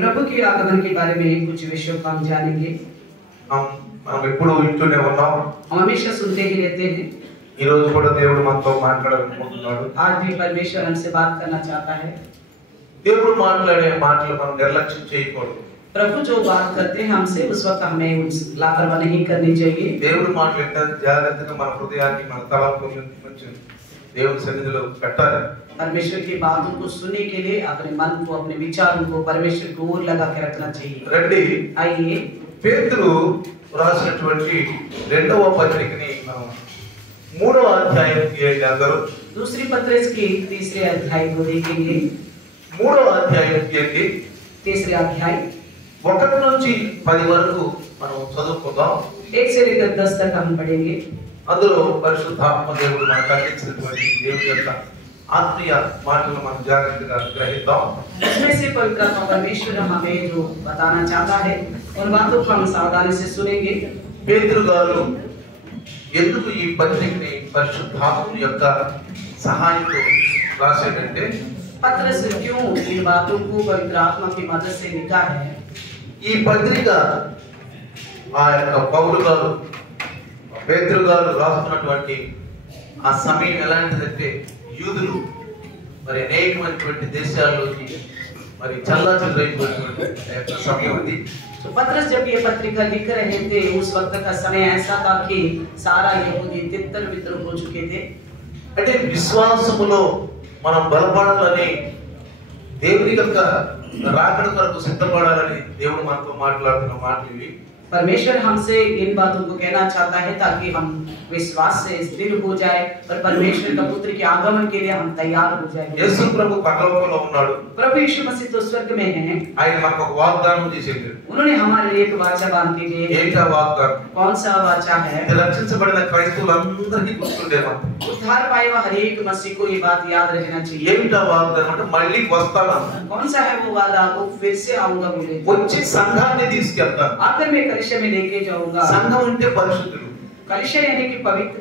प्रभु के आगमन के बारे में कुछ विषयों को हम जानेंगे। हम ఎప్పుడు వింటూనే ఉన్నాం, हम हमेशा सुनते ही रहते हैं। ఈ రోజు కూడా దేవుడు మనతో మాట్లాడాలనుకుంటున్నాడు। आज भी परमेश्वर हमसे बात करना चाहता है। దేవుడు మాట్లాడే మాటలు మనం నిర్లక్ష్యం చేయకూడదు। प्रभु जो बात करते हैं हमसे, उस वक्त हमें लापरवाही नहीं करनी चाहिए। దేవుడు మాట్లాడే జాగ్రత్తగా మన హృదయాన్ని మన తలంపులను దేవుని సన్నిధిలో పెట్టాలి। परमेश्वर की बातों को सुनने के लिए अपने मन को, अपने विचारों को परमेश्वर की ओर लगा के रखना चाहिए। రండి, आइए పేతురు రాసినటువంటి రెండవ పత్రికని మనం మూడవ అధ్యాయం తీయండి అందరూ। दूसरी पत्रस की तीसरे अध्याय को देखेंगे। మూడవ అధ్యాయం తీయండి, तीसरे अध्याय 1 నుంచి 10 వరకు మనం చదువుకుందాం। 1 से लेकर 10 तक हम पढ़ेंगे। అందులో పరిశుద్ధాత్మ దేవుడు మనకు అందించినటువంటి దేవుని యొక్క ఆత్మీయ మాటలు మనం జాగ్రత్తగా గ్రహిద్దాం। इसमें से पवित्र आत्मा परमेश्वर हमें जो बताना चाहता है, उन बातों को हम सावधानी से सुनेंगे। పేతురు గారు ఎందుకు ఈ పత్రికని పరిశుద్ధాత్మ యొక్క సహాయంతో రాశాడంటే, पत्रस क्यों इन बातों को पवित्र आत्मा की मदद से लिखा है? ఈ పత్రిక ఆ యొక్క పౌలు గారు పేతురు గారు రాస్తున్నటువంటి ఆ సమయం ఎలాంటిదంటే, యూదులు మరి అనేకమైనటువంటి దేశాల్లోకి మరి చల్లాచెదురైపోయినటువంటి సమయం అది। तो पत्रस जब ये पत्रिका लिख रहे थे, उस वक्त का समय ऐसा था कि सारा यहूदी तितर बितर हो चुके थे। అంటే విశ్వాసములో మనం బలపడాలని, దేవుని యొక్క రాకడ కొరకు సిద్ధపడాలని దేవుడు మనతో మాట్లాడుతున్న మాటలు ఇవి। परमेश्वर हमसे इन बातों को कहना चाहता है ताकि हम विश्वास से स्थिर हो जाए और परमेश्वर का पुत्र के आगमन के लिए हम तैयार हो जाएं। యేసు ప్రభు పరలోకంలో ఉన్నాడు, प्रभु यीशु मसीह तो स्वर्ग में हैं। ఆయన మనకు ఒక వాగ్దానం చేశాడు। उन्होंने हमारे लिए एक वाचा बांध दी है। ఏంటా వాగ్దానం? कौन सा वाचा है? ఇది రక్షించబడిన క్రైస్తవులందరికీ గుర్తుండేమా? उद्धार पाए हुए हर एक मसीह को ये बात याद रखना चाहिए। ఏంటా వాగ్దానం అంటే, మళ్ళీ వస్తాను, कौन सा है वो वादा? वो फिर से आऊंगा बोले, వచ్చి సంఘాన్ని తీసుకెళ్తాను। आकर मैं कलिशा में लेके जाऊंगा। సంఘం అంటే పరిశుద్ధులు, कलिशा यानी कि पवित्र,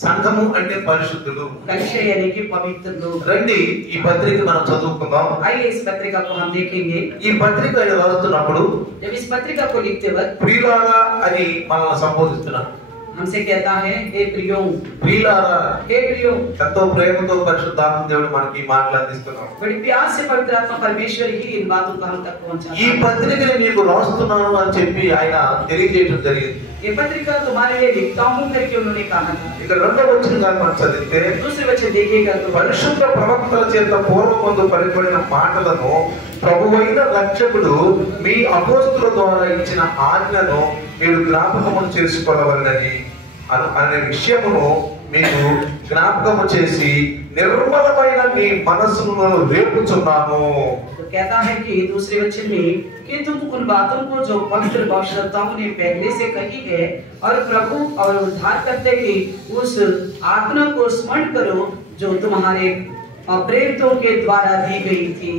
సంఘము అంటే పరిశుద్ధులు। कलिशा यानी कि पवित्र लोग। రండి, ఈ పత్రిక మనం చదువుకుందాం। आइए इस पत्रिका को हम देखेंगे। ఈ పత్రిక రాస్తున్నప్పుడు जब इस पत्रिका को लिखते वक्त ప్రియులారా అని మనల్ని సంబోధిస్తున్నాడు। हमसे कहता है, हे प्रियों, ప్రియులారా, हे प्रियों। ఎంతో ప్రేమతో పరిశుద్ధాత్మ దేవుడు మనకి ఈ మాటలు అందిస్తున్నాడు। बड़ी प्यार से पवित्र आत्मा परमेश्वर ही इन बातों को हम तक पहुंचाता ఈ है। పత్రికని నీకు రాస్తున్నాను అని చెప్పి ఆయన తెలియజేయడం జరిగింది। ये पत्रिका तुम्हारे लिए लिखता हूं करके उन्होंने कहा था। ఇక్కడ రెండవ వచనం గాని మనం చదివితే, दूसरे वचन देखिएगा तो పరిశుద్ధ ప్రవక్తల చేత పూర్వమందు పలికిన మాటలను ప్రభువైన రక్షకుడు మీ అపోస్తుల ద్వారా ఇచ్చిన ఆజ్ఞను మీరు జ్ఞాపకము చేసుకోవాలని అనే విషయమును మీకు జ్ఞాపకము చేసి నిర్మలమైన మీ మనస్సును రేపుచున్నాను। तो कहता है कि दूसरे वचन में कि तुम उन बातों को जो पवित्र भविष्यवक्ताओं ने पहले से कही है और प्रभु और उद्धार करते की उस आत्मा को स्मरण करो जो तुम्हारे प्रेरितों के द्वारा दी गई थी।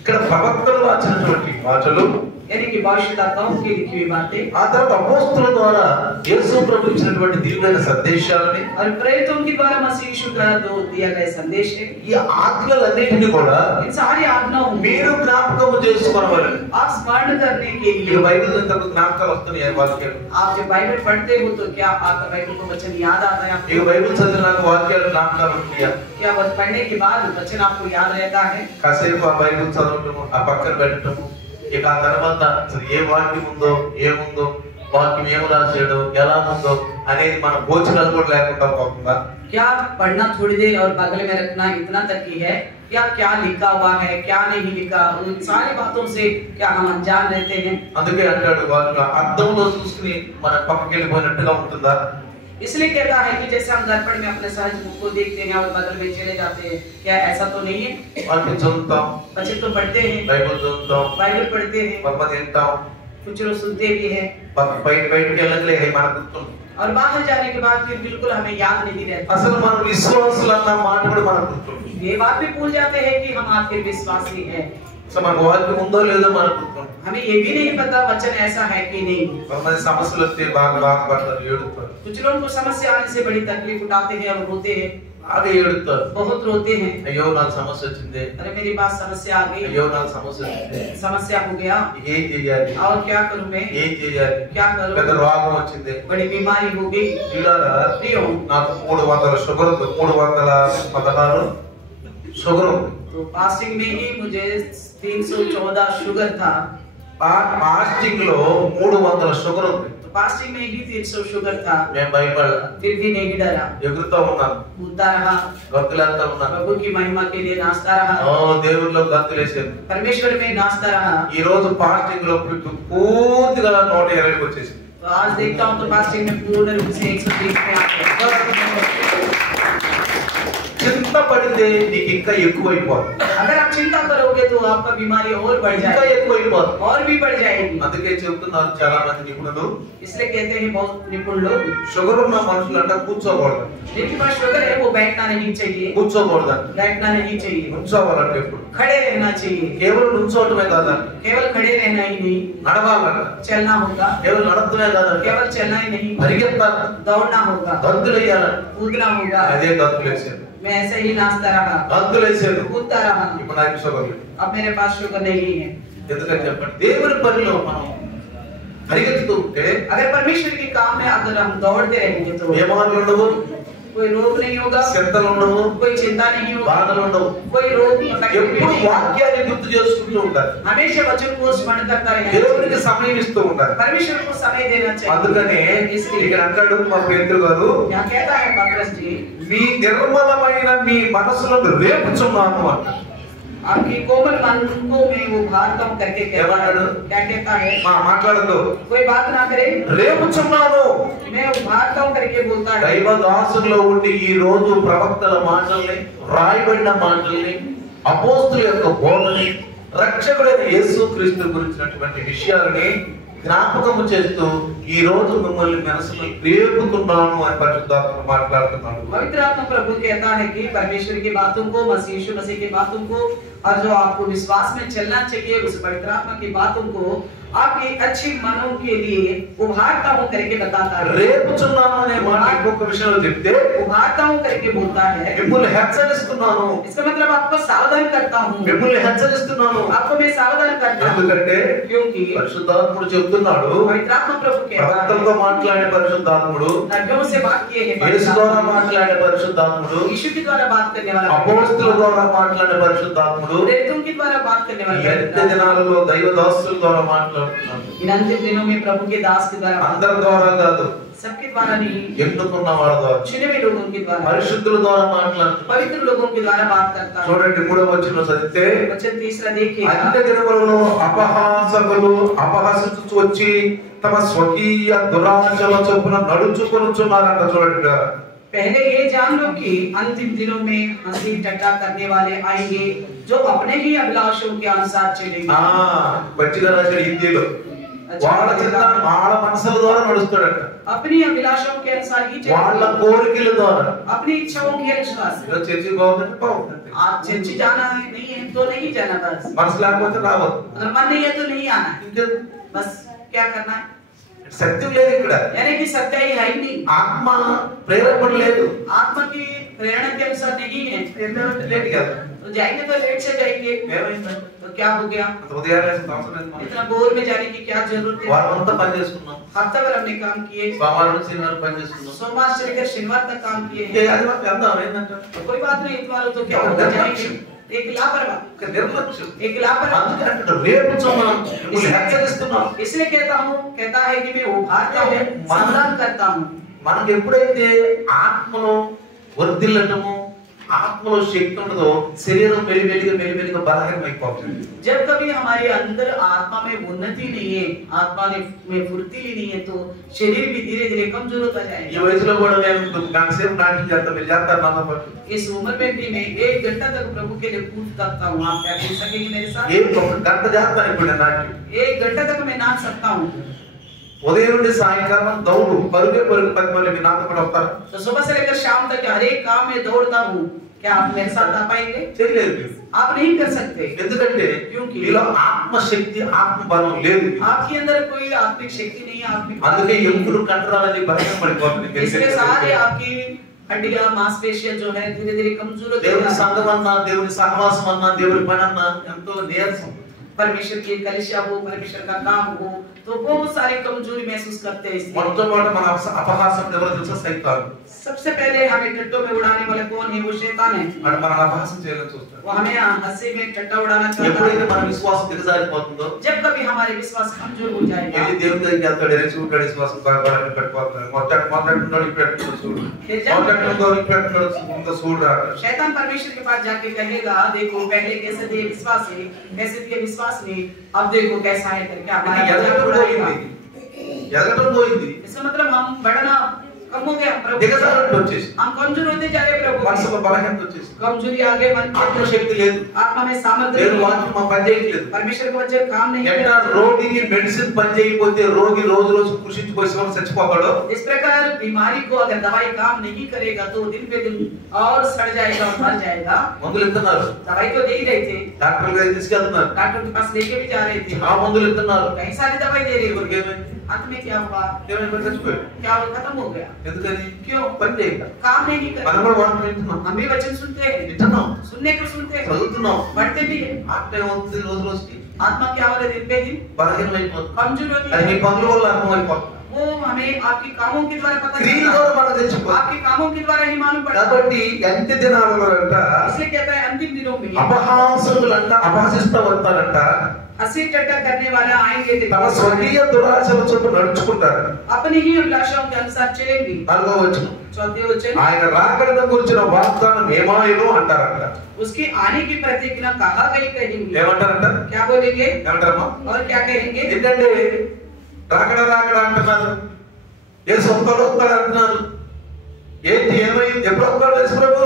ఇక్కడ ప్రవక్తలు రాసినటువంటి మాటలు, यानी कि भविष्यवक्ताओं की लिखी हुई बातें ఆ తర్వాత అపోస్తుల ద్వారా యేసు ప్రభు ఇచ్చినటువంటి దివ్యమైన సందేశాలని, और प्रेरितों के द्वारा मसीह यीशु का जो दिया गया संदेश है, ఈ ఆజ్ఞలన్నిటిని కూడా इन सारी आज्ञाओं మీరు జ్ఞాపకము చేసుకోవాలని। आप स्मरण करने के ఈ लिए, బైబిల్ అంతా జ్ఞాపకాలు వస్తున్నాయి వాక్యాలు। आप जब बाइबल पढ़ते हो तो क्या आपका बाइबल को वचन याद आता है? ఈ బైబిల్ చదివినాక వాక్యాలు జ్ఞాపకాలు వస్తున్నాయా? क्या बस पढ़ने के बाद वचन आपको याद रहता है? కాసేపు ఆ బైబిల్ చదవటము, ఆ పక్కన పెట్టడము, ఇక ఆ తర్వాత అసలు ఏ వాక్యం ఉందో, ఏముందో, వాక్యం ఏం రాశాడో, ఎలా ఉందో అనేది మన గోచరాలు కూడా లేకుండా పోతుందా? क्या पढ़ना थोड़ी देर और बगल में रखना इतना तक ही है? या क्या लिखा हुआ है, क्या नहीं लिखा, उन सारी बातों से क्या हम अनजान रहते हैं? అందుకే అంటాడు, వాక్యం అద్దంలో చూసుకుని మన పక్కకి వెళ్ళిపోయినట్టుగా ఉంటుందా? इसलिए कहता है कि जैसे हम दर्पण में अपने सहज मुख को देखते हैं और बगल में चले जाते हैं, क्या ऐसा तो नहीं है? వాక్యం చదువుతాం, बच्चे तो पढ़ते हैं, బైబిల్ చదువుతాం, बाइबल पढ़ते हैं, బొమ్మ తింటాం, कुछ लोग सुनते भी हैं, బయటకు వెళ్ళగలే మన గుర్తుంది। और बाहर जाने के बाद फिर बिल्कुल हमें याद नहीं रहता। అసలు మన విశ్వాసులు అన్న మాట కూడా మనకు గుర్తుంది। ये बात भी भूल जाते हैं कि हम आखिर विश्वासी हैं। అసలు మనకు వాక్యం ఉందో లేదో మనకు గుర్తుంది। हमें ये भी नहीं पता वचन ऐसा है कि नहीं। కొంతమంది సమస్యలు వస్తే బాధపడతారు, ఏడుస్తారు। कुछ लोगों को समस्या आने से बड़ी तकलीफ उठाते हैं और रोते हैं। బాగా ఏడుతారు. बहुत रोते हैं, అయ్యో నాకు సమస్య వచ్చింది, अरे मेरे पास समस्या आ गई, అయ్యో నాకు సమస్య వచ్చింది, समस्या हो गया, ఏం చేయాలి, और क्या करूं मैं, ఏం చేయాలి, क्या करूं, పెద్ద రోగం వచ్చింది, बड़ी बीमारी हो गई, చూడారా प्रियो నాకు 300 షుగర్ ఉంది, 316 షుగర్ ఉంది. तो फास्टिंग में ही मुझे 314 शुगर था, ఫాస్టింగ్ లో 300 షుగర్ ఉంది. तो फास्टिंग में ही 300 शुगर था, నేను భయపడలా, फिर भी नहीं डरा, ఎగురుతా ఉన్నాను, कूदता रहा, గంతులేస్తా ఉన్నాను. प्रभु की महिमा के लिए नाचता रहा, దేవుళ్ళలో గంతులేసాను. परमेश्वर में नाचता रहा। ఈ రోజు ఫాస్టింగ్ లో పూర్తిగా 120కి వచ్చేసింది. तो आज देखता हूँ तो फास्टिंग में पूर्ण रूप से 130 में आ गया। చింత పడితే నీకు ఇంకా ఎక్కువైపోతుంది. अगर आप चिंता करोगे तो आपका बीमारी और बढ़ ఇంకా जाएगी, ఎక్కువైపోతుంది. और भी बढ़ जाएगी। అందుకే చెప్తున్నారు చాలా మంది నిపుణులు, इसलिए कहते हैं बहुत निपुण लोग, షుగర్ ఉన్న మనుషులు అంట కూర్చోకూడదు, जिनके पास शुगर है वो बैठना नहीं चाहिए, కూర్చోకూడదు, बैठना नहीं चाहिए, నుంచోవాలంటే ఎప్పుడు खड़े रहना चाहिए। కేవలం నుంచోవటమే కాదంట, केवल खड़े रहना ही नहीं, నడవాలంట, चलना होगा, కేవలం నడపడమే కాదంట, केवल चलना ही नहीं, పరిగెత్తాలంట, दौड़ना होगा, గంతులేయాలంట. कूदना होगा। అదే గంతులేసాను, मैं ऐसे ही नाचता रहा, గంతులేసాను, कूदता रहा। ఇప్పుడు నాకు షుగర్ లేదు. अब मेरे पास शुगर नहीं है। ఎందుకని చెప్పండి, దేవుని పనిలో మనం పరిగెత్తుతూ ఉంటే अगर परमेश्वर के काम में अगर हम दौड़ते रहेंगे तो ఏ బాధలు ఉండవు, कोई रोग नहीं होगा, చింతలు ఉండవు, कोई चिंता नहीं होगी, బాధలు ఉండవు. कोई रोग तकलीफ ఎప్పుడు नहीं। వాక్యాన్ని గుర్తు చేసుకుంటూ ఉండాలి, हमेशा वचन को स्मरण करता रहेगा, దేవునికి సమయం ఇస్తూ ఉండాలి. परमेश्वर को समय देना चाहिए। అందుకనే ఇక్కడ అంటాడు మా పేతురు గారు, यहाँ कहता है पतरस जी, మీ నిర్మలమైన మీ మనసులను రేపుచున్నాను అంట. आपकी कोमल मन को मैं वो भारता हूँ करके कहता है। क्या कहता है? మాట్లాడదు, कोई बात ना करे, రేపుచున్నాను. मैं वो भारता हूँ करके बोलता है। దైవ దాసుల్లో ఉండి ఈ రోజు ప్రవక్తల మాటల్ని, రాయబడిన మాటల్ని, అపోస్తుల యొక్క బోధని, రక్షకుడైన యేసుక్రీస్తు గురించినటువంటి విషయాలని జ్ఞాపకము చేస్తూ ఈ రోజు మిమ్మల్ని మనసులో రేపుతున్నాను అని పరిశుద్ధాత్మ మాట్లాడుతున్నాడు. पवित्र आत्मा प्रभु कहता है कि परमेश्वर की बातों को, मसीह यीशु मसीह की बातों को, और जो आपको विश्वास में चलना चाहिए उस पवित्र आत्मा की बातों को आपके अच्छे मनों के लिए उभारता हूँ करके बताता है। రేపుచున్నాను అనే మాట ఇంకొక విషయంలో చెప్తే उभारता हूँ करके बोलता है, మిమ్మల్ని హెచ్చరిస్తున్నాను, इसका मतलब आपको सावधान करता हूँ, మిమ్మల్ని హెచ్చరిస్తున్నాను. आपको मैं सावधान करता हूँ। ఎందుకంటే क्योंकि పరిశుద్ధాత్ముడు చెప్తున్నాడు, पवित्र आत्मा प्रभु कहता ప్రవక్తలతో है, మాట్లాడే పరిశుద్ధాత్ముడు, नबियों से बात किए हैं, యేసు ద్వారా మాట్లాడే పరిశుద్ధాత్ముడు, यीशु के द्वारा बात करने वाला, అపోస్తుల ద్వారా మాట్లాడే పరిశుద్ధాత్ముడు, प्रेरितों के द्वारा बात करने ఈ वाला, అంత్య దినాలలో దైవ దాసుల ద్వారా మాట్లాడుతున్నాడు. इन अंतिम दिनों में प्रभु के दास के द्वारा, అందరి ద్వారా కాదు, सबके द्वारा नहीं, ఎన్నుకున్న వాళ్ళ ద్వారా, चुने हुए लोगों के द्वारा, పరిశుద్ధుల ద్వారా మాట్లాడుతున్నాడు. पवित्र लोगों के द्वारा बात करता है। చూడండి 3వ వచనం చదివితే, वचन तीसरा देखिए, అంత్య దినములలో అపహాసకులు అపహసించుచు వచ్చి తమ స్వకీయ దురాశల చొప్పున నడుచుకొనుచున్నారంట. చూడండి, पहले ये जान लो कि अंतिम दिनों में हंसी ठट्टा करने वाले आएंगे जो अपने ही अभिलाषों के अनुसार चलेंगे। మంచిగా రాశాడు హిందీలో, వాళ్ళ చిన్న వాళ్ళ మనసుల ద్వారా నడుస్తాడట, अपनी अभिलाषों के अनुसार ही వాళ్ళ चलेंगे, కోరికల ద్వారా. अपनी इच्छाओं के अनुसार। ఇలా చర్చి బాగుందంటే బాగుందంటే, आज चर्च जाना है, नहीं है तो नहीं जाना, बस మనసు లేకపోతే రావద్దు. अगर मन नहीं है तो नहीं आना है, ఇంకే बस क्या करना है, సత్యం లేదు ఇక్కడ, यानी कि सत्य ही है ही नहीं, ఆత్మ ప్రేరేపణ లేదు. आत्मा की प्रेरणा के अनुसार नहीं है, లేట్ కదా, तो जाएंगे तो लेट से जाएंगे, ఏమైందంటే तो क्या हो गया, అంత ఉదయాన్నే అవసరం లేదు మనకి. इतना बोर में जाने की क्या जरूरत है। వారం అంతా పని చేసుకున్నాం, हफ्ता भर हमने काम किए, సోమవారం నుంచి శనివారం పని చేసుకున్నాం, सोमवार से लेकर शनिवार तक काम किए ఏ हैं, ఆదివారం వెళ్దాం ఏంటంటే तो कोई बात नहीं, इतवार हो तो क्या होगा, जाएंगे। एक लापरवाह, ఒక నిర్లక్ష్యం. एक लापरवाह। అందుకే అంటాడు రేపుచున్నాను, మిమ్మల్ని హెచ్చరిస్తున్నాను. इसलिए कहता हूँ, कहता है कि मैं उभारता हूँ, सावधान करता हूँ। మనకు ఎప్పుడైతే ఆత్మలో వర్ధిల్లటము, ఆత్మలో శక్తి ఉండదో శరీరం మెల్లిమెల్లిగా బలహీనమైపోతుంది. जब कभी हमारे अंदर आत्मा में उन्नति नहीं है, आत्मा में फुर्तीली नहीं है, तो शरीर भी धीरे धीरे कमजोर होता ఈ जाएगा। వయసులో కూడా నేను గంట సేపు నాట్యం చేస్తాను, మీరు చేస్తారు నాతో పాటు. इस उम्र में भी मैं 1 घंटा तक प्रभु के लिए कूद सकता हूँ, आप क्या कह सकेंगे मेरे साथ? ఒక గంట చేస్తాను ఇప్పుడు నేను నాట్యం. 1 घंटा तक मैं नाच सकता हूँ। ఉదయం నుండి సాయంకాలం దౌడు పరుగే 10 మంది మీ నాతో పాటు వస్తారు. तो सुबह से लेकर शाम तक हर एक काम में दौड़ता हूँ, क्या आप मेरे साथ आ पाएंगे? చేయలేదు మీరు. आप नहीं कर सकते, ఎందుకంటే మీలో ఆత్మశక్తి, ఆత్మ బలం లేదు. आपके अंदर कोई आत्मिक शक्ति नहीं है, आत्मिक అందుకే ఎముకలు కండరాలన్నీ బలహీన పడిపోతుంది. इसलिए सारे आपकी हड्डियां मांसपेशियां जो है धीरे धीरे कमजोर होती దేవుని है। సంఘం అన్నా, దేవుని సహవాసం అన్నా, దేవుని పని అన్నా ఎంతో నీరసం. परमेश्वर की कलिसिया हो, परमेश्वर का काम हो, तो बहुत सारी कमजोरी महसूस करते हैं। మొట్టమొదట మన అపహాసం ఎవరో తెలుసా? సైతాను. सबसे पहले हमें टट्टों में उड़ाने वाला कौन है? वो शैतान है। వాడు మన అపహాసం చేయాలని చూస్తాడు. वो हमें हंसी में टट्टा उड़ाना चाहता ఎప్పుడైతే है। మన విశ్వాసం దిగజారిపోతుందో, जब कभी हमारे विश्वास कमजोर हो जाएगा, వెళ్ళి దేవుని దగ్గరికి వెళ్తాడు. ఎరే చూడాడు విశ్వాసం బలపడని పెట్టుకోవాలి. మొదటి పెట్టుకో చూడు, మొదటి పెట్టుకో చూడరా. शैतान परमेश्वर के पास जाके कहेगा, देखो पहले कैसे थे विश्वास है, कैसे थे विश्वास नहीं, अब देखो कैसा है करके हमारा ఎదగటం పోయింది. इसका मतलब हम बढ़ना कम हो गया प्रभु, దిగజారినట్టు వచ్చేసి हम कमजोर होते जा रहे प्रभु, మనసులో బలహీనత వచ్చేసి कमजोरी आगे मन ఆత్మశక్తి లేదు. आत्मा में सामर्थ्य దేవుని नहीं, వాక్యం మా పని చేయట్లేదు. परमेश्वर के वचन काम नहीं ఎట్లా करता। రోగికి మెడిసిన్ పని చేయకపోతే రోగి రోజు రోజు కృషించిపోయి చచ్చిపోతాడో, इस प्रकार बीमारी को अगर दवाई काम नहीं करेगा तो दिन पे दिन और सड़ जाएगा और मर जाएगा। మందులు ఇస్తున్నారు, दवाई तो दे ही रहे थे, డాక్టర్ గారికి తీసుకెళ్తున్నారు, डॉक्टर के पास लेके भी जा रहे थे, ఆ మందులు ఇస్తున్నారు. कई सारी दवाई दे रहे ఎవరికి थे, ఏమైంది? अंत में क्या हुआ? ఏమైంది? చచ్చిపోయాడు. क्या वो खत्म हो गया? ఎందుకని? क्यों? పని చేయక. काम नहीं మనం करता। కూడా వాక్యం వింటున్నాం, हम भी वचन सुनते हैं, వింటున్నాం, सुनने को सुनते हैं, చదువుతున్నాం. पढ़ते भी हैं। ఆత్మ ఏమవుతుంది? రోజు రోజుకి आत्मा क्या हो रहा है? दिन पे दिन బలహీనం అయిపోతుంది. कमजोर होती అది మీ है। పనుల వల్ల అర్థమైపోతుంది. वो हमें आपके कामों के द्वारा पता క్రియల चलता ద్వారా है, మనకు తెచ్చిపోతుంది. आपके कामों के द्वारा ही मालूम पड़ता है। కాబట్టి అంత్య దినాలలో అంట इसलिए कहता है अंतिम दिनों में అపహాసకులంట అపహసిస్తూ వస్తారంట. हंसी टट्टा करने वाला आएंगे, తమ స్వకీయ దురాశల చొప్పున నడుచుకుంటారు. अपनी ही अभिलाषाओं के अनुसार चलेंगे। 4వ వచనం, चौथे वचन, ఆయన రాకడను గురించిన వాగ్దానం ఏమాయను అంటారంట. उसके आने की प्रतिज्ञा कहा गई कहेंगे। ఏమంటారంట? क्या बोलेंगे ఏమంటారమ్మా? और क्या कहेंगे? ఏంటంటే రాకడ రాకడ అంటున్నారు, ఏ సొంతలో వస్తాడు అంటున్నారు. ఏంటి ఏమైంది? ఎప్పుడు వస్తాడు యేసు ప్రభు?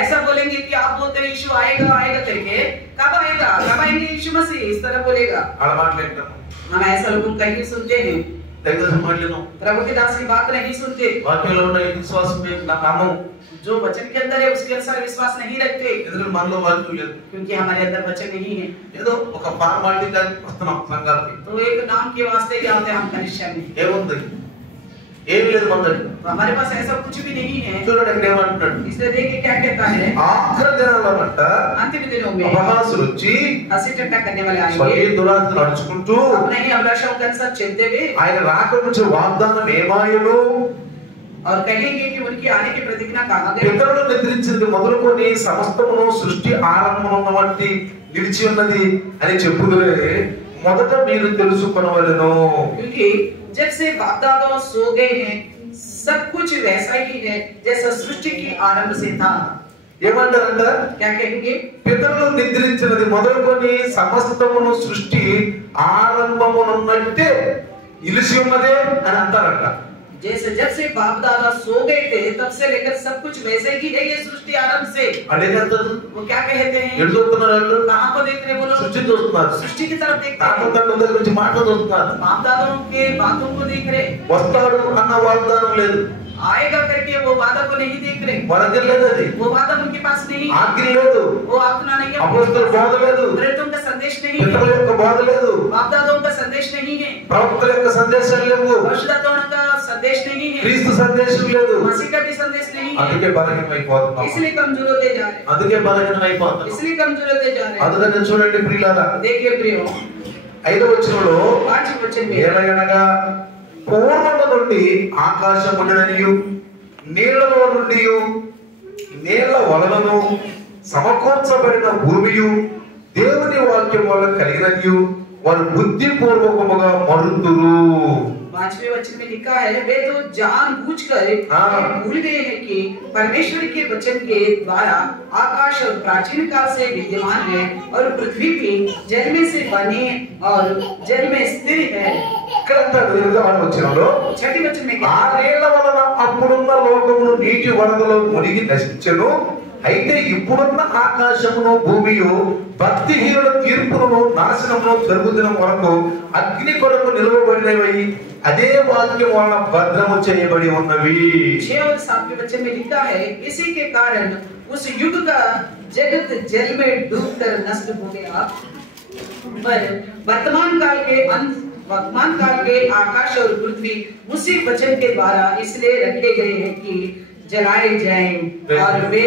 ऐसा बोलेंगे कि आप बोलते हैं यीशु आएगा आएगा करके, कब आएगा? कब आएंगे यीशु मसीह? इस तरह बोलेगा। వాళ్ళ మాట్లాడతాం, हम ऐसा लोगों कहीं सुनते हैं, దైవ మాటలను प्रभु के दास की बात नहीं सुनते, వాక్యంలో ఉన్న ఈ విశ్వాసం మీద నాకు అమ్మం. जो वचन के अंदर है उसके अनुसार विश्वास नहीं रखते, ఎందుకంటే మనలో వాక్యం లేదు. क्योंकि हमारे अंदर वचन नहीं है। ఏదో ఒక ఫార్మాలిటీ కానీ వస్తున్నాం సంఘాలకి. तो एक नाम के वास्ते क्या होते हैं हम कनिष्ठा में, ఏముంది? ఏమి లేదు మన దగ్గర. तो हमारे पास ऐसा कुछ भी नहीं है। చూడండి ఇక్కడ ఏమంటున్నాడు? इसलिए देखिए क्या कहता है, ఆఖరి దినాల్లో అంట अंतिम दिनों में అపహాసులు వచ్చి हंसी टट्टा करने वाले స్వకీయ आएंगे, దురాశలు నడుచుకుంటూ अपने ही अभिलाषाओं के अनुसार चलते हुए, ఆయన రాక నుంచి వాగ్దానం ఏమాయను, और कहेंगे कि उनकी आने की प्रतिज्ञा कहा गई। పితరులు నిద్రించింది మొదలుకొని సమస్తమును సృష్టి ఆరంభమున వంటి నిలిచి ఉన్నది అని చెప్పుదురే మొదట మీరు తెలుసుకొనవలెను. क्योंकि जब से बाप दादा सो गए हैं, सब कुछ वैसा ही है जैसा सृष्टि की आरंभ से था। ఏమంటారంట? क्या कहेंगे? పితరులు నిద్రించినది మొదలుకొని సమస్తమును సృష్టి ఆరంభమునున్నట్టే నిలిచి ఉన్నదే అని అంటారంట. जैसे जब से बाप दादा सो गए थे तब से लेकर सब कुछ वैसे ही है ये सृष्टि आरंभ से। అదేంటారు? वो क्या कहते हैं? ఎటు చూస్తున్నారు వాళ్ళు? कहाँ को देख रहे बोलो? సృష్టి చూస్తున్నారు. सृष्टि की तरफ देखते తాత हैं, తండ్రుల దగ్గర నుంచి మాటలు చూస్తున్నారు. बाप दादाओं के बातों को देख रहे, వస్తాడు అన్న వాగ్దానం లేదు, आएगा करके वो वादा को नहीं देख रहे, మన దగ్గర లేదు. అది वो वादा उनके पास नहीं, ఆజ్ఞ లేదు, वो आत्मा नहीं है, అపోస్తలుల బోధ లేదు, प्रेरितों का संदेश नहीं పితరుల है, యొక్క బోధ లేదు, बाप दादाओं का संदेश नहीं है, ప్రవక్తల యొక్క సందేశాలు లేవు, भविष्यद्वक्ताओं का संदेश नहीं है, క్రీస్తు సందేశం లేదు. मसीह का भी संदेश नहीं है। అందుకే బలహీనమైపోతున్నాం. इसलिए कमजोर होते जा रहे हैं, అందుకే బలహీనమైపోతున్నాం. इसलिए कमजोर होते जा रहे हैं। అందుకని చూడండి ప్రియులారా, देखिए प्रियो, 5వ వచనంలో 5 वचन में ఏలయనగా పూర్వము నుండి ఆకాశం ఉండననియు నీళ్లలో నుండి నీళ్ల వలనను సమకూర్చబడిన భూమియు దేవుని వాక్యం వల్ల కలిగినదియు వారు బుద్ధిపూర్వకముగా మరుతురు. 5वें वचन में लिखा है, वे तो जानबूझकर भूल गए हैं कि परमेश्वर के वचन के द्वारा आकाश और प्राचीन काल से विद्यमान है और पृथ्वी भी जल में से बनी और जल में स्थिर है। ఇక్కడ అంటాడు 8వ వచనంలో, 6वें वचन में ఆ నీళ్ల వలన అప్పుడున్న లోకమును నీటి వరదలో మునిగి నశించెను. అయితే ఇప్పుడున్న ఆకాశమును భూమియు భక్తిహీనుల తీర్పును నాశనమును జరుగుతున్న వరకు అగ్ని కొరకు నిలవబడినవి అదే వాక్యం వలన భద్రము చేయబడి ఉన్నవి. 6 और 7वें वचन में लिखा है, इसी के कारण उस युग का जगत जल में डूबकर नष्ट हो गया, पर वर्तमान काल के आकाश और पृथ्वी उसी वचन के द्वारा इसलिए रखे गए हैं कि जलाए जाएं और वे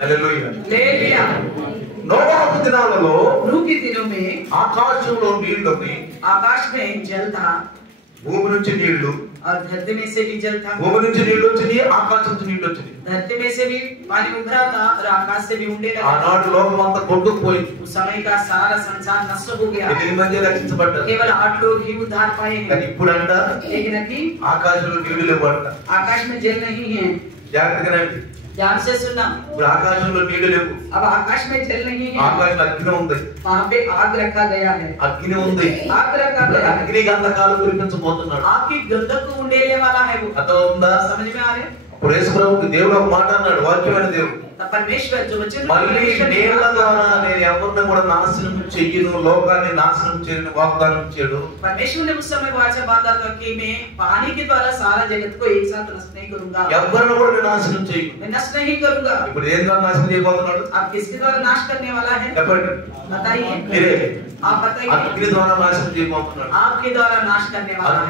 హల్లెలూయా ले लिया। నోవాహు దినాలలో नूह के दिनों में ఆకాశంలో నీళ్లుని आकाश में जल था భూమి నుంచి నీళ్లు और धरती में से भी जल था। భూమి నుంచి నీళ్లు వచ్చినాయి, ఆకాశం నుంచి నీళ్లు వచ్చినాయి. धरती में से भी पानी उभरा था और आकाश से भी उंडे लगा। ఆనాడు లోకం అంతా కొట్టుకుపోయింది. उस समय का सारा संसार नष्ट हो गया। 8 మంది రక్షించబడ్డారు. केवल 8 लोग ही उद्धार पाए కానీ हैं। ఇప్పుడంట लेकिन अभी ఆకాశంలో నీళ్లు లేవంట. आकाश में जल नहीं है। జాగ్రత్తగా రండి. ध्यान से सुनना। ఇప్పుడు ఆకాశంలో నీళ్లు లేవు. अब आकाश में जल नहीं है। ఆకాశంలో అగ్ని ఉంది. वहाँ पे आग रखा गया है। అగ్ని ఉంది. आग रखा गया है। అగ్ని గంధకాలు కురిపించబోతున్నాడు. आग की गंधक को उंडेलने वाला है वो। అర్థం ఉందా? समझ में आ रहे? ఇప్పుడు యేసు ప్రభువుకి దేవుడు ఒక మాట అన్నాడు, వాక్యమైన దేవుడు. तब परमेश्वर जो वचन మళ్ళీ నీళ్ల ద్వారా నేను ఎవరిని కూడా నాశనం చెయ్యను, లోకాన్ని నాశనం చేయను వాగ్దానం ఇచ్చాడు. परमेश्वर ने उस समय वाचा बांधा था कि मैं पानी के द्वारा सारा जगत को एक साथ नष्ट नहीं करूंगा। ఎవరిని కూడా నేను నాశనం చేయను. मैं नष्ट नहीं करूंगा। ఇప్పుడు ఏం ద్వారా నాశనం చేయబోతున్నాడు? आप किसके द्वारा नाश करने वाला है? చెప్పండి. बताइए। మీరే. आप बताइए। అగ్ని ద్వారా నాశనం చేయబోతున్నాడు. आपके द्वारा नाश करने वाला है।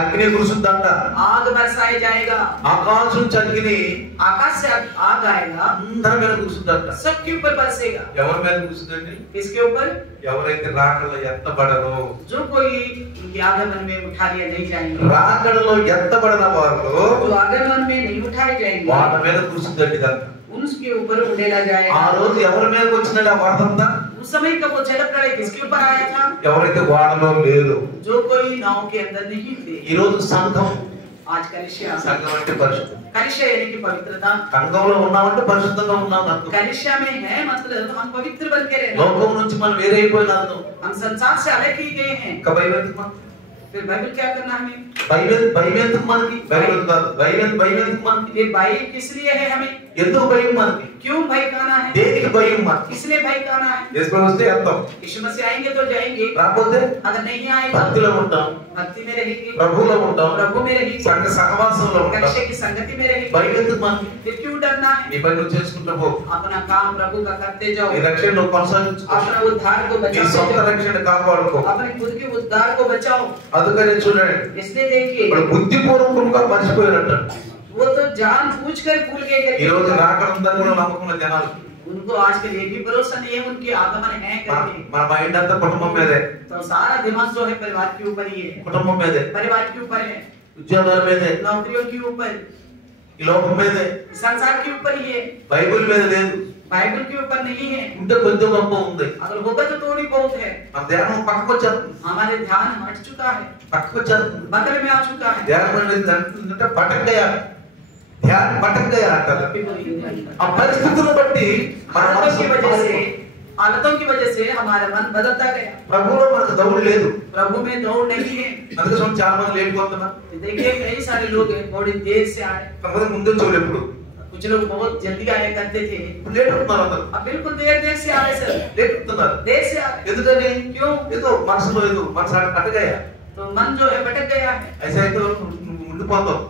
అగ్ని కురుస్తుందంట. आग बरसाया जाएगा। ఆకాశం నుంచి అగ్ని आकाश से आग आएगा, అందరి మీద కురుస్తుందంట. सबके ऊपर बरसेगा। ఎవరి మీద కురుస్తుందండి? किसके ऊपर? ఎవరైతే రాకడలో ఎత్తబడరో, जो कोई उनके आगमन में उठा लिया नहीं जाएंगे, రాకడలో ఎత్తబడిన వారు जो आगमन में नहीं उठाए जाएंगे, వాళ్ళ మీద కురుస్తుందండి ఇదంతా. उनके ऊपर उड़ेला ఆ जाएगा। రోజు ఎవరి మీద వచ్చినట్టు ఆ వార్తంతా? उस समय का वो जल प्रलय किसके ऊपर आया था? ఎవరైతే వాడలో లేరు. जो कोई नाव के अंदर नहीं थे। ఈ రోజు సంఘం, आज कलिसिया, సంఘం అంటే పరిశుద్ధం. कलिसिया यानी कि पवित्रता। సంఘంలో ఉన్నామంటే పరిశుద్ధంగా ఉన్నాం అర్థం. कलिसिया में है मतलब हम पवित्र बन के रहना। లోకం నుంచి మనం వేరైపోయిన అర్థం. हम संसार से अलग ही गए हैं। ఇంకా బైబిల్ ఎందుకు మనకి? फिर बाइबल क्या करना हमें? బైబిల్ ఎందుకు మనకి? బైబిల్ కాదు, బైబిల్ ఎందుకు మనకి? ये बाइबल किस लिए है हमें? ఎందుకు భయం మనకి? क्यों भय खाना है? దేనికి భయం మనకి? इसलिए भय खाना है। యేసు వస్తే వెళ్తాం, यीशु मसीह आएंगे तो जाएंगे, రాకపోతే अगर नहीं आएगा భక్తిలో ఉంటాం, भक्ति में रहेंगे, ప్రభువులో ఉంటాం, प्रभु में रहेंगे, సంఘ సహవాసంలో ఉంటాం. कलिसिया की संगति में रहेंगे। భయం ఎందుకు మనకి? फिर क्यों डरना है? నీ పని నువ్వు చేసుకుంటూ పో. अपना काम प्रभु का करते जाओ। నీ రక్షణ నువ్వు కొనసాగించుకో. अपना उद्धार को నీ बचाओ। సొంత రక్షణ కాపాడుకో. अपने खुद के उद्धार को बचाओ। అందుకని చూడండి, इसलिए देखिए ఇప్పుడు బుద్ధిపూర్వకంగా మర్చిపోయినట్టు वो तो जान बूझ कर भूल गए ఈ రోజు करके। రాకడ ఉందని కూడా నమ్మకం లేదు జనాలు. उनको आजकल ये भी भरोसा नहीं है उनके आगमन है करके। మన మైండ్ అంతా కుటుంబం మీదే, तो सारा दिमाग जो है परिवार के ऊपर ही है, కుటుంబం మీదే, परिवार के ऊपर है, ఉద్యోగాల మీదే, नौकरियों के ऊपर, ఈ లోకం మీదే, संसार के ऊपर ही है, బైబిల్ మీద లేదు. बाइबल के ऊपर नहीं है। ఉంటే కొంచెం గొప్ప ఉంది. अगर होगा तो थोड़ी बहुत है। మన ధ్యానం పక్కకు వచ్చేస్తుంది, हमारे ध्यान हट चुका है, పక్కకు వచ్చేస్తుంది. बगल में आ चुका है। ధ్యానం అనేది అంటే పటక్కయ్యా, ధ్యానం పటక్కయ్యా అంటారు. ఆ పరిస్థితులను బట్టి మన हालतों మనసు की वजह से, हालतों की वजह से हमारा मन बदलता गया। ప్రభువులో మనకు దౌడు లేదు. प्रभु में दौड़ नहीं है। అందుకోసం చాలా మంది లేట్ పోతున్నారు. देखिए कई सारे लोग हैं बड़ी देर से आए, కొంతమంది ముందు వచ్చేవాళ్ళు ఎప్పుడు कुछ लोग बहुत जल्दी आया करते थे, ఇప్పుడు లేట్ అవుతున్నారు. అందరూ अब बिल्कुल देर देर से आ रहे सर, లేట్ అవుతున్నారు. देर से आ रहे। ఎందుకని? क्यों? ఏదో మనసులో ఏదో మనసు అటగాయా. तो मन जो है भटक गया है। అయితే అయితే నువ్వు ఉండిపోతావు,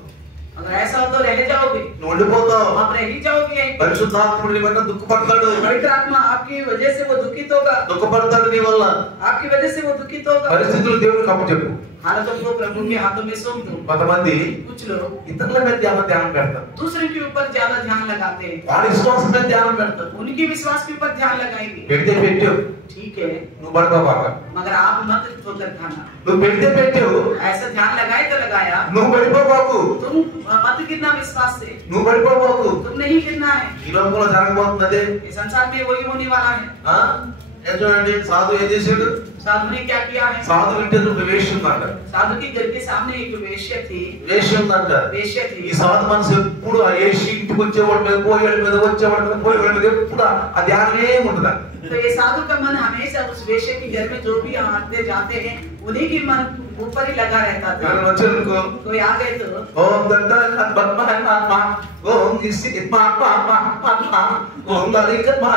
अगर ऐसा हो तो रह जाओगे, నువ్వు ఉండిపోతావు. आप रह ही जाओगे। పరిశుద్ధాత్ముడు నీ వల్ల దుఃఖపడతాడు, पवित्र आत्मा आपकी वजह से वो दुखित होगा, దుఃఖపడతాడు నీ వల్ల. आपकी वजह से वो दुखित होगा। పరిస్థితులు దేవునికి అప్పచెప్పు. हालतों को प्रभु के हाथों में सौंप दो। కొంతమంది कुछ लोग ఇతరుల మీద ధ్యానం పెడతారు, दूसरे के ऊपर ज्यादा ध्यान लगाते हैं, వాడి విశ్వాసం మీద ధ్యానం పెడతారు. उनके विश्वास के ऊपर ध्यान लगाएंगे। పెడితే పెట్టావు, ठीक है, నువ్వు పడిపోబాక. मगर आप मत ठोकर खाना। నువ్వు పెడితే పెట్టావు, ऐसा ध्यान लगाए तो लगाया, నువ్వు పడిపోబాకు. तुम मत गिरना विश्वास से, నువ్వు పడిపోబాకు. तुम नहीं गिरना है। ఈ లోకంలో జరగబోతుంది అదే. इस संसार में वही होने वाला है। ఆ? ఏం చూడండి, సాధు ఏం చేశాడు? साधु ने क्या किया है? సాధు ఇంటి ఎదురు ఒక వేశ్య ఉందంట. साधु के घर के सामने एक वेश्या थी, వేశ్య ఉందంట. वेश्या थी। ఈ సాధు మనసు ఎప్పుడు ఆ వేశ్య ఇంటికి వచ్చేవాడి మీద, పోయేవాడి మీద, వచ్చేవాడి మీద, పోయేవాడి మీద ఎప్పుడు ఆ ధ్యానమే ఉంటుందంట. तो ये साधु का मन हमेशा उस वेश्या के घर में जो भी आते जाते हैं उन्हीं की मन ऊपर ही लगा रहता था। ఎవరైనా వచ్చారనుకో, कोई आ गए तो ఓం దత్త బద్మహనామ, ఓం ఇసి మా ఓం లలిక మా.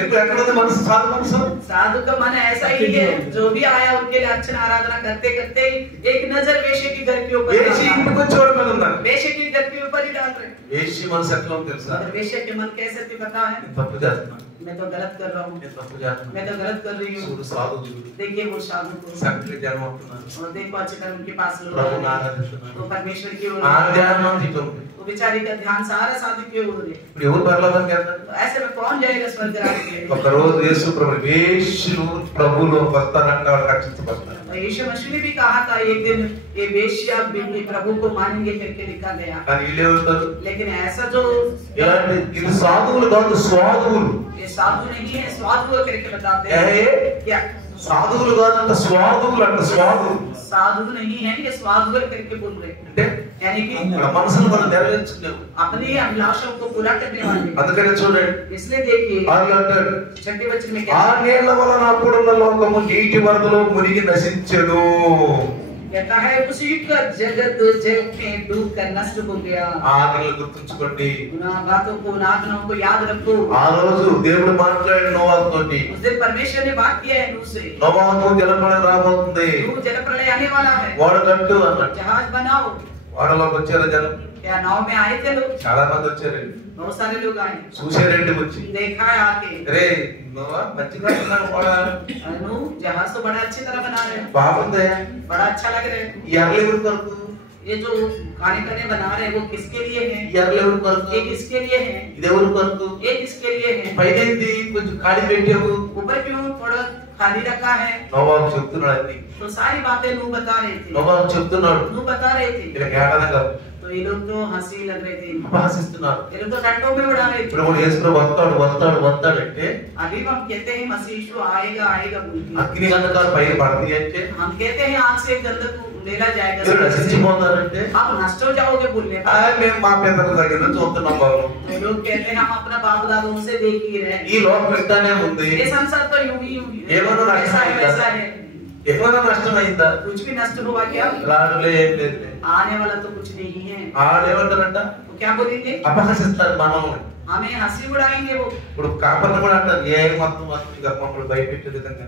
ఎప్పుడు ఎక్కడ ఉంది మనసు, సాధు మనసు? साधु का मन ऐसा ही है, जो भी आया उनके लिए अर्चना आराधना करते करते एक नजर वेश्या के घर के ऊपर వేశ్య ఇంటికి వచ్చేవాడి మీద ఉందంట. वेश्या के घर के ऊपर ही डाल रहे। వేశ్య మనసు ఎట్లా ఉంది తెలుసా? अगर वेश्या के मन कैसे थे पता है? తప్పు చేస్తున్నా, मैं तो गलत कर रहा हूँ, నేను తప్పు చేస్తున్నాను. मैं तो गलत कर रही हूँ। చూడు సాధువులు देखिए वो साधु को, సంకటి ధ్యానం అవుతున్నారు, और देखो अच्छे कर्म के पास लोग ప్రభుని आए, ఆరాధిస్తున్నారు. वो परमेश्वर की ओर, ఆ ధ్యానం అంతా ఉంది. वो बेचारी का ध्यान सारा साधु की ओर है। ఇప్పుడు ఎవరు పరలోకానికి వెళ్తారు? तो ऐसे में कौन जाएगा स्वर्ग राज्य के? ఒక రోజు యేసు ప్రభు వేశ్యలు ప్రభువులో వస్తారంటే వాళ్ళు రక్షించబడతారు. और यीशु मसीह ने भी कहा था एक दिन ये वेश्या भी प्रभु को मानेंगे करके लिखा गया। కానీ వీళ్ళు ఏమంటారు? लेकिन ऐसा जो ఇలాంటి ఇది సాధువులు కాదు, స్వాధువులు. ये साधु नहीं है, स्वाधु करके बताते ఏ? हैं क्या? సాధువులు కాదంట, స్వాధువులు అంట. స్వాధువులు साधु नहीं है, ये स्वाधु करके बोल रहे हैं। అంటే यानी कि మన మనసును మనం నెరవేర్చుకునేవు. अपनी अभिलाषाओं को पूरा करने वाले। అందుకనే చూడండి, इसलिए देखिए వాళ్ళు అంటాడు, छठे वचन में ఆ क्या నీళ్ల వలన అప్పుడున్న లోకము నీటి వరదలో మునిగి నశించెను. कहता है? उस युग का जगत जल में डूब कर नष्ट हो गया। ఆజ్ఞలు గుర్తుంచుకోండి. उन बातों को, उन आज्ञाओं को याद रखो। ఆ రోజు దేవుడు మాట్లాడిన నోవాహు తోటి, उस दिन परमेश्वर ने बात किया है नूह से, నోవాహు జలప్రళయం రాబోతుంది, नूह जलप्रलय आने वाला है, ఓడ కట్టు అన్నాడు. जहाज बनाओ। ఓడలోకి వచ్చారు జనం, क्या नाव में आए थे लोग? చాలా మంది వచ్చారండి. बहुत सारे लोग आए, చూసారండి వచ్చి, देखा है आके, రే నోవా మంచిగా ఉన్నాడు ఓడ, नूह जहाज तो बड़ा अच्छी तरह बना रहे हैं, బాగుందయ్యా. बड़ा अच्छा लग रहा है। ఈ ఎర్రలు ఎవరి కొరకు? ये जो खाने करने बना रहे हैं वो किसके लिए है? ఈ ఎర్రలు ఎవరి కొరకు? ये किसके लिए है? ఇది ఎవరి కొరకు? ये किसके लिए है? పైనది కొంచెం ఖాళీ పెట్టావు. ऊपर क्यों थोड़ा खाली रखा है? నోవాహు చెప్తున్నాడు అన్ని. तो सारी बातें नूह बता रहे थे, నోవాహు చెప్తున్నాడు. नूह बता रहे थे। ఇలా కేవలంగా तो ये लोग तो हंसी लग रहे थे, అపహసిస్తున్నారు. ये लोग तो टट्टों में उड़ा रहे ఇప్పుడు थे। కూడా యేసు ప్రభు వస్తాడు అంటే अभी हम कहते हैं मसीह यीशु आएगा आएगा बोल के, అగ్ని గంధకాలు పైన పడతాయి అంటే, हम कहते हैं आग से गंधक लेला మీరు जाएगा, నశించిపోతారంటే, आप नष्ट हो जाओगे बोलने ఆ, पर। మేము మా పితరుల దగ్గర నుంచి చూస్తున్నాం బాబు. तो लोग कहते हैं हम अपना बाप दादों से देख ही रहे ఈ हैं, లోకం ఇంతానే ఉంది. ये संसार तो यूं ही ఏమన్నా ऐसा है నష్టమైందా? वैसा है, ఏమైనా నష్టమైందా? कुछ भी नष्ट हुआ क्या? రాడులే ఏం లేదు. आने वाला तो कुछ नहीं है। ఆడు ఏమంటారంట? तो क्या बोलेंगे? అపహసిస్తారు మనల్ని. हमें हंसी उड़ाएंगे वो, ఇప్పుడు కాపర్లు కూడా అంటారు, ఏ మొత్తం మమ్మల్ని భయపెట్టే విధంగా.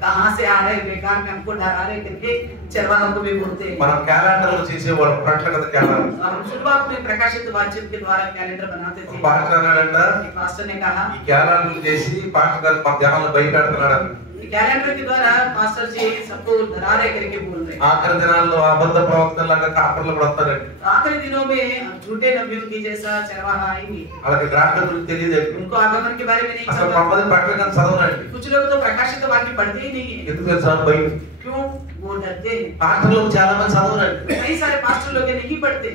कहाँ से आ रहे बेकार में हमको डरा रहे करके चरवाहों को भी बोलते हैं। మనం క్యాలెండర్లు చేసేవాడు, ప్రకటన కదా క్యాలెండర్. और हम शुरुआत में प्रकाशित वाचन के द्वारा कैलेंडर बनाते थे। పాస్టర్ అన్నాడంట, एक पास्टर ने कहा ఈ క్యాలెండర్లు చేసి పాస్టర్ గారు మా జనాలను భయపెడుతున్నాడు. कैलेंडर के द्वारा पास्टर जी सबको डरा रहे करके बोल रहे हैं। ఆఖరి దినాల్లో అబద్ధ ప్రవక్తలాగా కాపర్లు కూడా వస్తారండి. आखिरी दिनों में झूठे नबियों की जैसा चरवाहा आएंगे, వాళ్ళకి గ్రాంట్ గురించి తెలియదు. उनको आगमन के बारे में नहीं అసలు पता। కొంతమంది ప్రకటన చదవనండి. कुछ लोग तो प्रकाशित वाक्य पढ़ते ही नहीं है। ఎందుకు తెలుసా? భయం. क्यों? वो डरते हैं। పాస్టర్లు చాలా మంది చదవనండి. कई सारे पास्टर लोग नहीं पढ़ते।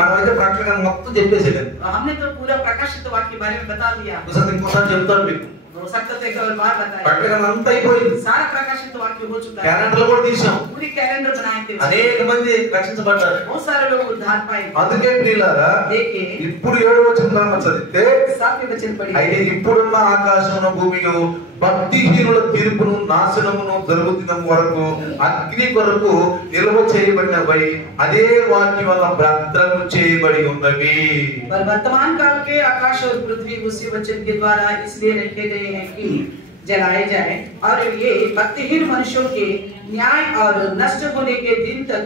మనమైతే ప్రకటన మొత్తం చెప్పేసేయండి. हमने तो पूरा प्रकाशित वाक्य के बारे में बता दिया। ఇంకోసారి చెప్తాను మీకు. हो सकता है एक और बार बताएं। ప్రకటన అంతా అయిపోయింది. सारा प्रकाशित वाक्य हो चुका है। క్యాలెండర్లు కూడా తీసాం. पूरी कैलेंडर बनाए थे, అనేక మంది రక్షించబడ్డారు. बहुत सारे लोग उद्धार पाए। అందుకే ప్రియులారా, देखिए ఇప్పుడు 7వ వచనం చదివితే, 7वें वचन पढ़िए। అయితే ఇప్పుడున్న ఆకాశమును భూమియు భక్తిహీనుల తీర్పును నాశనమును జరుగుతున్న వరకు అగ్ని కొరకు నిల్వ చేయబడినవై అదే వాక్యం వల్ల భద్రము చేయబడి ఉన్నవి. पर वर्तमान काल के आकाश और पृथ्वी उसी वचन के द्वारा इसलिए रखे गए हैं कि जलाए जाए, और ये भक्तिहीन मनुष्यों के न्याय और नष्ट होने के दिन तक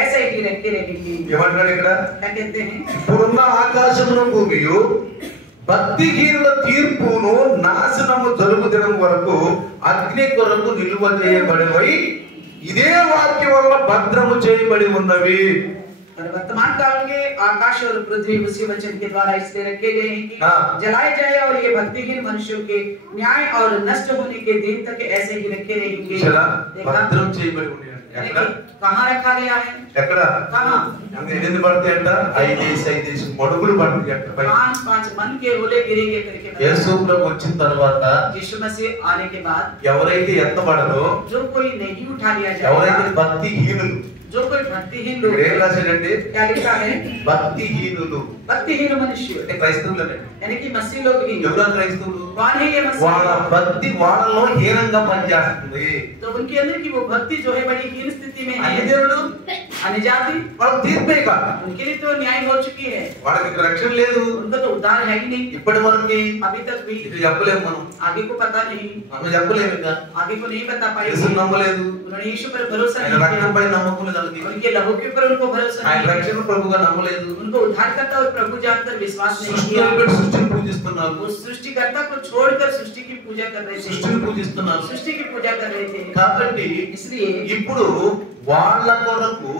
ऐसे ही रखे रहेंगे। ఏమంటాడు ఇక్కడ? क्या कहते हैं? ఇప్పుడున్న ఆకాశమును భూమియు భక్తిహీనుల తీర్పును నాశనము జరుగుదడం వరకు అగ్ని కొరకు నిల్వ చేయబడినవై ఇదే వాక్యం వల్ల భద్రము చేయబడి ఉన్నవి. और वर्तमान काल के आकाश और पृथ्वी उसी वचन के द्वारा इसलिए रखे गए हैं कि हाँ। जलाए जाए, और ये भक्तिहीन मनुष्यों के न्याय और नष्ट होने के दिन तक ऐसे ही रखे रहेंगे। చూసారా? देखा? భద్రం చేయబడి ఉన్నాయి. ఎక్కడ? कहाँ रखा गया है? ఎక్కడ? कहाँ? ఎన్ని పడతాయి అంట? 5 మడుగులు పడతాయి అంట. 5 मन के ओले गिरेंगे करके యేసు ప్రభు వచ్చిన తర్వాత यीशु मसीह आने के बाद ఎవరైతే ఎత్తబడరో, जो कोई नहीं उठा लिया ఎవరైతే जाएगा, భక్తిహీనులు, जो कोई भक्तिहीन लोग, ఇక్కడ ఏం రాశాడండి? क्या लिखा है? భక్తిహీనులు भक्तिहीन मनुष्य, అంటే క్రైస్తవులనే. यानी कि मसीह लोग ही। ఎవరా క్రైస్తవులు? कौन है ये వాళ్ళ मसीह? భక్తి వాళ్ళలో హీనంగా పనిచేస్తుంది. तो उनके अंदर की वो भक्ति जो है बड़ी हीन स्थिति में అన్ని है। దేవుడు अन्य जाति వాళ్ళకి తీర్పే కాదు, उनके लिए तो न्याय हो चुकी है, వాళ్ళకి రక్షణ లేదు, उनका तो उद्धार है ही नहीं ఇప్పటి వరకు अभी तक भी। ఇది చెప్పలేము మనం, आगे को पता नहीं, మనం చెప్పలేము, ఇంకా आगे को नहीं बता पाए। యేసుని నమ్మలేదు, उन्होंने यीशु पर भरोसा ఆయన नहीं రక్తంపై किया, నమ్మకం లేదు వాళ్ళకి, उनके लहू के ऊपर उनको भरोसा ఆయన नहीं రక్షణ किया, ప్రభుగా నమ్మలేదు, उनको उद्धारकर्ता और प्रभु जानकर विश्वास नहीं సృష్టిని किया। పెట్టి సృష్టిని పూజిస్తున్నారు, वो सृष्टिकर्ता को छोड़कर सृष्टि की पूजा कर रहे थे, సృష్టిని పూజిస్తున్నారు। सृष्टि की पूजा कर रहे थे। కాబట్టి इसलिए ఇప్పుడు వాళ్ళ కొరకు,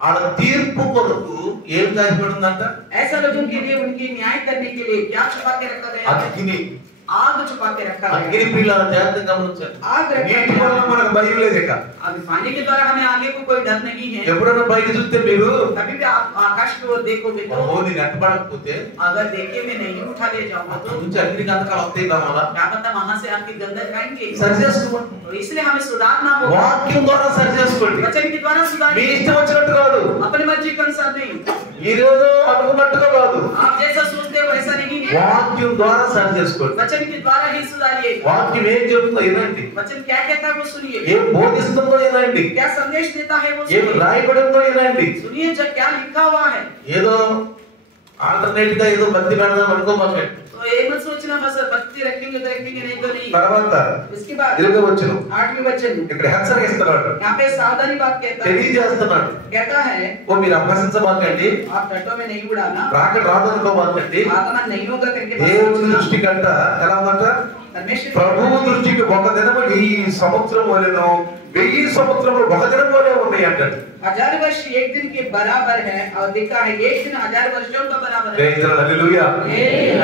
వాళ్ళ తీర్పు కొరకు ఏం దాచిపెట్టి ఉందంట? ऐसा लोगों के लिए उनकी न्याय करने के लिए क्या छुपा के रखा गया है? అగ్ని, आग छुपा के रखा అగ్ని गया है। ప్రియులారా జాగ్రత్తగా గమనించాలి, आग रखा నీటి వల్ల गया है। మనకు భయం లేదు ఇక। अभी पानी के द्वारा हमें आगे को कोई डर नहीं है। ఎప్పుడైనా పైకి చూస్తే మీరు कभी भी आप आकाश की ओर देखोगे तो ఓ నేను ఎట్టబడకపోతే अगर देखे में नहीं उठा ले जाऊंगा तो నుంచి అగ్ని గంధకాలు వస్తాయి కావాలా, क्या पता वहां से आपके गंदक आएंगे। సరి చేసుకోండి, तो इसलिए हमें सुधारना होगा, వాక్యం ద్వారా సరి చేసుకోండి, वचन के द्वारा మీ सुधारिए, ఇష్టం వచ్చినట్టు కాదు, अपनी मर्जी के अनुसार नहीं। ఈ రోజు అనుకున్నట్టుగా కాదు, आप जैसा सोचते हो वैसा नहीं है, వాక్యం ద్వారా సరి చేసుకోండి। वचन के द्वारा ही सुधारिए। వాక్యం ఏం చెబుతుందో వినండి, वचन क्या कहता है वो सुनिए, ఏం బోధిస్తుందో వినండి, क्या संदेश देता है वो ఏం सुनिए, రాయబడిందో వినండి। सुनिए जो क्या लिखा हुआ है। ఏదో ఆల్టర్నేట్ గా ఏదో భక్తి పెడదాం అనుకోమాకండి। तो ये मत सोचना बस भक्ति रखेंगे तो रखेंगे, नहीं तो नहीं। తర్వాత इसके बाद 20వ వచనం 8वें वचन ఇక్కడ హెచ్చరిస్తున్నాడు, यहाँ पे सावधानी बात कहता है, తెలియజేస్తున్నాడు, कहता है ఓ మీరు అభ్యసించమాకండి, आप टट्टों में नहीं उड़ाना, రాకడ రాదనుకోమాకండి, आगमन नहीं होगा करके मत దేవుని सोचना। దృష్టి కంట ఎలా ఉందంట? परमेश्वर ప్రభువు దృష్టికి ఒక దినము 1000 సంవత్సరం వలెను, 1000 సంవత్సరములు ఒక దినం వలె ఉన్నాయి అంటాడు। 1000 वर्ष एक दिन के बराबर है और दिखा है एक दिन 1000 वर्षों का बराबर है। ప్రైజ్ హల్లెలూయా।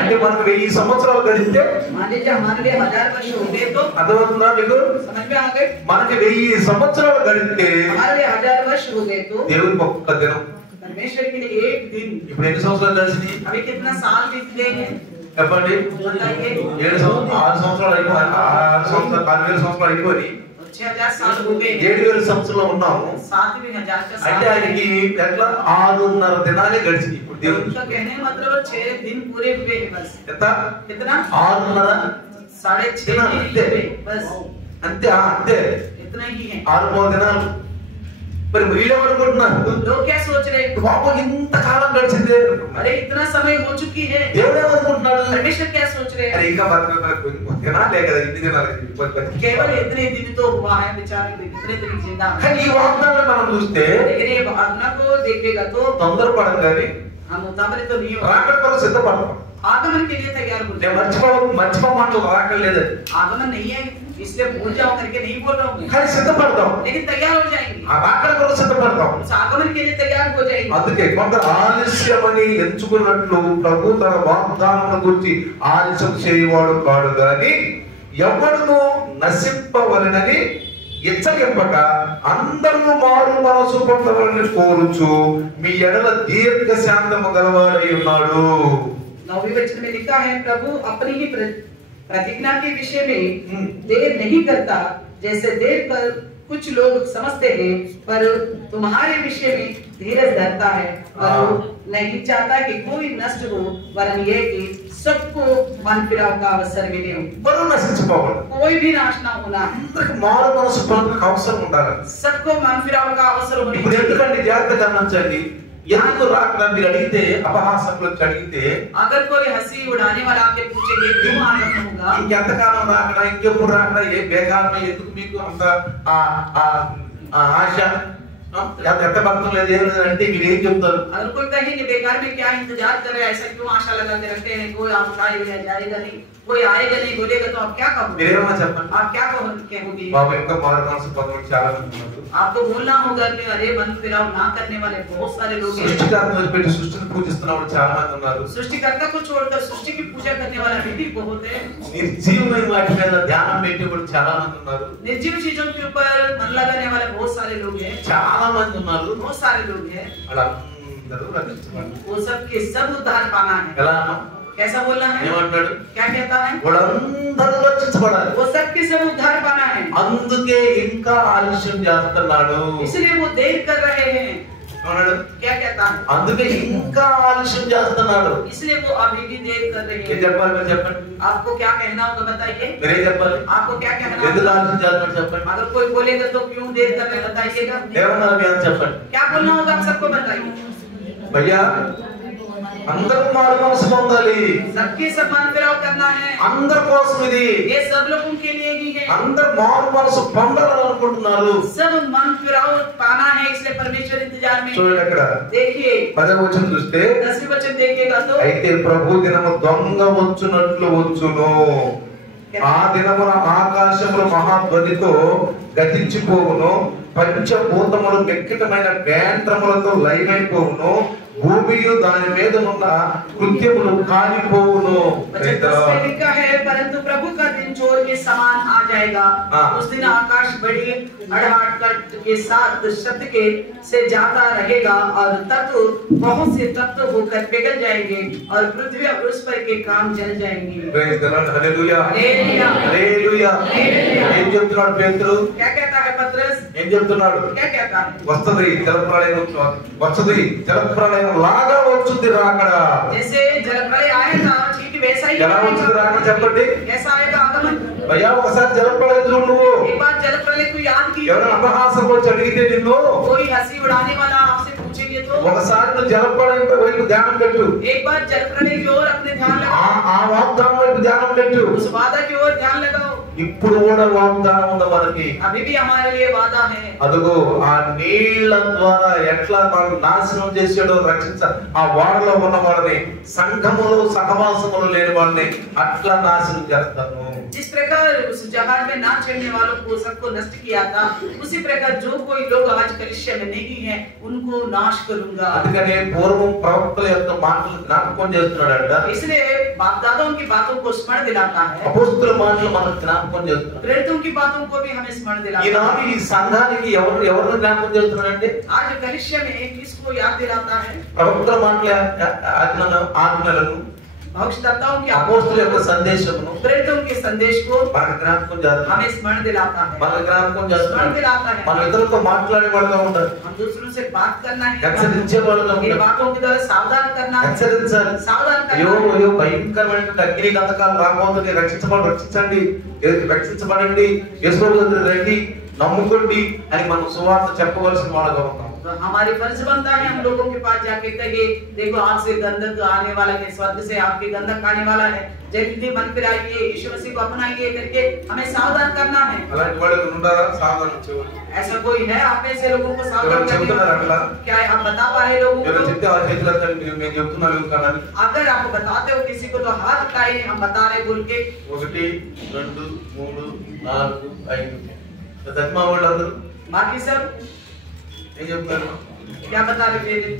అంటే మనకు 1000 సంవత్సరాలు గడిస్తే मान लीजिए हमारे लिए 1000 वर्ष हो गए तो అర్థమవుతుందా మీకు? समझ में आ गए, మనకి 1000 సంవత్సరాలు గడిస్తే हमारे लिए 1000 वर्ष हो गए तो దేవునికి ఒక్క దినం। परमेश्वर के लिए एक दिन। ఇప్పుడు ఎన్ని సంవత్సరాలు కలిసి अभी कितना साल बीत गए हैं చెప్పండి? बताइए। 6 సంవత్సరాలు అయిపోయి, 6 సంవత్సరాలు 4000 సంవత్సరాలు అయిపోయి 6000 साल हो गए, 7000 సంవత్సరాలు ఉన్నాము 7000 का అంటే साल ఆయనకి ఎట్లా 6.5 దినాలే గడిచి ఇప్పుడు దేవుడు उनका कहने का मतलब 6 दिन पूरे हुए हैं बस। ఎంత? कितना? 6.5 6.5 दिन हुए बस, అంతే, అంతే इतना ही है। 6.5 దినాలు। మరి వీళ్ళేమనుకుంటున్నారు? लोग क्या सोच रहे हैं? బాబు ఇంత కాలం గడిచిందే, अरे इतना समय हो चुकी है। దేవుడు ఏమనుకుంటున్నాడు? परमेश्वर क्या सोच रहे అరే हैं? ఇంకా దినాలే కదా, ఇన్ని దినాలు केवल इतने दिन तो हुआ है बेचारे, इतने दिन जिंदा है। కానీ ఈ వాగ్దానాన్ని మనం చూస్తే लेकिन ये भावना को देखेगा तो తొందరపడం కానీ हम उतावले तो नहीं हो, రాకడ కొరకు సిద్ధపడతాం। आगमन के लिए तैयार हो నేను जाओ। మర్చిపోమంటూ రాకడ లేదని, आगमन नहीं है इसलिए भूल जाओ करके नहीं बोल रहा हूँ मैं, కానీ సిద్ధపడతాం, लेकिन तैयार हो जाएंगे, ఆ రాకడ కొరకు సిద్ధపడతాం। उस आगमन के लिए तैयार हो जाएंगे। అందుకే కొందరు ఆలస్యమని ఎంచుకున్నట్లు ప్రభు తన వాగ్దానమును గురించి ఆలస్యం చేయవాడు కాడు గాని ఎవడును నశింపవలెనని హెచ్చరింపక అందరూ మారు మనసు పొందవలని కోరుచు మీ ఎడల దీర్ఘ శాంతము గలవాడై ఉన్నాడు। 9वें वचन में लिखा है, प्रभु अपनी ही प्रतिज्ञा के विषय में देर नहीं करता, जैसे देर पर कुछ लोग समझते हैं, पर तुम्हारे विषय में धीरज धरता है और वो नहीं चाहता कि कोई नष्ट हो, वरन ये कि सबको मन फिराव का अवसर मिले। ఎవరు నశించిపోవాలి, कोई भी नाश ना होना, అందరికి మారు మనసు పొందడానికి అవసరం ఉండాలి। सबको मन फिराव का अवसर होना ఇప్పుడు चाहिए। ఎందుకంటే జాగ్రత్త గమనించండి, ఎందుకు రాకడా మీరు అడిగితే అపహాసకులు అడిగితే अगर कोई हंसी उड़ाने वाला आपसे पूछेंगे क्यों आगमन होगा, ఇంకెంతకాలం రాకడా, ఇంకెప్పుడు రాకడా, ఏ బేకారమే, ఎందుకు మీకు అంత ఆశ, ఎంత భక్తం లేదు ఏం లేదంటే మీరు ఏం చెప్తారు? अगर कोई कहेंगे बेकार में क्या इंतजार कर रहे हैं, ऐसा क्यों आशा लगा के रखते हैं, कोई आप जाएगा नहीं, कोई आएगा नहीं बोलेगा तो आप क्या कहोगे? మీరేమో చెప్పండి। आप क्या कहोगे? బాబు ఇంకా మారు మనసు పొందడం చాలా మంది ఉన్నారు। आपको बोलना होगा कि अरे मन फिराव ना करने वाले बहुत सारे लोग हैं। సృష్టికర్తను పెట్టి సృష్టిని పూజిస్తున్న వాళ్ళు చాలా మంది ఉన్నారు। सृष्टिकर्ता को छोड़कर सृष्टि की पूजा करने वाला भी बहुत है। నిర్జీవమైన వాటి మీద ధ్యానం పెట్టే వాళ్ళు చాలా మంది ఉన్నారు। निर्जीव चीजों के ऊपर मन लगाने वाले बहुत सारे लोग हैं, చాలా మంది ఉన్నారు। बहुत सारे लोग हैं। వాళ్ళందరూ రక్షించబడాలి। वो सब के सब उद्धार पाना है। ఎలా అన్నా? कैसा बोलना है? ఏమంటాడు? क्या कहता है? వాళ్ళందరూ రక్షించబడాలి। वो सब के सब उद्धार पाना है, అందుకే ఇంకా ఆలస్యం చేస్తున్నాడు। इसलिए वो देर कर रहे हैं। అన్నాడు. क्या कहता है? అందుకే ఇంకా ఆలస్యం చేస్తున్నాడు. इसलिए वो अभी भी देर कर रही ఏం है। చెప్పాలి మీరు చెప్పండి. आपको क्या कहना होगा बताइए? మీరేం చెప్పాలి? आपको क्या कहना ఎందుకు होगा? ఆలస్యం చేస్తున్నాడు చెప్పండి. अगर कोई बोलेगा तो क्यों देर कर रहे बताइएगा? ఏమన్నారు మీరు చెప్పండి. क्या बोलना होगा आप सबको बताइए? భయ్యా అందరూ మారు మనసు పొందాలి. सबके सब मन फिराव करना है। అందరి కోసం ఇది. ये सब लोगों के लिए ही है। అందరూ మారు మనసు పొందాలని అనుకుంటున్నారు. सब मन फिराव पाना है, इसलिए परमेश्वर इंतजार में। చూడండి అక్కడ देखिए 10వ వచనం చూస్తే 10वें वचन देखिएगा तो అయితే ప్రభు దినము దొంగ వచ్చునట్లు వచ్చును. ఆ దినమున ఆకాశములు మహాధ్వనితో గతించిపోవును, పంచభూతములు మిక్కిటమైన వేంత్రములతో లయమైపోవును, భూమియు దాని మీద ఉన్న కృత్యములు కాలిపోవును. लिखा है परंतु प्रभु का दिन चोर के समान आ जाएगा। उस दिन आकाश बड़ी अड़हट के साथ शब्द के से जाता रहेगा और तत्व बहुत से तत्व होकर पिघल जाएंगे और पृथ्वी और उस पर के काम जल जाएंगे। Praise the lord. Hallelujah hallelujah hallelujah. ఏం చెప్తున్నాడు పేతురు? क्या कहता है पतरस? ఏం చెప్తున్నాడు? क्या कहता है? వస్తది జలప్రళయం, వస్తది జలప్రళయం లాగా వచ్చుద్ది రాకడ. जैसे जलप्रलय आएगा ठीक वैसा ही ఎలా వచ్చుద్ది రాకడ చెప్పండి. कैसा आएगा आगमन? భయ్యా ఒకసారి జలప్రళయం చూడు నువ్వు. एक बार जलप्रलय को याद कीजिए। ఎవరైనా అపహాసం వచ్చి అడిగితే నిన్ను कोई हंसी उड़ाने वाला आपसे पूछेंगे तो ఒకసారి నువ్వు జలప్రళయం వైపు ధ్యానం పెట్టు. एक बार जलप्रलय की ओर अपने ध्यान लगाओ, ఆ వాగ్దానం వైపు ధ్యానం పెట్టు. उस वादा की ओर ध्यान लगाओ। ఇప్పుడు కూడా వాగ్దానం ఉంది మనకి. अभी भी हमारे लिए वादा है। అదుగో ఆ నీళ్ల ద్వారా ఎట్లా మనం నాశనం చేసాడో రక్షించ, ఆ వాడలో ఉన్న వాళ్ళని, సంఘములో సహవాసములు లేని వాళ్ళని అట్లా నాశనం చేస్తాను. जिस प्रकार उस जहाज में ना चढ़ने वालों को सबको नष्ट किया था, उसी प्रकार जो कोई लोग आज कलिसिया में नहीं है उनको नाश करूंगा। అందుకనే పూర్వం ప్రవక్తల యొక్క మాటలు జ్ఞాపకం చేస్తున్నాడంట. इसलिए बाप-दादाओं की बातों को स्मरण दिलाता है, అపోస్తుల మాటలు మనకు జ్ఞాపకం చేస్తున్నాడు. प्रेरितों की बातों को भी हमें स्मरण दिलाता ఈనాడు है। ఈ సంఘానికి ఎవరు జ్ఞాపకం చేస్తున్నాడంటే आज कलिसिया में किसको याद दिलाता है? ప్రవక్తల మాటల ఆజ్ఞలను, भविष्यवक्ताओं की అపోస్తుల యొక్క సందేశమును प्रेरितों के संदेश को మనకు జ్ఞాపకం చేస్తున్నాడు. हमें स्मरण दिलाता है, మనకు జ్ఞాపకం स्मरण చేస్తున్నాడు. दिलाता है। మన ఇతరులతో మాట్లాడే వాళ్ళగా ఉండాలి. हम दूसरों से बात करना है, హెచ్చరించే వాళ్ళగా इन ఉండాలి. बातों की तरह सावधान करना है, హెచ్చరించాలి. सावधान అయ్యో करना है। అయ్యో భయంకరమైన అగ్ని గంధకాలు రాబోతుంది, రక్షించండి, రక్షించబడండి, యేసుప్రభు దగ్గర రండి, నమ్ముకోండి అని మనం సువార్త చెప్పవలసిన వాళ్ళగా ఉన్నాం. तो हमारी फर्ज बनता है हम लोगों के पास जाके कहे, देखो आपसे गंधक आने वाला है, स्वर्ग से आपके गंधक आने वाला है, जल्दी मन फिराइए, यीशु मसीह को अपनाइए करके हमें सावधान करना है। అలాంటి వాళ్ళు ఉన్నారా? సావధానం ఇచ్చేవాళ్ళు ऐसा कोई है आप में से लोगों को सावधान ఎవరు करने చెప్తున్నారు वाला? అట్లా? क्या आप बता पा रहे लोगों ఎవరు को? చెప్తే వాళ్ళ చేతులు ఎత్తండి, మేము చెప్తున్నాను కానీ. अगर आप बताते हो किसी को तो हाथ उठाइए, हम बता रहे बोल के। 1 2 3 4 5 దత్మా వాళ్ళందరూ बाकी सब ఏం చెప్తున్నారు? क्या बता रहे थे?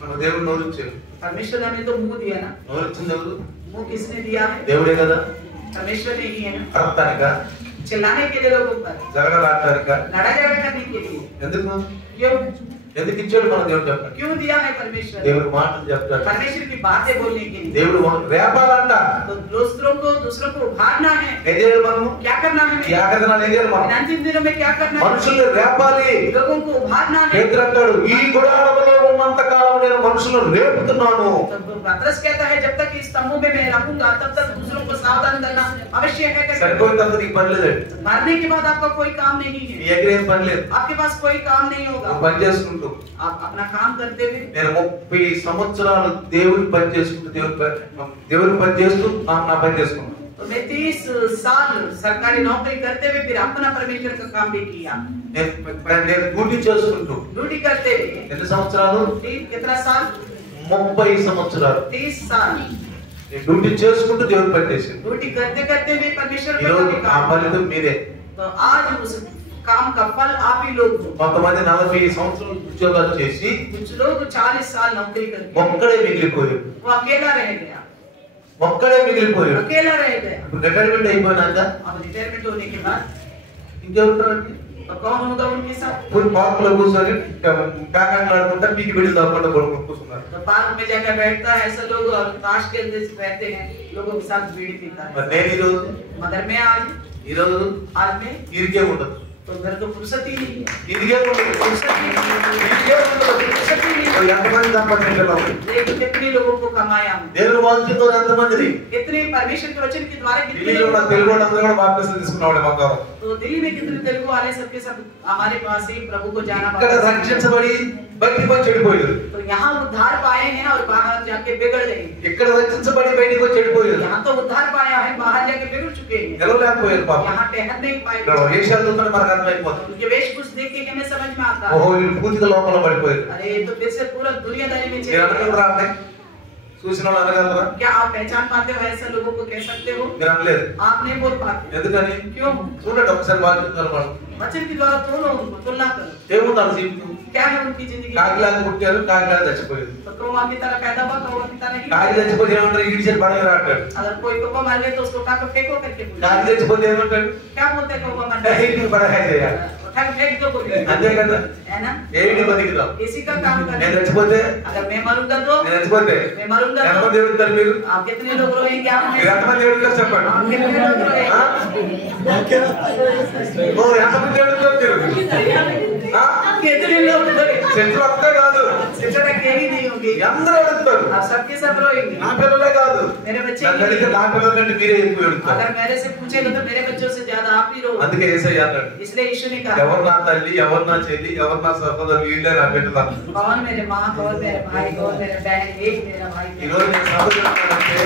మన దేవుడు నోరు ఇచ్చాడు. परमेश्वर ने हमें तो मुंह दिया ना, నోరు ఇచ్చింది ఎవరు? मुंह किसने दिया है? దేవుడే కదా. परमेश्वर ने ही है ना। అర్థానిక, चिल्लाने के लिए लोगों पर, జగడలాడటానిక. लड़ा झगड़ा करने के लिए। ఎందుకు क्यों ఎందుకు ఇచ్చాడు మన దేవుడు చెప్పండి. क्यों दिया है परमेश्वर? దేవుడు మాటలు చెప్తాడు. परमेश्वर की बातें बोलने के लिए। దేవుడు రేపాలంట. तो दूसरों को उभारना है। ఏం చేయాలి మనము? क्या करना है? ఈ ఆరాధనలు ఏం చేయాలి మనం? इन अंतिम दिनों में क्या करना है? మనుషుల్ని రేపాలి. लोगों को उभारना है। పేతురు అంటాడు, ఈ గుడారములో ఉన్నంత కాలం నేను మనుషులను రేపుతున్నాను. तब पतरस कहता है जब तक इस तंबू में मैं रहूंगा तब तक दूसरों को सावधान करना आवश्यक है। సరిపోయిన తర్వాత నీకు పని లేదండి. मरने के बाद आपका कोई काम नहीं నీ है, దగ్గర ఏం పని లేదు. आपके पास कोई काम नहीं होगा। నువ్వు పని చేసుకుంటూ. आप अपना काम करते हुए, నేను 30 సంవత్సరాలు దేవుని పని చేసుకుంటూ దేవుని పని చేస్తూ నా పని చేసుకున్నాను. तो मैं 30 साल सरकारी नौकरी करते हुए फिर अपना परमेश्वर का काम भी किया। నేను డ్యూటీ చేసుకుంటూ ड्यूटी करते हुए ఎన్ని సంవత్సరాలు? कितना साल? 30 సంవత్సరాలు 30 साल నేను డ్యూటీ చేసుకుంటూ దేవుని పని చేశాను. ड्यूटी करते करते हुए परमेश्वर का ఈరోజు भी ఆ काम। ఫలితం మీరే. तो आज उस काम का फल आप ही लोग हो। కొంతమంది 40 సంవత్సరాలు ఉద్యోగాలు చేసి कुछ लोग 40 साल नौकरी करते ఒక్కడే మిగిలిపోయారు. वो अकेला रह गया, ఒక్కడే మిగిలిపోయాడు. अकेला रह गया। ఇప్పుడు రిటైర్మెంట్ అయిపోయినాక अब रिटायरमेंट होने के बाद ఇంకెవరున్నారండి? तो कौन होगा उनके साथ? ఇప్పుడు పార్క్ లో కూర్చొని కాకాట్లాడుకుంటా మీకు బిడ్డలు తప్పకుండా కూర్చున్నారు. तो पार्क में जाकर बैठता है ऐसा लोग और ताश खेलते रहते हैं, लोगों के साथ बीड़ी पीता మరి है। నేను मगर मैं आज ఈరోజు में ఇరికే ఉండదు. तो तो घर तो फुर्सत ही नहीं है, ఇదిగే ఉండదు. फुर्सत ही नहीं है, ఇదిగే ఉండదు. फुर्सत ही नहीं ఓ ఎంతమంది సంపాదించారు? है। देखो कितने लोगों को कमाया हमने, దేవుని వాక్యంతో ఎంతమంది? कितने परमेश्वर के वचन के द्वारा कितने ఢిల్లీలో ఉన్న తెలుగు వాళ్ళందరూ కూడా బాప్తిసం తీసుకున్నవాడే మొత్తం. तो दिल्ली में कितने तेलुगु वाले सबके सब हमारे पास ही प्रभु को जाना ఇక్కడ पाया। రక్షించబడి బయటికి పోయి చెడిపోయారు. तो यहाँ उद्धार पाए हैं और बाहर जाके बिगड़ गए। ఇక్కడ రక్షించబడి బయటికి పోయి చెడిపోయారు. यहाँ तो उद्धार पाया है, बाहर जाके बिगड़ चुके हैं, నిలవలేకపోయారు పాపం. यहाँ ठहर नहीं पाए। ఇక్కడ వేషాలు చూస్తుంటే మనకు అర్థమైపోతుంది. उनके वेशभूष देख के हमें समझ में आता ఓహో है, వీళ్ళు పూర్తిగా లోపల పడిపోయారు. अरे ये तो फिर से पूरा दुनियादारी में మీరు चले गए। అనగలరా అండి? చూసిన వాళ్ళు అనగలరా? क्या आप पहचान पाते हो ऐसे लोगों को, कह सकते हो? మీరు అనలేదు. आप नहीं बोल पाते, ఎందుకని? क्यों? చూడండి ఒకసారి వాక్యం వాళ్ళు वचन के द्वारा तोलो उनको, तुलना करो, ఏమున్నారు జీవితం? क्या है उनकी जिंदगी। కాకిలాగా పుట్టారు, కాకిలాగా చచ్చిపోయారు. तो कौवा की तरह पैदा हुआ, कौवा की तरह ही। కాకి చచ్చిపోతే ఏమంటారు? ఈడ్చేసి పడగరా అంటాడు. अगर कोई कौवा मर गया तो उसको उठा कर फेंको करके बोलते కాకి हैं। చచ్చిపోతే ఏమంటాడు? क्या बोलते हैं कौवा मर गया? ఇంటికి పడగా చేయాలి. उठा के फेंक दो बोलते हैं। అంతే కదా? है ना, ఏంటి బతికిదాం? इसी का काम करते నేను हैं। చచ్చిపోతే अगर मैं मरूंगा तो నేను చచ్చిపోతే मैं मरूंगा तो ఎంతమంది ఏడుస్తారు మీరు? आप कितने लोग रोएंगे? आप में మీరు ఎంతమంది ఏడుస్తారు చెప్పండి. आप कितने लोग ఆ? रोएंगे? ఓ ఎంతమంది ఏడుస్తారు మీరు? ఆ? कितने लोग रोएंगे? చర్చలు ఒక్కటే కాదు, शिक्षा अकेली नहीं होगी, అందరూ ఏడుస్తారు. आप सबके सब रोएंगे। నా పిల్లలే కాదు, मेरे बच्चे నన్ను అడిగితే నా పిల్లల కంటే మీరే ఎక్కువ ఏడుస్తారు. अगर मेरे से पूछेगा तो मेरे बच्चों से ज्यादा आप ही रो। అందుకే యేసయ్య అన్నాడు, इसलिए यीशु ने कहा, ఎవరు నా తల్లి, ఎవరు నా చెల్లి, ఎవరు నా సహోదరు, వీళ్ళే నా బిడ్డలు అన్నాడు. कौन मेरे माँ, कौन मेरे भाई, कौन मेरे बहन, एक मेरा भाई। ఈ రోజు నేను సభ చెప్తానంటే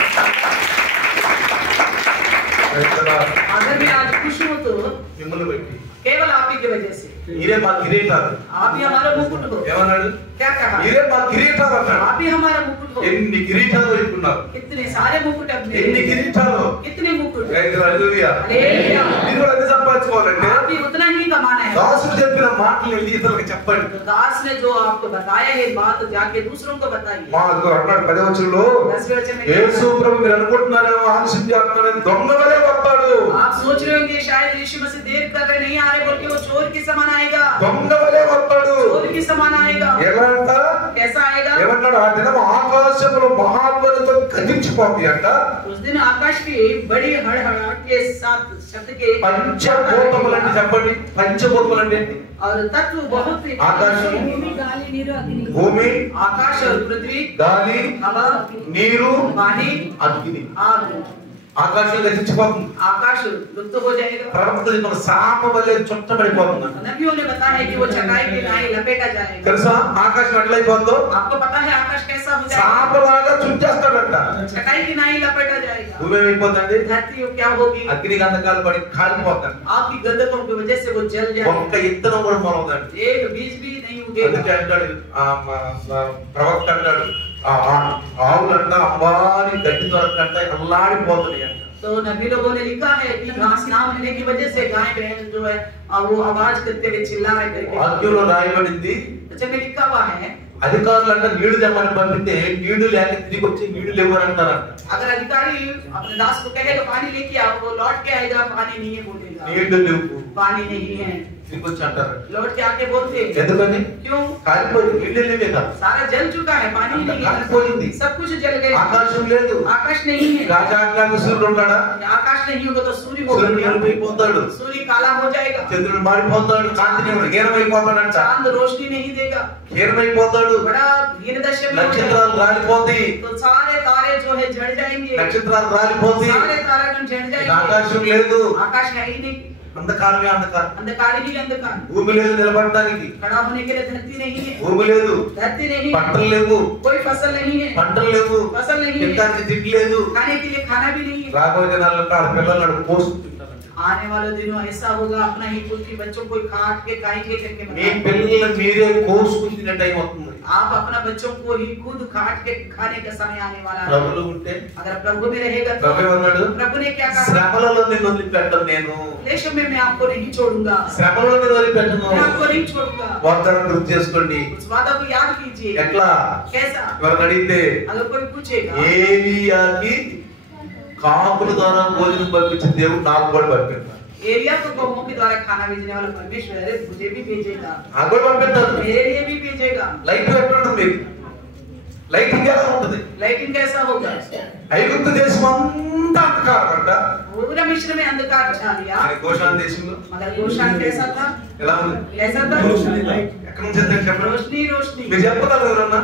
अगर मैं आज खुश हूँ तो మిమ్మల్ని పెట్టి केवल आप ही की वजह से। మీరే మా కిరీటాలు. आप ही हमारा मुकुट हो। ఏమన్నాడు? क्या कहा? మీరే మా కిరీటాలు అన్నాడు. आप ही हमारा मुकुट हो। ఎన్ని కిరీటాలు వైపున్నారు, कितने सारे मुकुट अपने, ఎన్ని కిరీటాలు. कितने मुकुट। హల్లెలూయా. हालेलुया। మీరు కూడా అన్ని సంపాదించుకోవాలంటే आप भी उतना ही कमाना है। దాసుడు చెప్పిన మాటలు వెళ్ళి ఇతరులకు చెప్పండి. तो दास ने जो आपको बताया है बात, जाके दूसरों को बताइए। మా అన్నాడు 10వ వచనంలో, 10वें वचन में యేసు ప్రభు మీరు అనుకుంటున్నారేమో ఆలస్యం చేస్తున్నారని దొంగ వలే వస్తాడు. आप सोच रहे होंगे शायद यीशु मसीह देर कर रहे नहीं आ रहे, बोल के वो चोर के समान आएगा, దొంగ వలే వస్తాడు. चोर के समान आएगा। ఎలా అంట? कैसा आएगा? ఏమన్నాడు? ఆ దినం ఆకాశంలో మహాధ్వనితో గతించిపోతుంది అంట. उस दिन आकाश की बड़ी हड़हड़ाहट के साथ शब्द के పంచభూతములు అంటే చెప్పండి, పంచభూతములు అంటే ఏంటి? और तत्व बहुत ही, ఆకాశం, భూమి గాలి నీరు అగ్ని భూమి, आकाश और पृथ्वी, గాలి, हवा, నీరు, पानी, అగ్ని. आग। ఆకాశం గతించిపోతుంది. आकाश लुप्त हो जाएगा। ప్రవక్తలు మన శాప వలె చుట్టబడిపోతుంది. नबियों ने बताया है कि वो चकाई के नाई लपेटा जाएगा। తెలుసా ఆకాశం ఎట్లయిపోతుందో? आपको पता है आकाश कैसा हो जाएगा? శాపలాగా చుట్టేస్తాడంట. चकाई की नाई लपेटा जाएगा। భూమి ఏమైపోతుంది? धरती क्या होगी? అగ్ని గంధకాలు పడి కాలిపోతాడు. आपकी गंधकों की वजह से वो जल ఒక్క जाएगा, ఇత్తనం కూడా మొలవదండి. एक बीज भी नहीं అందుకే उगेगा। అంటాడు ప్రవక్త అంటాడు, ఆవులంట అంబాని గడ్డి దొరకంట అల్లాడిపోతున్నాయి అంట. तो नबी लोगों ने लिखा है कि घास ना मिलने की वजह से गाय बहन जो है वो आवाज करते हुए चिल्ला रहे करके। వాక్యంలో రాయబడింది, अच्छा में लिखा हुआ है, అధికారులు అంట నీళ్లు తెమ్మని పంపితే నీళ్లు లేక తిరిగి వచ్చి నీళ్లు లేవనంటారంట. अगर अधिकारी अपने दास को कहेगा पानी लेके आओ, वो लौट के आएगा पानी नहीं है बोलेगा, నీళ్లు లేవు पानी नहीं है, తిరిగి వచ్చి అంటారు. लौट के आके बोलते हैं। ఎందుకని? क्यों? కాలిపోయింది, నీళ్లు లేవే కదా, सारा जल चुका है, पानी नहीं కాలిపోయింది. है, सब कुछ जल गया, ఆకాశం లేదు. आकाश नहीं है। రాజాజ్ఞాకు సూర్యుడు ఉన్నాడా? आकाश नहीं होगा तो सूर्य సూర్యుడు होगा, నలిపోతాడు, सूर्य काला हो जाएगा, చంద్రుడు మారిపోతాడు, కాంతి హీనమైపోతాడంట, चांद रोशनी नहीं देगा, హీనమైపోతాడు, बड़ा हीन दशा में हो जाएगा। నక్షత్రాలు రాలిపోతాయి, तो सारे तारे जो है झड़ जाएंगे, నక్షత్రాలు రాలిపోతాయి. सारे तारागण झड़ जाएंगे, ఆకాశం లేదు, आकाश है ही नहीं, అంధకారమే అంధకారం. अंधकार ही अंधकार, భూమి లేదు నిలబడడానికి, खड़ा होने के लिए धरती नहीं है, భూమి లేదు, धरती नहीं, పంటలు లేవు, कोई फसल नहीं है, పంటలు లేవు, फसल नहीं है, తినడానికి తిండి లేదు. खाने के लिए खाना भी नहीं है। రాబోయే దినాల్లో వాళ్ళ పిల్లలను పోషిస్తుంటారంట. आने वाले दिनों ऐसा होगा अपना ही खुद की बच्चों को काट के खाएंगे करके మీ बताया। పిల్లలను మీరే కోసుకుని తినే టైం వస్తుంది. आप अपना बच्चों को ही खुद काट के खाने का समय आने वाला है। ప్రభువులో ఉంటే अगर प्रभु में रहेगा तो ప్రభు ఏమన్నాడు? प्रभु ने क्या कहा? శ్రమలలో నిన్ను వదిలిపెట్టను నేను, क्लेश में मैं आपको नहीं छोड़ूंगा, శ్రమలలో నిన్ను వదిలిపెట్టను. मैं आपको नहीं छोड़ूंगा। వాగ్దానం గుర్తు చేసుకోండి. उस वादा को याद कीजिए। ఎట్లా? कैसा? ఎవరు అడిగితే अगर कोई पूछेगा, ఏలియాకి కాకుల ద్వారా భోజనం పంపించిన దేవుడు నాకు కూడా పంపిస్తాడు. एलिया को कौमों के द्वारा खाना भेजने वाला परमेश्वर है, मुझे भी भेजेगा, నాకు కూడా పంపిస్తాడు. मेरे लिए भी भेजेगा। లైట్ ఎట్లా ఉంటుంది? మీకు లైటింగ్ ఎలా ఉంటుంది? लाइटिंग कैसा होगा? ఐగుప్తు దేశం అంతా అంధకారం అంట. पूरा मिस्र में अंधकार छा गया. గోషాన్ దేశంలో मगर गोशान कैसा था? ఎలా ఉంది? कैसा था? ఎక్కడి నుంచి వచ్చింది చెప్పండి. रोशनी रोशनी. మీరు చెప్పగలరు ఎవరన్నా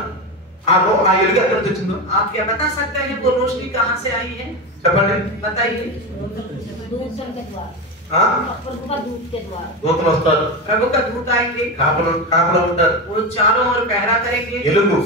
ఆ ఎలుగు ఎక్కడి నుంచి వచ్చిందో? आप क्या बता सकते हैं वो रोशनी कहाँ से आई है? చెప్పండి. बताइए. దూతలు వస్తారు, प्रभु का दूत आएंगे, కాపలా ఉంటారు, वो चारों ओर पहरा करेंगे. ఎలుగు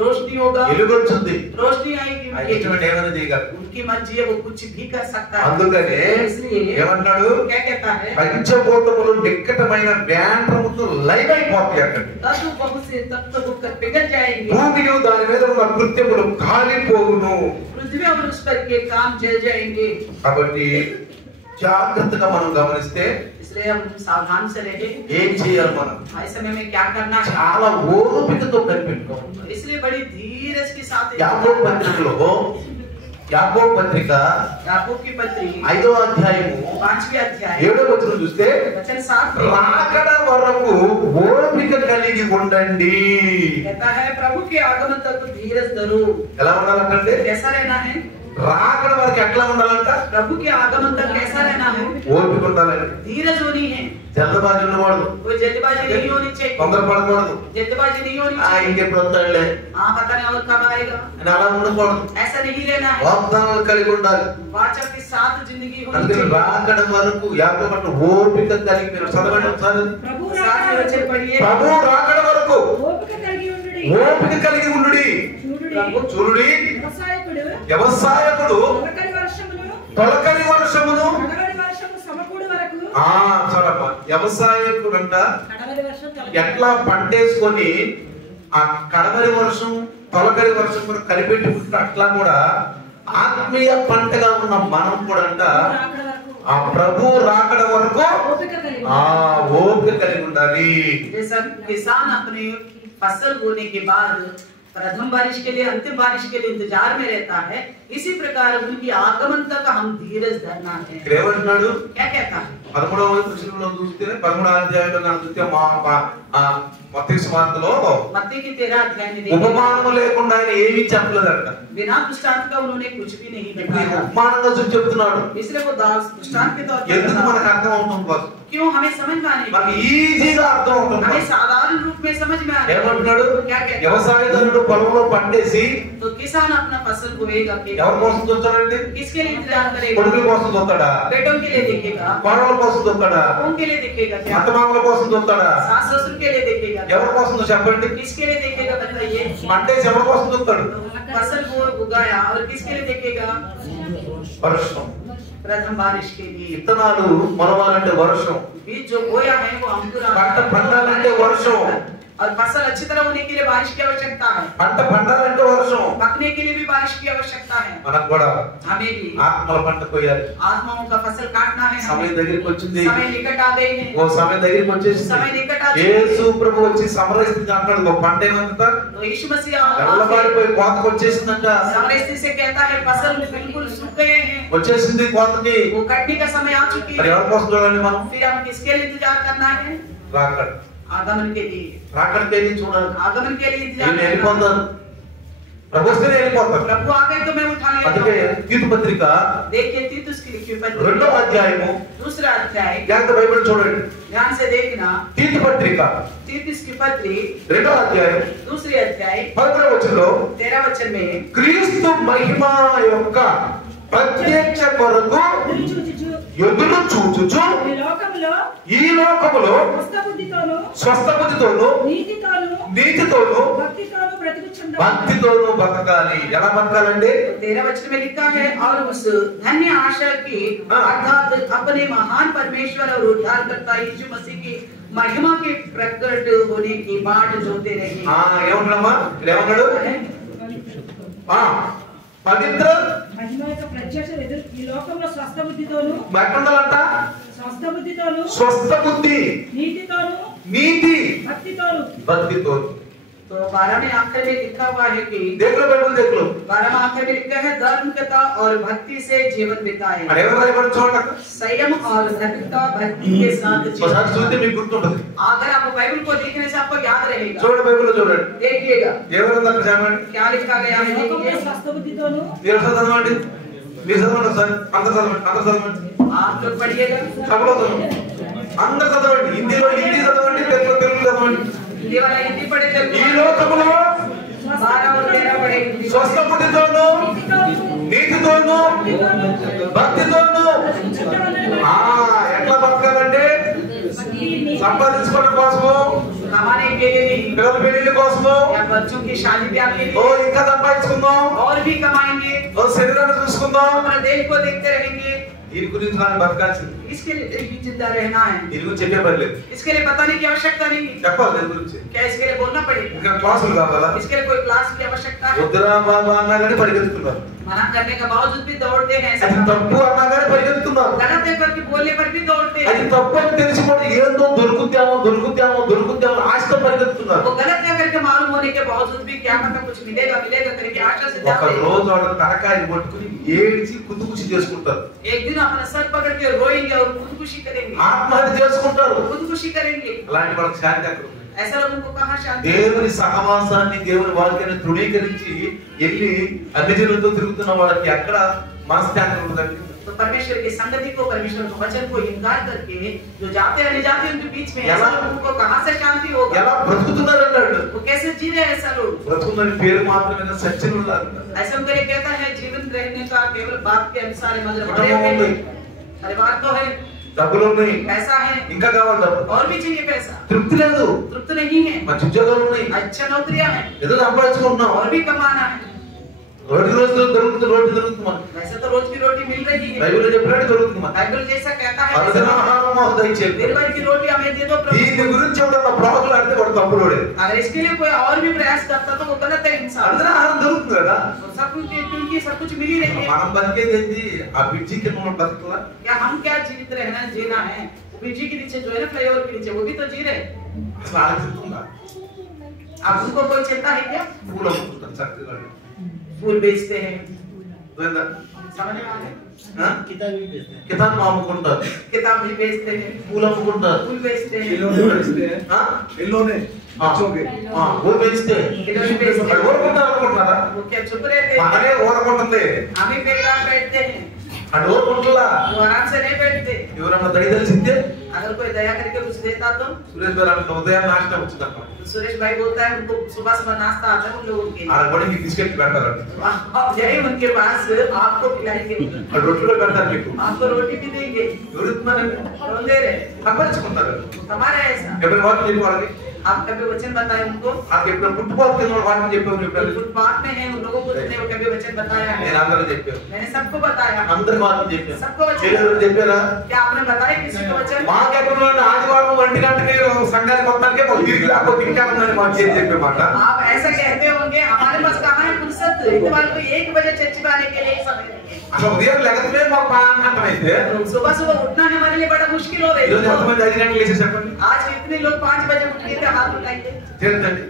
रोशनी होगा, ఎలుగు వచ్చింది, रोशनी आएगी. ఏమైనా చేయగలరు. उनकी मर्जी है, वो कुछ भी कर सकता है. అందుకనే इसलिए ఏమన్నాడు? क्या कहता है? పంచభూతములు నిక్కటమైన వ్యాండ్రముతో లైవ్ అయిపోతాయి అక్కడ. तब बहुत से तब तो वो पिघल जाएंगे. భూమియు దాని మీద ఉన్న కృత్యములు కాలిపోవును. पृथ्वी और उस पर के काम जल जाएंगे. కాబట్టి జాగ్రత్తగా మనం గమనిస్తే इसलिए हम सावधान से रहे. ఏం చేయాలి మనం? ऐसे समय में क्या करना है? చాలా ఓపికతో కనిపెట్టుకోవాలి. इसलिए बड़ी धीरज के साथ యాకోబు పత్రికలో యాకోబు పత్రిక याकूब की पत्री 5వ అధ్యాయము 5वें अध्याय 7వ వచనం చూస్తే वचन 7 రాకడ వరకు ఓపిక కలిగి ఉండండి. कहता है प्रभु के आगमन तक धीरज धरो. ఎలా ఉండాలంటే कैसा रहना है? రాకడ వరకు ఎట్లా ఉండాలంట? प्रभु के आगमन तक कैसा रहना है? ఓపిక ఉండాలండి. धीरज होनी है. జల్దబాజీ ఉండకూడదు, कोई जल्दबाजी नहीं होनी चाहिए. తొందరపడకూడదు. जल्दबाजी नहीं होनी चाहिए. ఇంకెప్పుడు వస్తాడులే हाँ पता नहीं और कब आएगा, అని అలా ఉండకూడదు. ऐसा नहीं लेना है. వాగ్దానాలు కలిగి ఉండాలి. वाचा के साथ जिंदगी होनी అందుకే चाहिए. రాకడ వరకు యాకోబు అంటే ఓపిక కలిగి మీరు చదవండి ఒకసారి. साथ में वचन पढ़िए. ప్రభు రాకడ వరకు ఓపిక కలిగి ఉండుడి. ఓపిక కలిగి ఉండుడి. చూడుడి, వ్యవసాయకుడు తొలకరి వర్షమును చూడమ్మా, వ్యవసాయకుడు అంట ఎట్లా పంటేసుకొని ఆ కడవరి వర్షం తొలకరి వర్షం కూడా కలిపెట్టుకుంటే అట్లా కూడా ఆత్మీయ పంటగా ఉన్న మనం కూడా అంట ఆ ప్రభు రాకడ వరకు ఓపిక కలిగి ఉండాలి. किसान अपने फसल बोने के बाद प्रथम बारिश के लिए अंतिम बारिश के लिए इंतजार में रहता है, इसी प्रकार उनकी आगमन तक हम धीरज धरना है. क्या कहता है? 13వ వచనంలో చూస్తే 13వ అధ్యాయంలో చూస్తే మత్తయి సువార్తలో मत्ती की 13 अध्याय में देखिए, ఉపమానము లేకుండా ఆయన ఏమీ చెప్పలేదంట. बिना दृष्टांत का उन्होंने कुछ भी नहीं बताया. ఉపమానంగా చూసి చెప్తున్నాడు. इसलिए वो दृष्टांत के तौर ఎందుకు पर మనకు అర్థం అవుతుంది బాస్? क्यों हमें समझ में आने మనకి ఈజీగా అర్థం అవుతుంది. हमें साधारण रूप में समझ में आ ఏమంటున్నాడు? क्या कहता है? వ్యవసాయదారుడు పొలంలో పంటేసి तो किसान अपना फसल बोएगा, ఎవరి కోసం చూస్తాడండి? किसके लिए इंतजार करेगा? కొడుకుల కోసం చూస్తాడా? बेटों के लिए देखेगा, కోడళ్ళ కోసం చూస్తాడా? उनके लिए देखेगा, क्या అత్తమామల కోసం చూస్తాడా? सास ससुर के लिए देखेगा, ఎవరి కోసం చెప్పండి? किसके लिए देखेगा बताइए? పంటేసి ఎవరి కోసం చూస్తాడు? फसल वो उगाया और किसके लिए देखेगा? వర్షం. प्रथम बारिश के लिए. విత్తనాలు మొలవాలంటే వర్షం, बीज जो बोया है वो अंकुरा, పంట పండాలంటే వర్షం, और फसल अच्छी तरह होने के लिए बारिश की आवश्यकता है. పంట పండాలంటే వర్షం. पकने के लिए भी बारिश की आवश्यकता है. మనకు కూడా हमें भी ఆత్మల పంట కోయాలి. आत्माओं का फसल काटना है. సమయం దగ్గరికి వచ్చింది. समय निकट आ गए हैं. ఓ సమయం దగ్గరికి వచ్చేసి समय निकट आ गए. యేసు ప్రభు వచ్చి సమరస్థితి అంటాడు. ఓ పంట ఏమంతా तो यीशु मसीह ఎల్లబారిపోయి కోతకు వచ్చేసిందంట. समरस्ती से कहता है फसल बिल्कुल सूख गए हैं, వచ్చేసింది కోతకి. वो कटने का समय आ चुकी మరి है. ఎవరి కోసం చూడాలి మనం? फिर हम किसके लिए इंतजार करना है? రాకడ. आगमन के लिए. రాకడ తేదీ చూడాలి. आगमन के लिए इंतजार నేను करना है. వెళ్ళిపోతాను, ప్రభు వస్తే వెళ్ళిపోతాను. प्रभु आ गए तो मैं उठा అందుకే लेता తీతు పత్రిక हूं. देखिए तीतुस की लिखी पत्री 2వ అధ్యాయము दूसरा अध्याय, జాగ్రత్త బైబిల్ చూడండి. ध्यान से देखना. తీతు పత్రిక तीतुस की पत्री 2వ అధ్యాయం दूसरे अध्याय 11వ వచనంలో 13 वचन में క్రీస్తు మహిమ యొక్క ప్రత్యక్ష కొరకు ఎదురు చూచుచు ఈ లోకములో స్వస్థ బుద్ధితోను నీతితోను భక్తితోను బతకాలి. ఎలా బతకాలండి? 13 वचन में लिखा है, और उस धन्य आशा की अर्थात अपने महान परमेश्वर और उद्धारकर्ता यीशु मसीह की महिमा के प्रकट होने की बाट जोते रहे. ఏమంటున్నామా? ఏమన్నాడు? పవిత్ర మహిమ యొక్క ప్రత్యక్ష ఎదురు ఈ లోకంలో స్వస్థ బుద్ధితోను ఎక్కడుండాలంట? స్వస్థ బుద్ధితోను స్వస్థ బుద్ధి, నీతితోను నీతి, భక్తితోను. तो 12वें आखिर में लिखा हुआ है कि देख लो बाइबल देख लो 12वां आखिर में लिखा है धार्मिकता और भक्ति से जीवन बिताए అక్కడ ఎవరు రాయబడి చూడండి संयम और धार्मिकता भक्ति के साथ ఒకసారి చూస్తే మీకు గుర్తుంటుంది अगर आप बाइबल को देखने से आपको याद रहेगा చూడండి బైబిల్లో చూడండి देखिएगा ఎవరు అక్కడ చదవండి क्या लिखा गया है లోకంలో देखिए స్వస్థ బుద్ధితోను మీరు చదవండి మీరు చదవండి సార్ అందరూ చదవండి आप लोग पढ़िएगा సభలో చదవండి అందరూ చదవండి హిందీ చదవండి తెలుగు చదవండి हिंदी वाला हिंदी पढ़े ఈ లోకములో 12 और 13 पढ़े हिंदी స్వస్థ బుద్ధితోను నీతితోను భక్తితోను ఎట్లా బతకాలంటే సంపాదించుకోవడం కోసము कमाने के लिए नहीं పిల్లల పెళ్లి కోసము या बच्चों की शादी ब्याह के ఓ लिए ఇంకా సంపాదించుకుందాం और भी कमाएंगे ఓ శరీరాన్ని చూసుకుందాం अपने देश को देखते रहेंगे దీని గురించి మనం బతకాల్సింది इसके लिए भी जिंदा रहना है దీని గురించి చెప్పే పని లేదు इसके लिए बताने की आवश्यकता नहीं है చెప్పాలి దీని గురించి क्या इसके लिए बोलना पड़ेगा ఇంకా క్లాసులు కావాలా इसके लिए कोई क्लास की आवश्यकता है వద్దురా బాబా అన్నా కానీ పరిగెత్తుతున్నారు मना करने के बावजूद भी दौड़ते हैं ऐसा అది తప్పు అన్నా కానీ పరిగెత్తుతున్నారు गलत है करके बोलने पर भी दौड़ते అది हैं తప్పు అని తెలిసి కూడా ఏందో దొరుకుతామో ఆశతో పరిగెత్తుతున్నారు वो गलत है करके मालूम होने के बावजूद भी क्या पता कुछ मिलेगा करके आशा से ఒక जाते हैं రోజు వాళ్ళ తలకాయలు పట్టుకుని ఏడ్చి కుతుకుచి చేసుకుంటారు एक दिन अपना सर पकड़ के रोएंगे और खुदकुशी करेंगे ఆత్మహత్య చేసుకుంటారు खुदकुशी करेंगे అలాంటి వాళ్ళకి శాంతి ఎక్కడ ఉంది? ऐसा लोगों को कहाँ शांति దేవుని సహవాసాన్ని దేవుని వాక్యాన్ని తృణీకరించి వెళ్ళి అన్ని జనులతో తిరుగుతున్న వాళ్ళకి ఎక్కడ మనశ్శాంతి ఉంటుందండి तो परमेश्वर की संगति को परमेश्वर के वचन को इनकार करके जो जाते हैं नहीं जाते उनके बीच में ऐसा लोगों को कहाँ से शांति होगा ఎలా బ్రతుకుతున్నారు అన్నాడు वो कैसे जी रहे हैं ऐसा लोग బ్రతుకుతున్న పేరు మాత్రమే సత్యం ఉన్నారు ऐसा उनके लिए कहता है जीवन रहने का केवल बात के अनुसार है मगर कुटुंबం बड़े ఉంది, परिवार तो है డబ్బులు ఉన్నాయి, पैसा है ఇంకా కావాలి డబ్బు, और भी चाहिए पैसा తృప్తి లేదు, तृप्त नहीं है మంచి ఉద్యోగాలు ఉన్నాయి, अच्छा नौकरियां हैं ఏదో సంపాదించుకుంటున్నాం, और भी कमाना है రోజు దొరుకుతుంది మనకి. वैसे तो रोज की रोटी मिल रही है బైబిల్లో చెప్పినట్టు దొరుకుతుంది మనకి. बाइबल जैसा कहता है అనుదినాహారము మాకు దయచేయండి. दिन भर की रोटी हमें दे दो దీని प्रभु గురించి ఎవడన్నా ప్రాకులు అంటే వాడు తప్పులోడే. अगर इसके लिए कोई और भी प्रयास करता तो वो गलत है इंसान అనుదినాహారం దొరుకుతుంది కదా. सब कुछ क्योंकि सब कुछ मिल ही रही है మనం బతికేది ఏంటి? ఆ బ్రిడ్జి కింద మనం బతుకులా? क्या हम क्या जीवित रहना जीना है ब्रिज के नीचे जो है ना फ्लाईओवर के नीचे वो भी तो जी रहे हैं। అసలు ఆలోచిస్తుందా? आप उनको कोई चिंता है क्या పూలు అమ్ముకుంటారు చక్కగా. फूल बेचते हैं అర్థమైందా? समझ में आ रहा है ఆ? కితాబ్ అమ్ముకుంటారు, किताब भी बेचते हैं పూలు అమ్ముకుంటారు, फूल बेचते हैं खिलौने बेचते हैं, ఆ? खिलौने बच्चों के। ఊరు పెంచితే खिलौने बेचते వాడు हैं ఊరుకుంటారు అనుకుంటున్నారా? वो क्या चुप रहते మనమే हैं ఊరకుంటుంది, हम ही बेकार बैठते हैं అటు ఊరుకుంటులా. वो आराम से नहीं बैठते ఎవరన్నా దయ తెలిసిందే अगर कोई दया करके कुछ देता तो సురేష్ గారు అంటే ఉదయం నాశనం వచ్చింది అక్కడ. सुरेश भाई बोलता है उनको सुबह सुबह नाश्ता आता है उन लोगों के ఆ బడి మీకు బిస్కెట్ పెడతారండి, अब यही उनके पास आपको खिलाएंगे ఆ రొట్టెలో పెడతారు మీకు. आपको रोटी भी देंगे ఎవరు ఇస్తున్నారండి? कौन दे रहे हैं? సంపాదించుకుంటారు. हमारा ऐसा ఎవరి వాక్యం చెప్పి వాళ్ళకి आप कभी वचन बताए उनको నాకు ఎప్పుడు పుట్టుకోవాలి కింద వాక్యం చెప్పాను जो చెప్పాను. फुटपाथ में है उन लोगों को तुमने कभी वचन बताया నేను है అందరూ చెప్పాను, मैंने सबको बताया అందరి వాక్యం చెప్పాను. सबको वचन చెల్లెలు చెప్పారా? क्या आपने बताया किसी को वचन మాకెక్కడ ఆదివారం 1 గంటకి సంఘానికి మొత్తానికి ఒక తిరిగి లేకపోతే ఇంకా ఉందని మాకు చేసి చెప్పేమాట. आप ऐसा कहते होंगे हमारे पास कहाँ है फुर्सत इतवार को 1 बजे चर्च में आने के लिए समय नहीं है। అసలు ఉదయం లెగతమే మాకు ప్రాణాంతమైతే तो सुबह सुबह उठना हमारे लिए बड़ा मुश्किल हो रही ఈరోజు है ఎంతమంది 5 గంటలకు లేచి చెప్పండి आज कितने लोग 5 बजे उठ के थे हाथ उठाइए చేయండి.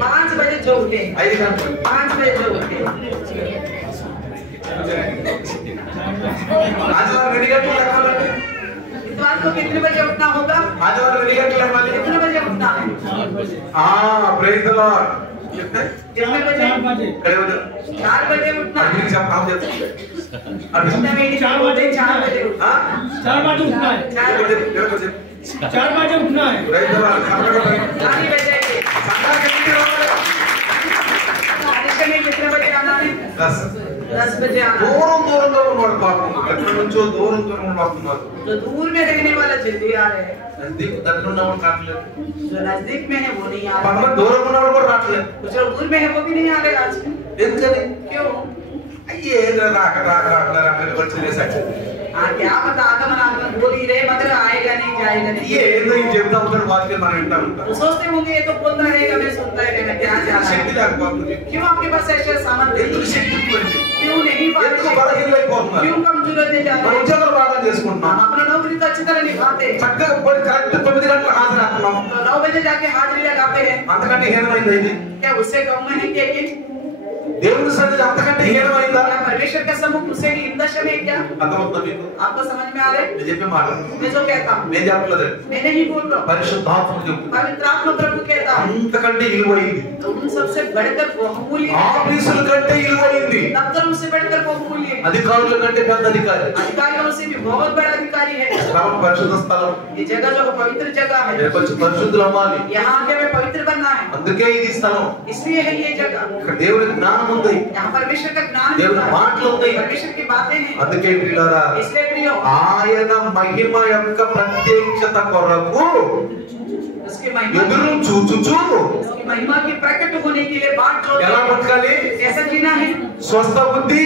5 बजे जो उठे 5 గంటలకు 5 बजे जो उठे ఆదివారం 2 గంటలకు లేవాలి. इतवार को कितने बजे उठना होगा ఆదివారం 2 గంటలకు లేవాలి. कितने बजे उठना है ప్రైజ్ ది లార్డ్. చెప్తే कितने बजे ఇక్కడే ఉంది. 4 बजे उठना है అడిగి చెప్పాలి చెప్తే कितने बजे 4 बजे उठना 4 बजे उठना है 4 बजे 4 बजे उठना है ప్రైజ్ ది లార్డ్. 4 बजे कितने बजे आना है 10 बजे आना है దూరంగా ఉన్నాడు పాపం, ఎక్కడి నుంచో దూరంగా వస్తున్నారు. जो दूर में रहने वाला जल्दी आ रहे हैं దగ్గర ఉన్నవాడు రావట్లేదు, जो नजदीक में है वो नहीं आ रहे కొంతమంది దూరంగా ఉన్నవాడు కూడా రావట్లేదు. कुछ लोग दूर में है वो भी नहीं आ रहे आज ఎందుకని? क्यों అయ్యే రాక వచ్చింది సచ్చింది. हाँ क्या पता आगमन आगमन बोल ही रहे मगर आएगा नहीं जाएगा नहीं ఏందో ఈ చెప్తా ఉంటాడు వాక్యం మనం వింటా ఉంటాం. तो सोचते होंगे ये तो बोलता रहेगा मैं सुनता ही रहेगा क्या जा रहा శక్తి है లేకపోతుంది, क्यों आपके पास ऐसा सामर्थ्य ఎందుకు नहीं శక్తి పోయింది? क्यों नहीं ఎందుకు पाते బలహీనమైపోతున్నారు? क्यों कमजोर होते जा మన रहे हैं ఉద్యోగాలు బాగా చేసుకుంటున్నాం, हम अपना नौकरी तो अच्छी तरह निभाते हैं చక్కగా పోయి కరెక్ట్ 9 గంటలకు హాజరవుతున్నాం. तो 9 बजे में जाके हाजिरी लगाते हैं, అంతకంటే హీనమైంది ఇది? क्या उससे कम है क्या? దేవుని సన్నిధి అంతకంటే హీనమైందా? क्या परमेश्वर का सम्मुख उससे निंदश है क्या? అర్థమవుతుందా మీకు? आपको समझ में आ रहा है? నేను చెప్పే మాట मैं जो कहता हूँ, నేను చెప్పలేదు, मैं नहीं बोल रहा हूँ, పరిశుద్ధాత్మ చెప్తుంది. पवित्र आत्मा प्रभु कहता है, అంతకంటే విలువైంది, तो उन सबसे बढ़कर बहुमूल्य है, ఆఫీసుల కంటే విలువైంది, दफ्तरों से बढ़कर बहुमूल्य है, అధికారుల కంటే పెద్ద అధికారి. अधिकारियों से भी बहुत बड़ा अधिकारी है। స్థలం పరిశుద్ధ స్థలం, ये जगह जो पवित्र जगह है, రేపు వచ్చి పరిశుద్ధులు అవ్వాలి. यहाँ आके हमें पवित्र बनना है, అందుకే ఇది స్థలం. इसलिए है ये जगह। ఇక్కడ దేవుని జ్ఞానం ఉంది, यहाँ परमेश्वर का ज्ञान దేవుని मिलता है, మాటలు ఉన్నాయి. परमेश्वर की बातें हैं। అందుకే ప్రియులారా, इसलिए प्रियो, ఆయన మహిమ యొక్క ప్రత్యక్షత కొరకు उसकी महिमा ఎదురు చూచుచు उसकी महिमा की प्रकट होने के लिए बात जो ఎలా బతకాలి? कैसा जीना है? స్వస్థ బుద్ధి,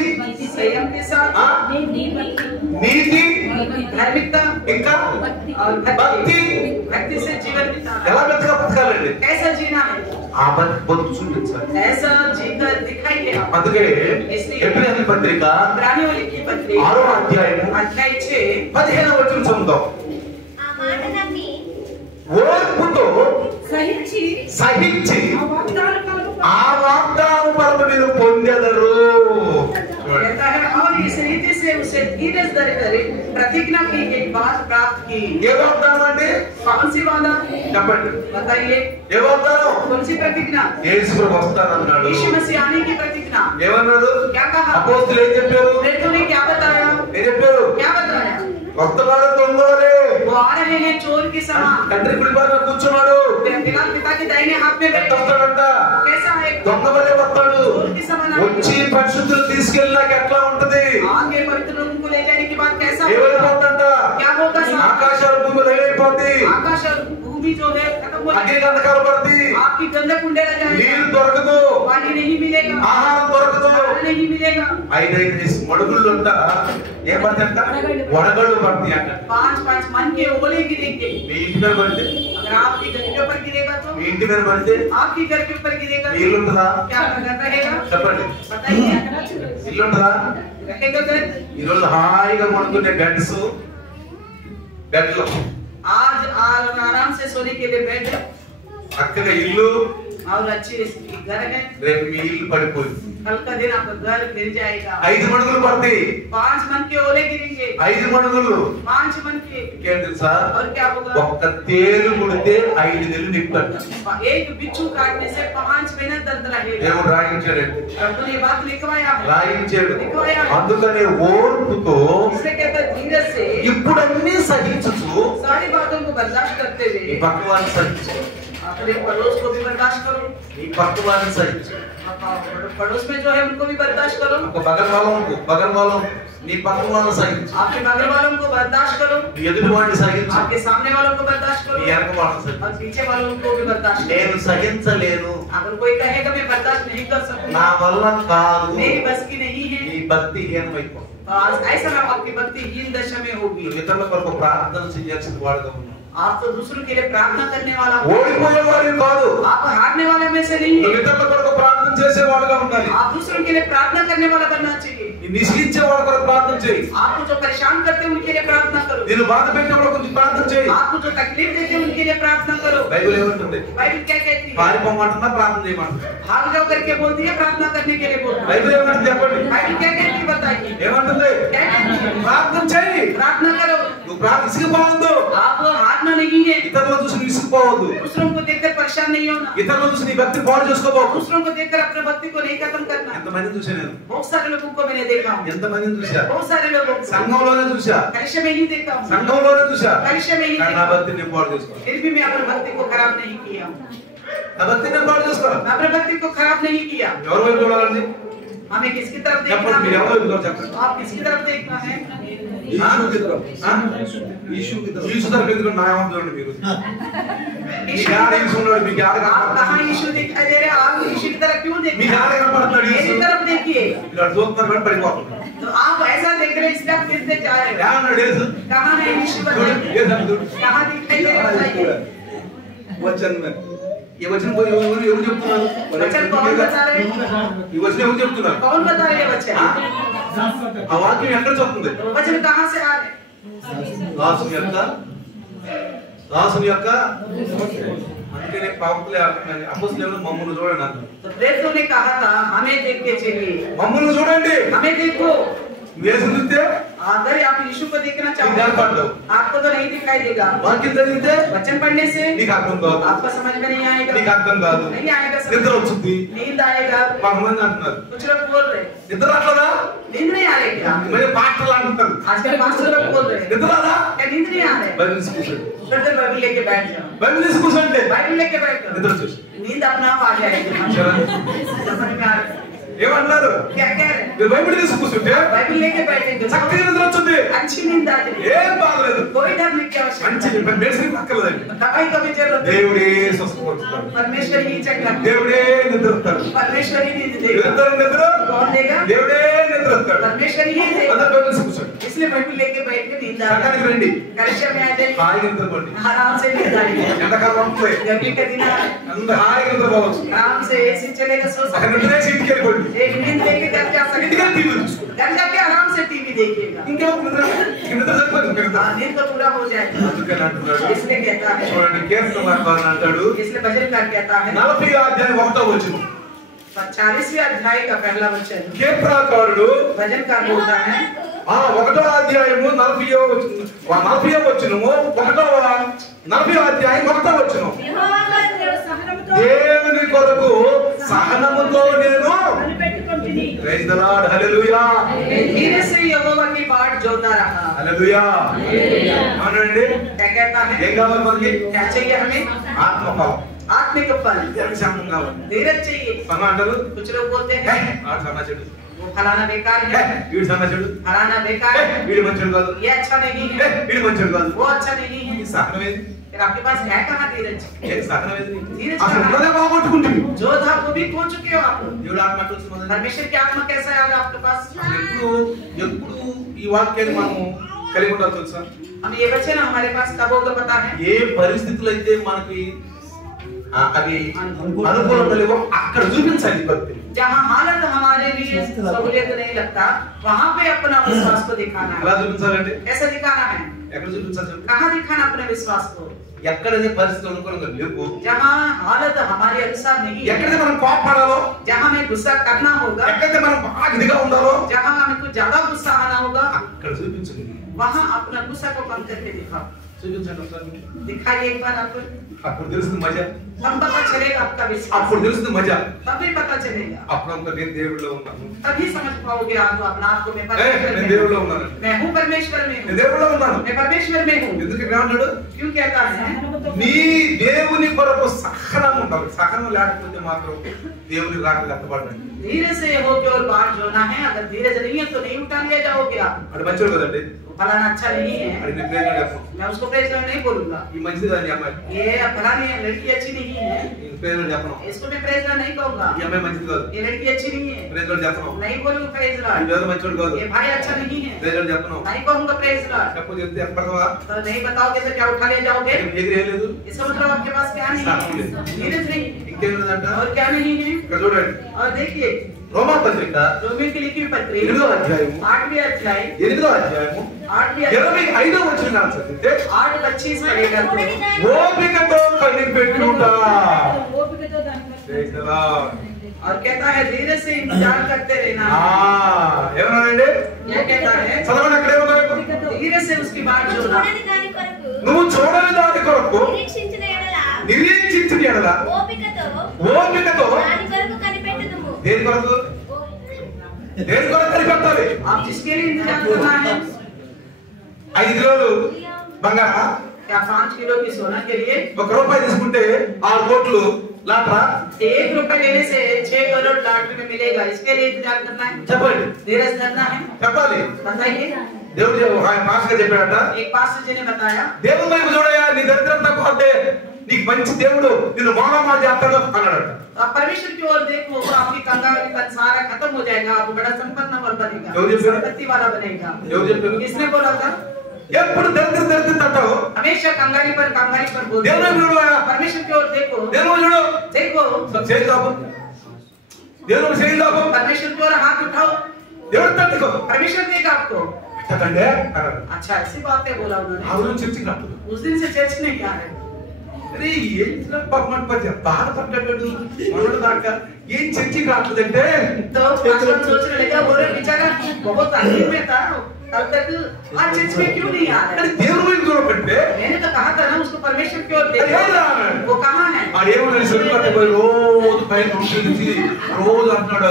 संयम के साथ, ఆ, నీతి, धार्मिकता ఇంకా और భక్తి. भक्ति से जीवन बिताना। ఎలా బతకాలండి? कैसा जीना है? ఆ బతుకు చూపించాలి. ऐसा जीकर दिखाइए आप। అందుకే ఎబ్రాయిల పత్రిక इब्रानियों वाली की पत्री 6వ అధ్యాయం अध्याय 6 15వ వచనం చదువుదాం. ఆ మాట నమ్మి ఓర్పుతో సహించి సహించి ఆ వాగ్దాన కాలము ఆ వాగ్దాన ఫలము మీరు పొందెదరు. कहता है, और इस रीति से उसे धीरज धर कर प्रतिज्ञा की एक बात प्राप्त की। ఏ వాగ్దానం అంటే? कौन सी वादा? చెప్పండి. बताइए, ఏ వాగ్దానం? कौन सी प्रतिज्ञा? యేసు ప్రభు వస్తానన్నాడు. यीशु मसीह आने की प्रतिज्ञा। ఏమన్నాడు? क्या कहा? అపోస్తలులు ఏం చెప్పారు? प्रेरितों ने क्या बताया? ఏం చెప్పారు? क्या बताया? వస్తున్నాడు దొంగలే, वो आ रहे हैं चोर के समान। తండ్రి కుడి పక్కన కూర్చున్నాడు. पिता पिता के दाहिने हाथ में बैठे। వస్తాడంట, कैसा है? దొంగ వలే వస్తాడు. चोर के समान వచ్చి పరిశుద్ధులు తీసుకెళ్ళినాక ఎట్లా ఉంటది? आगे पवित्र लोगों को ले जाने के बाद कैसा होगा? ఏమైపోతుందంట? क्या होगा? ఆకాశాల భూమి లయమైపోద్ది, आकाश और भूमि जो है खत्म हो అగ్ని जाएगी। గంధకాలు పడుతుంది, आपकी गंधक कुंडे रह నీరు जाएगा, దొరకదు, पानी नहीं मिलेगा, ఆహారం దొరకదు. खाना नहीं मिलेगा। 5 మడుగుళ్ళు అంట ఏం పడతాయంట? వడగళ్ళు పడతాయి అంట. 5 मन के ओले गिरेंगे। మీ ఇంటి మీద పడితే, अगर आपके घर के ऊपर गिरेगा तो మీ ఇంటి మీద పడితే आपके घर के ऊपर गिरेगा तो నీళ్ళు ఉంటుందా? क्या घर रहेगा? చెప్పండి. बताइए, ఇల్లు ఉంటుందా? रहेगा घर? ఈ రోజు హాయిగా పడుకునే బెడ్స్, బెడ్లు, आज आराम से सोने के लिए बेड చక్కగా ఇల్లు. और अच्छी घर है। రేపు మీ ఇల్లు పడిపోయింది. कल का दिन आपका घर गिर जाएगा। 5 మడుగులు పడతాయి. 5 मन के ओले गिरेंगे। 5 మడుగులు 5 मन के। ఇంకేం తెలుసా? और क्या होगा? ఒక్క తేలు ముడితే 5 నెలలు నిప్పంట. एक बिच्छू काटने से 5 महीने दर्द रहेगा। దేవుడు రాయించాడండి, प्रभु ने बात लिखवाया है। రాయించాడు. लिखवाया है। అందుకనే ఓర్పుతో इसलिए कहता है धीरज से ఇప్పుడన్నీ సహించుచు सारी बातों को बर्दाश्त करते నీ हुए పక్కవాన్ని సహించు, अपने पड़ोस को भी बर्दाश्त करो। నీ పక్కవాన్ని సహించు. पड़ोस में जो है उनको भी बर्दाश्त करो। బగల్ వాళ్ళం నీ పక్క వాళ్ళని సహించు, आपके बगल वालों को बर्दाश्त करो। నీ ఎదుటి వాడిని సహించు, आपके सामने वालों को बर्दाश्त నీ करो వెనక వాళ్ళని సహించు. और पीछे वालों को भी बर्दाश्त करो। నేను సహించలేను, अगर कोई कहेगा मैं बर्दाश्त नहीं कर सकूंगा, నా వల్ల కాదు, मेरी बस की नहीं है, నీ భక్తి హీనమైపోతుంది. तो आज ऐसा में आपकी भक्ति हीन दशा में होगी। నువ్వు ఇతరుల కొరకు ప్రార్థన చేయాల్సిన వాడుగా ఉన్నావు. आप तो दूसरों के लिए प्रार्थना करने वाला हो, ఓడిపోయేవాడు కాదు, आप हारने वाले में से नहीं నువ్వు है। ఇతరుల కొరకు ప్రార్థన చేసేవాడుగా ఉండాలి. आप दूसरों के लिए प्रार्थना करने वाला बनना चाहिए। నిశ్చించే వాడి కొరకు ప్రార్థన చేయి, आपको जो परेशान करते हैं उनके लिए प्रार्थना करो। నేను బాధ పెట్టే వాడి గురించి ప్రార్థన చేయి. आपको जो तकलीफ देते हैं उनके लिए प्रार्थना करो। బైబిల్ ఏమంటుంది? बाइबल क्या कहती है? పారిపోమంటున్నా ప్రార్థన చేయమంటున్నా. भाग जाओ करके बोलती है, प्रार्थना करने के लिए बोलती है। బైబిల్ ఏమంటుంది చెప్పండి? बाइबल क्या कहती है बताइए? ఏమంటుంది? क्या कहती है? ప్రార్థన చేయి, प्रार्थना करो। నువ్వు విసిగిపోవద్దు, आप हारना नहीं है। ఇతరులను చూసి నువ్వు విసిగిపోవద్దు, दूसरों को देखकर परेशान नहीं होना। ఇతరులను చూసి నీ భక్తి పాడు చేసుకోబోకు. दूसरों को देखकर अपने भक्ति को नहीं खत्म करना। ఎంతమందిని చూసా నేను, बहुत सारे लोगों को मैंने देखा हूँ, ఎంతమందిని చూసా, बहुत सारे लोगों को సంఘంలోనే చూసా, कलिशा में ही देखा हूँ, సంఘంలోనే చూసా, कलिशा में ही కానీ నా देखा हूँ। భక్తిని నేను పాడు చేసుకో, फिर भी मैं अपनी भक्ति को खराब नहीं किया। నా భక్తిని నేను పాడు చేసుకో. मैं अपनी भक्ति को खराब नहीं किया। ఎవరి వైపు చూడాలండి? हमें किसकी तरफ देखना చెప్పండి, మీరు ఎవరి है? వైపు చూడాలి చెప్పండి. आप किसकी तरफ देखना है? यीशु की तरफ, ఆ? यीशु की तरफ। యేసు తరపు ఎందుకు నా ఏమో చూడండి మీరు. మీకు यीशु- యాడ యేసు ఉన్నాడు, మీకు యాడ आप కనపడుతున్నాడు? कहाँ यीशु दिखाई दे रहे हैं? आप यीशु की तरफ क्यों देख మీకు रहे యాడ हैं? కనపడుతున్నాడు యేసు? मेरी तरफ देखिए। మీరు అటు చూస్తున్నారు కానీ పడిపోతున్నారు. तो आप ऐसा देख रहे हैं इसलिए आप गिरते जा रहे हैं। యాడ ఉన్నాడు యేసు? कहाँ है यीशु? చూడు, बताइए యేసు అటు చూడు. कहाँ दिखाई दे रहे हैं? बताइए। वचन में ఈ వచనం పోయి ఎవరు చెప్తున్నారు? वचन कौन बता रहे हैं? ఈ వచనం ఎవరు చెప్తున్నారు? कौन बता रहे हैं वचन? ఆ? ఆ వాక్యం ఎక్కడ చెప్తుంది? तो वचन कहाँ से आ रहे हैं? దాసుని యొక్క అందుకనే ప్రవక్తలే అపోస్తలులు మమ్మల్ని చూడండి అన్నారు. तो प्रेरितों ने कहा था हमें देख के चलिए, మమ్మల్ని చూడండి. हमें देखो। యేసు చూస్తే अगर आप यीशु को देखना నీకు चाहोगे కనపడదు. आपको तो नहीं दिखाई देगा। వాక్యం చదివితే वचन पढ़ने से నీకు అర్థం కాదు. आपको समझ में नहीं आएगा, నీకు అర్థం కాదు. नहीं आएगा समझ నిద్ర में। వచ్చింది. नींद आएगा। కొంతమంది అంటున్నారు कुछ लोग बोल रहे నిద్ర రాట్లేదా, नींद नहीं आ रही क्या? మరి పాస్టర్లు అంటున్నారు आजकल पास्टर लोग बोल रहे నిద్ర రాదా. क्या नींद नहीं आ रहे? బైబిల్ తీసుకుంటే फिर तो बाइबल लेके बैठ जाओ, బైబిల్ తీసుకుంటే बाइबल लेके बैठ जाओ, నిద్ర వచ్చేసి नींद अपना आप आ जाएगी। समझ में आ रहा है? ఏమన్నారు, क्या कह रहे हैं? మీరు బైబిల్ తీసుకుంటే बाइबल लेके बैठेंगे చక్కగా నిద్ర వచ్చింది. अच्छी नींद आ जाएगी, ఏం బాగలేదు. कोई डरने की మంచి आवश्यकता మెడిసిన్ పక్కలేదండి. नहीं। दवाई का भी जरूरत नहीं। దేవుడే స్వస్థపరుస్తాడు. परमेश्वर ही चेक करता है, దేవుడే నిద్రస్తాడు. परमेश्वर ही नींद देगा। నిద్ర నిద్ర कौन देगा? దేవుడే నిద్రస్తాడు. परमेश्वर ही देगा। అందరూ బైబిల్ తీసుకుంటారు. इसलिए बाइबल लेके बैठ के नींद आ సకానికి రండి, कलेक्शन में आ जाएगी, హాయిగా నిద్రపోండి. आराम से नींद आएगी। ఎండాకాలం వస్తుంది, गर्मी का दिन आ रहा है, అందరూ హాయిగా నిద్రపోవచ్చు. आराम से एसी चलेगा, सो అక్కడ सकते నిద్రేసి ఇంటికి వెళ్ళిపోండి. हैं। एक नींद लेके घर जा सकते ఇంటికి हैं, టీవీ చూసుకోండి. घर जाके आराम से टीवी देखिएगा। ఇంకేమో నిద్ర నిద్ర సరిపోతుంది. నిద్ర हाँ, नींद तो पूरा हो जाएगा। అందుకని అంటున్నాడు. इसलिए कहता है, చూడండి కీర్తనకారుడు అంటాడు इसलिए भजनकार कहता है 40వ అధ్యాయం 1వ వచనం. 40वें अध्याय का पहला वचन కీర్తనకారుడు भजनकार बोलता है 1వ అధ్యాయము 40వ వచనము 40వ అధ్యాయం 1వ వచనం. యెహోవా కొరకు సహనముతో దేవుని కొరకు సహనముతో నేను కనిపెట్టుకొంటిని. Praise the lord. హల్లెలూయా, धीरे से यहोवा की बाट जोता रहा। హల్లెలూయా. అవునండి. क्या कहता है? ఏం కావాలి మనకి? क्या चाहिए हमें? ఆత్మఫలం, आत्मिक फल, శాంతం కావాలి. धीरज चाहिए। సన్న అంటారు कुछ लोग बोलते హే, हैं ఆడు సన్న చెడు, वो फलाना बेकार హే, है, వీడు సన్న చెడు, फलाना बेकार హే, है, వీడు మంచోడు కాదు, ये अच्छा नहीं హే, है, వీడు మంచోడు కాదు. वो अच्छा नहीं ఈ है। సహనం ఏది? फिर आपके पास है कहाँ धीरज? ఏ సహనం ఏది? धीरज అసలు कहाँ ఉన్నదే है? బాగొట్టుకుంటుంది. जो था वो भी खो चुके हो आप। దేవుడు ఆత్మ ఎట్లా వచ్చింది మొదలు? परमेश्वर की आत्मा कैसा है आज आपके पास? ఎప్పుడు ఈ వాక్యాన్ని మనము కలిగి ఉండాలి తెలుసా? हम ये वचन हमारे पास कब होगा पता है? ఏ పరిస్థితులు అయితే మనకి అది అనుకూలం లేవో అక్కడ చూపించాలి భక్తి. जहाँ हालत हमारे लिए सहूलियत नहीं लगता वहाँ पे अपना विश्वास को दिखाना ఎలా है। చూపించాలంటే कैसे दिखाना है? ఎక్కడ చూపించాలి చెప్పు? कहाँ दिखाना अपने विश्वास को? ఎక్కడైతే పరిస్థితులు అనుకూలంగా లేవు, जहाँ हालत हमारे अनुसार नहीं है, ఎక్కడైతే మనం కోపడాలో, जहाँ हमें गुस्सा करना होगा, ఎక్కడైతే మనం బాగా ఇదిగా ఉండాలో जहाँ हमें कुछ ज्यादा गुस्सा आना होगा, అక్కడ చూపించండి. वहाँ अपना गुस्सा को कम करके दिखाओ। చూపించండి ఒకసారి. दिखाइए एक बार आपको, అప్పుడు తెలుస్తుంది మజా, तब पता चलेगा आपका विश्वास, అప్పుడు తెలుస్తుంది మజా. तभी पता चलेगा, అప్పుడు అంతా నేను దేవుడిలో ఉన్నాను, तभी समझ पाओगे आप अपना आप को। मैं నేను परमेश्वर దేవుడిలో में ఉన్నాను, हूँ, मैं हूँ परमेश्वर में నేను हूँ, దేవుడిలో ఉన్నాను. मैं परमेश्वर में हूँ। ఎందుకు ఇక్కడ అంటాడు? क्यों कहता है? నీ దేవుని కొరకు సహనం ఉండాలి. సహనం లేకపోతే మాత్రం దేవుని రాక కట్టబడండి. धीरे से हो के और बाहर जोना है, अगर धीरज नहीं है तो नहीं उठा लिया जाओगे आप। అది మంచిది కదండి. फलाना अच्छा नहीं है, అది నేను ప్రేమ చేస్తాను. मैं उसको प्रेज नहीं बोलूंगा। ఈ మంచిది కాదు ఈ అమ్మాయి, ये फलानी लड़की अच्छी नहीं है, నేను ప్రేమ చెప్పను. इसको मैं प्रेज नहीं कहूंगा। ఈ అమ్మాయి మంచిది కాదు, ये लड़की अच्छी नहीं है, ప్రేమ చెప్పను. नहीं बोलूंगा प्रेज ఈ పేద మంచోడు కాదు, ये भाई अच्छा नहीं है, ప్రేమ చెప్పను. नहीं कहूंगा प्रेज చెప్పు చెప్తే ఎక్కడవా तो नहीं बताओगे तो क्या उठा ले जाओगे? ఎగిరే లేదు. इसका मतलब आपके पास क्या नहीं है? धीरज नहीं, ఇంకేం లేదంట. और क्या नहीं है? ఇక్కడ చూడండి, और देखिए రోమా పత్రిక रोमियो की लिखी पत्री 8వ అధ్యాయము 8वें अध्याय 8వ అధ్యాయము 8वें अध्याय 25వ వచనం చదివితే 8:25 पढ़ेगा तो ఓపికతో కనిపెట్టుట. ఓపికతో దాని Praise the Lord. और कहता है धीरे से इंतजार करते रहना है। ఏమన్నాడండి? क्या कहता है? చదవండి అక్కడే ఉన్నాయి. धीरे से उसकी बात जोना। చూడని దాని కొరకు నువ్వు చూడని దాని కొరకు నిరీక్షించిన ఎడల నిరీక్షించిన ఎడల ఓపికతో ఓపికతో దాని కొరకు కనిపెట్టుదుము. దేని కొరకు? దేని కొరకు కనిపెట్టాలి? आप जिसके लिए इंतजार करना है, 5 కిలోలు బంగారం क्या 5 किलो की सोना के लिए ₹1 తీసుకుంటే 6 కోట్లు లాటరా? 1 रुपए लेने से 6 करोड़ लॉटरी में मिलेगा, इसके लिए इंतजार करना है, చెప్పండి, धीरज धरना है। చెప్పాలి. बताइए, దేవుడు ఆయన పాస్టర్ చెప్పాడట, एक पास्टर जी ने बताया దేవుని వైపు చూడయ్యా, నీ దరిద్రం తక్కువ అంటే నీకు మంచి దేవుడు నిన్ను మోనమా చేస్తాడు అన్నాడట. आप परमेश्वर की ओर देखो तो आपकी कंगालीपन सारा खत्म हो जाएगा, आप बड़ा संपन्न और बनेगा, क्यों जी फिर? संपत्ति वाला बनेगा। ఎవరు చెప్పారు? किसने बोला था? ఎప్పుడు దరిద్రం దరిద్రం అంటావు? हमेशा कंगालीपन बोलते దేవుని వైపు చూడయ్యా, परमेश्वर की ओर देखो, దేవుని వైపు చూడు, देखो చేయి చాపు, దేవుని వైపు చేయి చాపు, परमेश्वर की ओर हाथ उठाओ, దేవుడు తట్టుకో परमेश्वर देगा आपको। అట్టకండే అన్నాడు. अच्छा ऐसी बातें बोला ఆ उन्होंने। రోజు చర్చికి రాలేదు. उस दिन से चर्च नहीं आ रहे, అరే ఏం బాధపడ్డాడు మనోడు దాకా ఏం చర్చికి రావట్లేదంటే तो पास्टर सोचने लगा बोले बेचारा बहुत तकलीफ में था तब तक आज चर्च में क्यों नहीं आ रहा? దేవుని వైపు చూడకంటే मैंने तो कहा था ना उसको परमेश्वर की ओर देखो। वो कहाँ है? ఆడేమన్నా సరిపడే పోయి రోజు పైన నుంచి రోజు అంటున్నాడు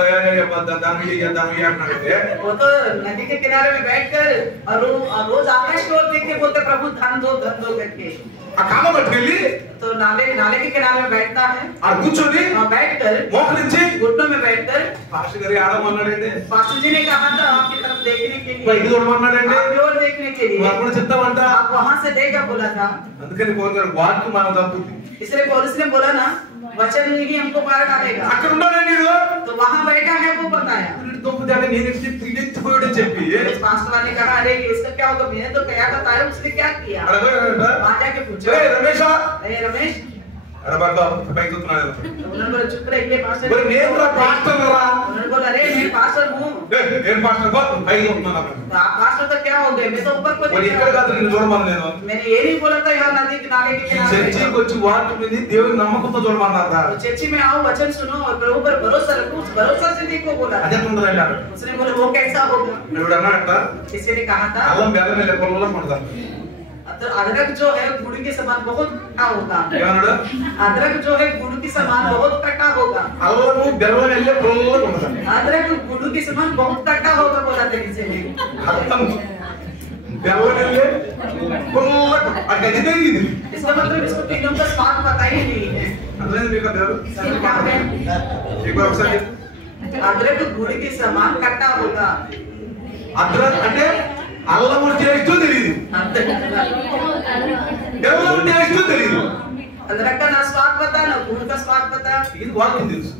దాని అంటున్నాడంటే वो तो नदी के किनारे में बैठकर और रोज आकाश की ओर देख के बोलते प्रभु धन दो करके। ఆ కాలం పట్టుకెళ్ళి तो नाले के किनारे में बैठता है ఆ కూర్చొని बैठकर మోకరించి घुटनों में बैठकर పాస్టర్ గారి ఆడమన్నాడండి पास्टर जी ने कहा था आपकी तरफ देखने के लिए, పైకి చూడమన్నాడండి आपकी ओर देखने के लिए అప్పుడు చెప్తామంట आप वहां से देखा बोला था। అందుకని పౌలు గారు వాక్యం మనం తప్పుద్ది इसलिए पौलुस ने बोला ना वचन ही हमको मार डालेगा। అక్కడ ఉన్నాడండి వీడు तो वहां बैठा है वो बताया। తప్పుదాన్ని నేను తిరిగిపోయాడని చెప్పి इस पास्टर वाले ने कहा अरे इसका क्या होगा? मैंने तो क्या बताया, उसने क्या किया? అడగంట वहां जाके पूछो రమేష్ अरे रमेश అరే బాగా పైకి చూస్తున్నాడు उन्होंने बोला चुप रहिए पास्टर। మరి నేను రా పాస్టర్ రా उन्होंने बोला अरे मैं पास्टर हूँ। నేను పాస్టర్ బా పైకి చూస్తున్నాను तो आप पास्टर तो क्या हो गए? मैं तो ऊपर को మరి देख ఇక్కడ रहा కాదు हूँ। నేను చూడమని నేను मैंने ये नहीं बोला था यहाँ नदी किनारे के किनारे చర్చికి बैठो। వచ్చి వాక్యం విని దేవుని నమ్మకంతో చూడమన్నారా तो चर्ची में आओ वचन सुनो और प्रभु पर भरोसा रखो, उस भरोसा से देखो बोला। అదే ఉంటుందండి అక్కడ उसने बोला वो कैसा होगा? ఇప్పుడు అన్నాడంట किसी ने कहा था అల్లం బెల్లం వెళ్ళే పొలంలో పడతాను तो अदरक जो है गुड़ के समान बहुत खट्टा होगा। ఏమన్నాడు अदरक जो है गुड़ के समान बहुत खट्टा होगा। అల్లము బెల్లం వెళ్ళే పొలంలో పడతాను अदरक गुड़ के समान बहुत खट्टा होगा बोला था किसी ने। అల్లం బెల్లం వెళ్ళే పొలంలో ఆ గది తెలియదు इसका मतलब इसको तीनों का स्वाद पता ही नहीं है। అర్థమైంది మీకు అర్థం सब क्या है? ఇప్పుడు ఒకసారి अदरक गुड़ के समान खट्टा होगा। అర్థం అంటే అల్లము టేస్ట్ తెలియదు బెల్లం టేస్ట్ తెలియదు अदरक का ना स्वाद पता ना गुड़ का स्वाद पता, ఇది వాక్యం తెలుసు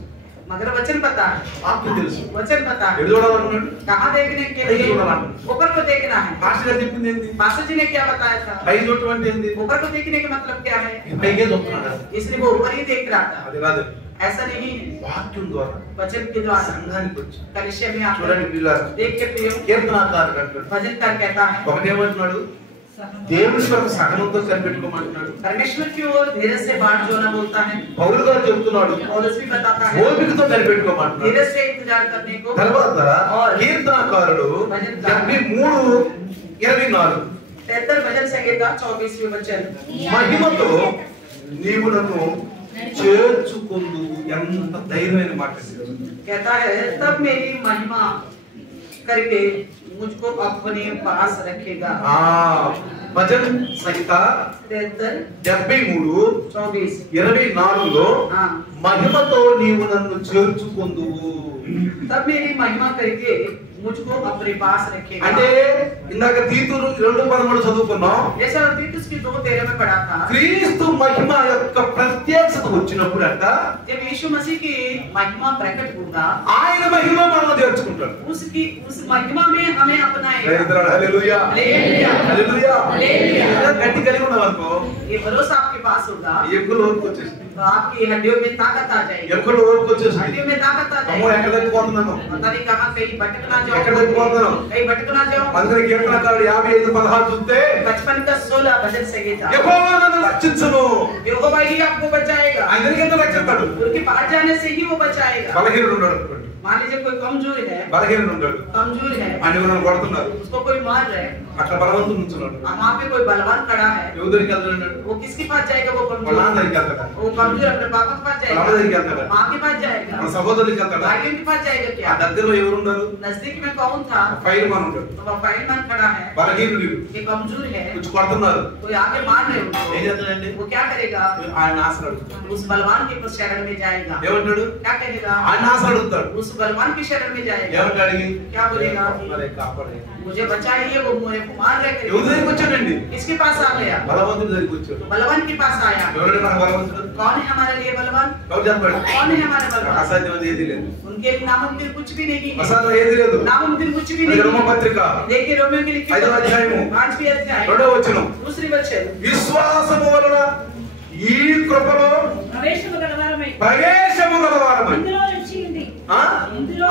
मगर वचन पता है। వాక్యం తెలుసు वचन पता है। ఎడు చూడాలన్నాడు कहाँ देखने के पहले लिए? చూడాలా? ऊपर को देखना है। మాస్టర్ గారు చెప్పింది ఏంది मास्टर जी ने क्या बताया था? పైకి చూడటం అంటే ఏంది ऊपर को देखने का मतलब क्या है? పైకే చూస్తున్నాడు इसलिए वो ऊपर ही देख रहा था। అది కాదు ऐसा नहीं है। వాక్యం ద్వారా वचन के द्वारा సంఘానికి వచ్చి कलिसिया में आप చూడండి పిల్లలు देख के प्रियो కీర్తనాకారుడు అంటాడు भजनकार कहता है ఒకటేమంటున్నాడు దేవుని కొరకు సహనంతో కనిపెట్టుకోమంటున్నాడు परमेश्वर की ओर धीरज से बाट जोना बोलता है। పౌలు గారు చెప్తున్నాడు पौलुस भी बताता है ఓపికతో కనిపెట్టుకోమంటున్నాడు धीरज से इंतजार करने को। తర్వాత కీర్తనాకారుడు 73:24 73 भजन संहिता 24वें वचन। మహిమతో నీవు నన్ను చేర్చుకొందు ఎంత ధైర్యమైన మాట ఇది. कहता है तब मेरी महिमा करके मुझको अपने पास रखेगा। ఆ భజన సంహిత 73 73:24 हाँ మహిమతో నీవు నన్ను చేర్చుకొందువు तब मेरी महिमा करके मुझको अपने पास रखेगा। అంటే ఇందాక తీతులు 2:13 చదువుకున్నాం जैसा तीतुस की 2:13 में पढ़ा था, క్రీస్తు మహిమ యొక్క ప్రత్యక్షత వచ్చినప్పుడు అంట जब यीशु मसीह की महिमा प्रकट होगा ఆయన మహిమ మనం చేర్చుకుంటాడు उस महिमा में हमें अपनाएगा। హల్లెలూయా हालेलुया। Hallelujah hallelujah. గట్టి కలిగి ఉన్నాం అనుకో ये भरोसा आपके पास होगा ఎక్కువ ఓర్పు వచ్చేసింది तो आपकी हड्डियों में ताकत आ जाएगी। ఎక్కువ ఓర్పు వచ్చేసింది हड्डियों में ताकत आ అమ్మో जाएगी। ఎక్కడ తగ్గిపోతున్నాను पता नहीं कहाँ कहीं भटक ना ఎక్కడ जाओ, తగ్గిపోతున్నాను कहीं भटक ना जाओ। అందుకని కీర్తనకారుడు 55:16 చూస్తే 55 का 16 भजन संहिता। యెహోవా నన్ను రక్షించును यहोवा ही आपको बचाएगा, అందరికీ రక్షిస్తాడు उनके पास जाने से ही वो बचाएगा। బలహీనుడు ఉన్నాడు అనుకోండి मान लीजिए कोई कमजोर है, బలహీనుడు ఉన్నాడు कमजोर है, ఆయన నన్ను కొడుతున్నారు उसको कोई मार रहा है, అట్లా బలవంతుడు నుంచున్నాడు और वहाँ पे कोई बलवान खड़ा है, ఎవరి దగ్గరికి వెళ్తాడు वो किसके पास जाएगा? वो వాళ్ళ कमजोर, నాన్న దగ్గరికి వెళ్తాడు वो कमजोर अपने पापा के पास వాళ్ళ అమ్మ దగ్గరికి जाएगा, వెళ్తాడు माँ के पास जाएगा, మన సహోదరుడికి వెళ్తాడు भाइयों के पास जाएगा। ఆ क्या దగ్గరలో ఎవరు ఉన్నారు नजदीक में कौन था? ఫైర్ మాన్ ఉంటాడు तो वह फाइलमैन खड़ा है, బలహీనుడు ये कमजोर है, కూర్చు కొడుతున్నారు कोई आगे मार रहे ఏం हो, చేస్తాడండి वो क्या करेगा? ఆయన ఆశలు అడుగుతాడు उस बलवान के शरण में जाएगा। ఏమంటాడు क्या करेगा? ఆయన ఆశలు అడుగుతాడు उस बलवान की शरण में जाएगा। ఏమంటాడు అడిగి क्या बोलेगा? మరే కాపాడే मुझे बचाइए, वो मुझे मार रहे ఎవరి करेगा। దగ్గరికి వచ్చాడండి किसके पास आ गया? బలవంతుడి దగ్గరికి వచ్చాడు तो बलवान के पास आया। ఎవరంటే మన బలవంతుడు कौन है हमारे लिए बलवान? ఎవరు చెప్పాడు कौन है हमारे बलवान? అసాధ్యమైనది ఏది లేదు उनके लिए नामुमकिन कुछ भी नहीं है, అసాధ్యం ఏది లేదు नामुमकिन कुछ भी అది नहीं రోమ है। పత్రిక देखिए रोमियो के लिखित 5వ అధ్యాయము 5वीं अध्याय 2వ వచనం दूसरी वचन। విశ్వాసము వలన ఈ కృపలో ప్రవేశము గలవారమై ప్రవేశము గలవారమై ఇందులో నిలిచి ఉండి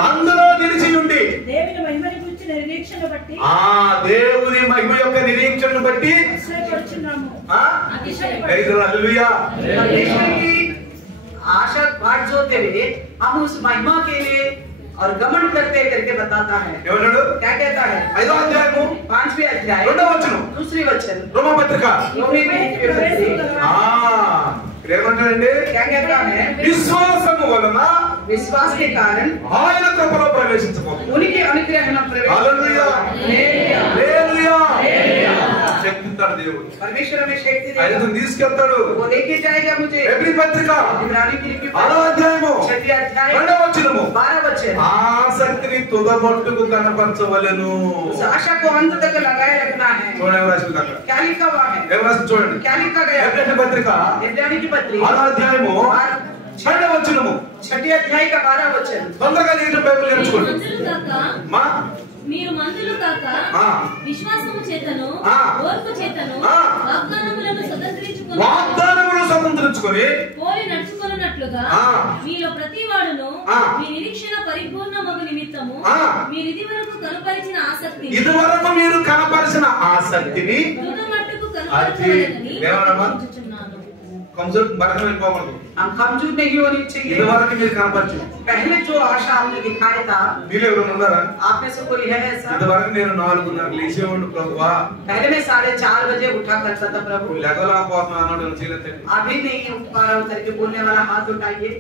అందులో నిలిచి ఉండి దేవుని మహిమని గురించిన నిరీక్షణ బట్టి ఆ దేవుని మహిమ యొక్క నిరీక్షణను బట్టి అతిశయపడుచున్నాము. ఆ అతిశయ హల్లెలూయా. परमेश्वर की आशा बाट जोते हुए हम उस महिमा के लिए और गमन करते करके बताता है। ఏమన్నాడు? क्या कहता है? 5వ అధ్యాయము 5वें अध्याय 2వ వచనం दूसरी वचन రోమపత్రిక. रोमी में ఇక్కడ ఏమంటాడండి? क्या कहता है? విశ్వాసము వలన विश्वास के कारण ఆయన కృపలో ప్రవేశించబోతుంది. उनके अनुग्रह में प्रवेश హల్లెలూయా. हालेलुया। హల్లెలూయా. శక్తిస్తాడు దేవుడు. परमेश्वर हमें शक्ति ఆయన देगा, తీసుకెళ్తాడు. वो लेके जाएगा मुझे। ఎబ్రీ పత్రిక इब्रानी की लिखी 6వ అధ్యాయము 6वां अध्याय 2వ వచనము 12 वचन ఆసక్తిని తుదమట్టుకు కనపరచవలెను. उस आशा को अंत तक लगाए रखना है। చూడండి ఎవరు రాసింది అక్కడ. क्या लिखा हुआ है? ఎవరు రాసింది చూడండి. क्या लिखा गया? ఎబ్రీ పత్రిక इब्रानी की पत्री 6వ అధ్యాయము 2వ వచనము. 6वें अध्याय का 12 वचन। తొందరగా నీటి బైబిల్ నేర్చుకోండి. మా మీరు మందులు కాక ఆ. విశ్వాసము చేతను ఆ. ఓర్పు చేతను ఆ. వాగ్దానములను స్వతంత్రించుకొని వాగ్దానములు స్వతంత్రించుకొని పోలి నడుచుకొనున్నట్లుగా ఆ. మీలో ప్రతి వాడును ఆ. మీ నిరీక్షణ పరిపూర్ణమగు నిమిత్తము ఆ. మీరు ఇది వరకు కనుపరిచిన ఆసక్తిని ఇదివరకు మీరు కనపరిచిన ఆసక్తిని తుదమట్టుకు అది కనుపరచవలెనని ఏమన్నమా? కోరుచుచున్నాను. కంజర్ బరకం వెళ్ళిపోకూడదు. हम कमजोर नहीं होनी चाहिए। ఇదివరకు మీరు కనపరిచిన पहले जो आशा हमने दिखाया था, మీరు ఎవరు ఉన్నారా? आप में से कोई है ऐसा? ఇదివరకు నేను 4:30 లేచేవాడిని ప్రభువా. पहले मैं 4:30 बजे उठा करता था प्रभु, లెగలేకపోతున్నా అన్నాడు చేయలేదు. अभी नहीं उठ पा रहा हूँ करके बोलने वाला हाथ उठाइए।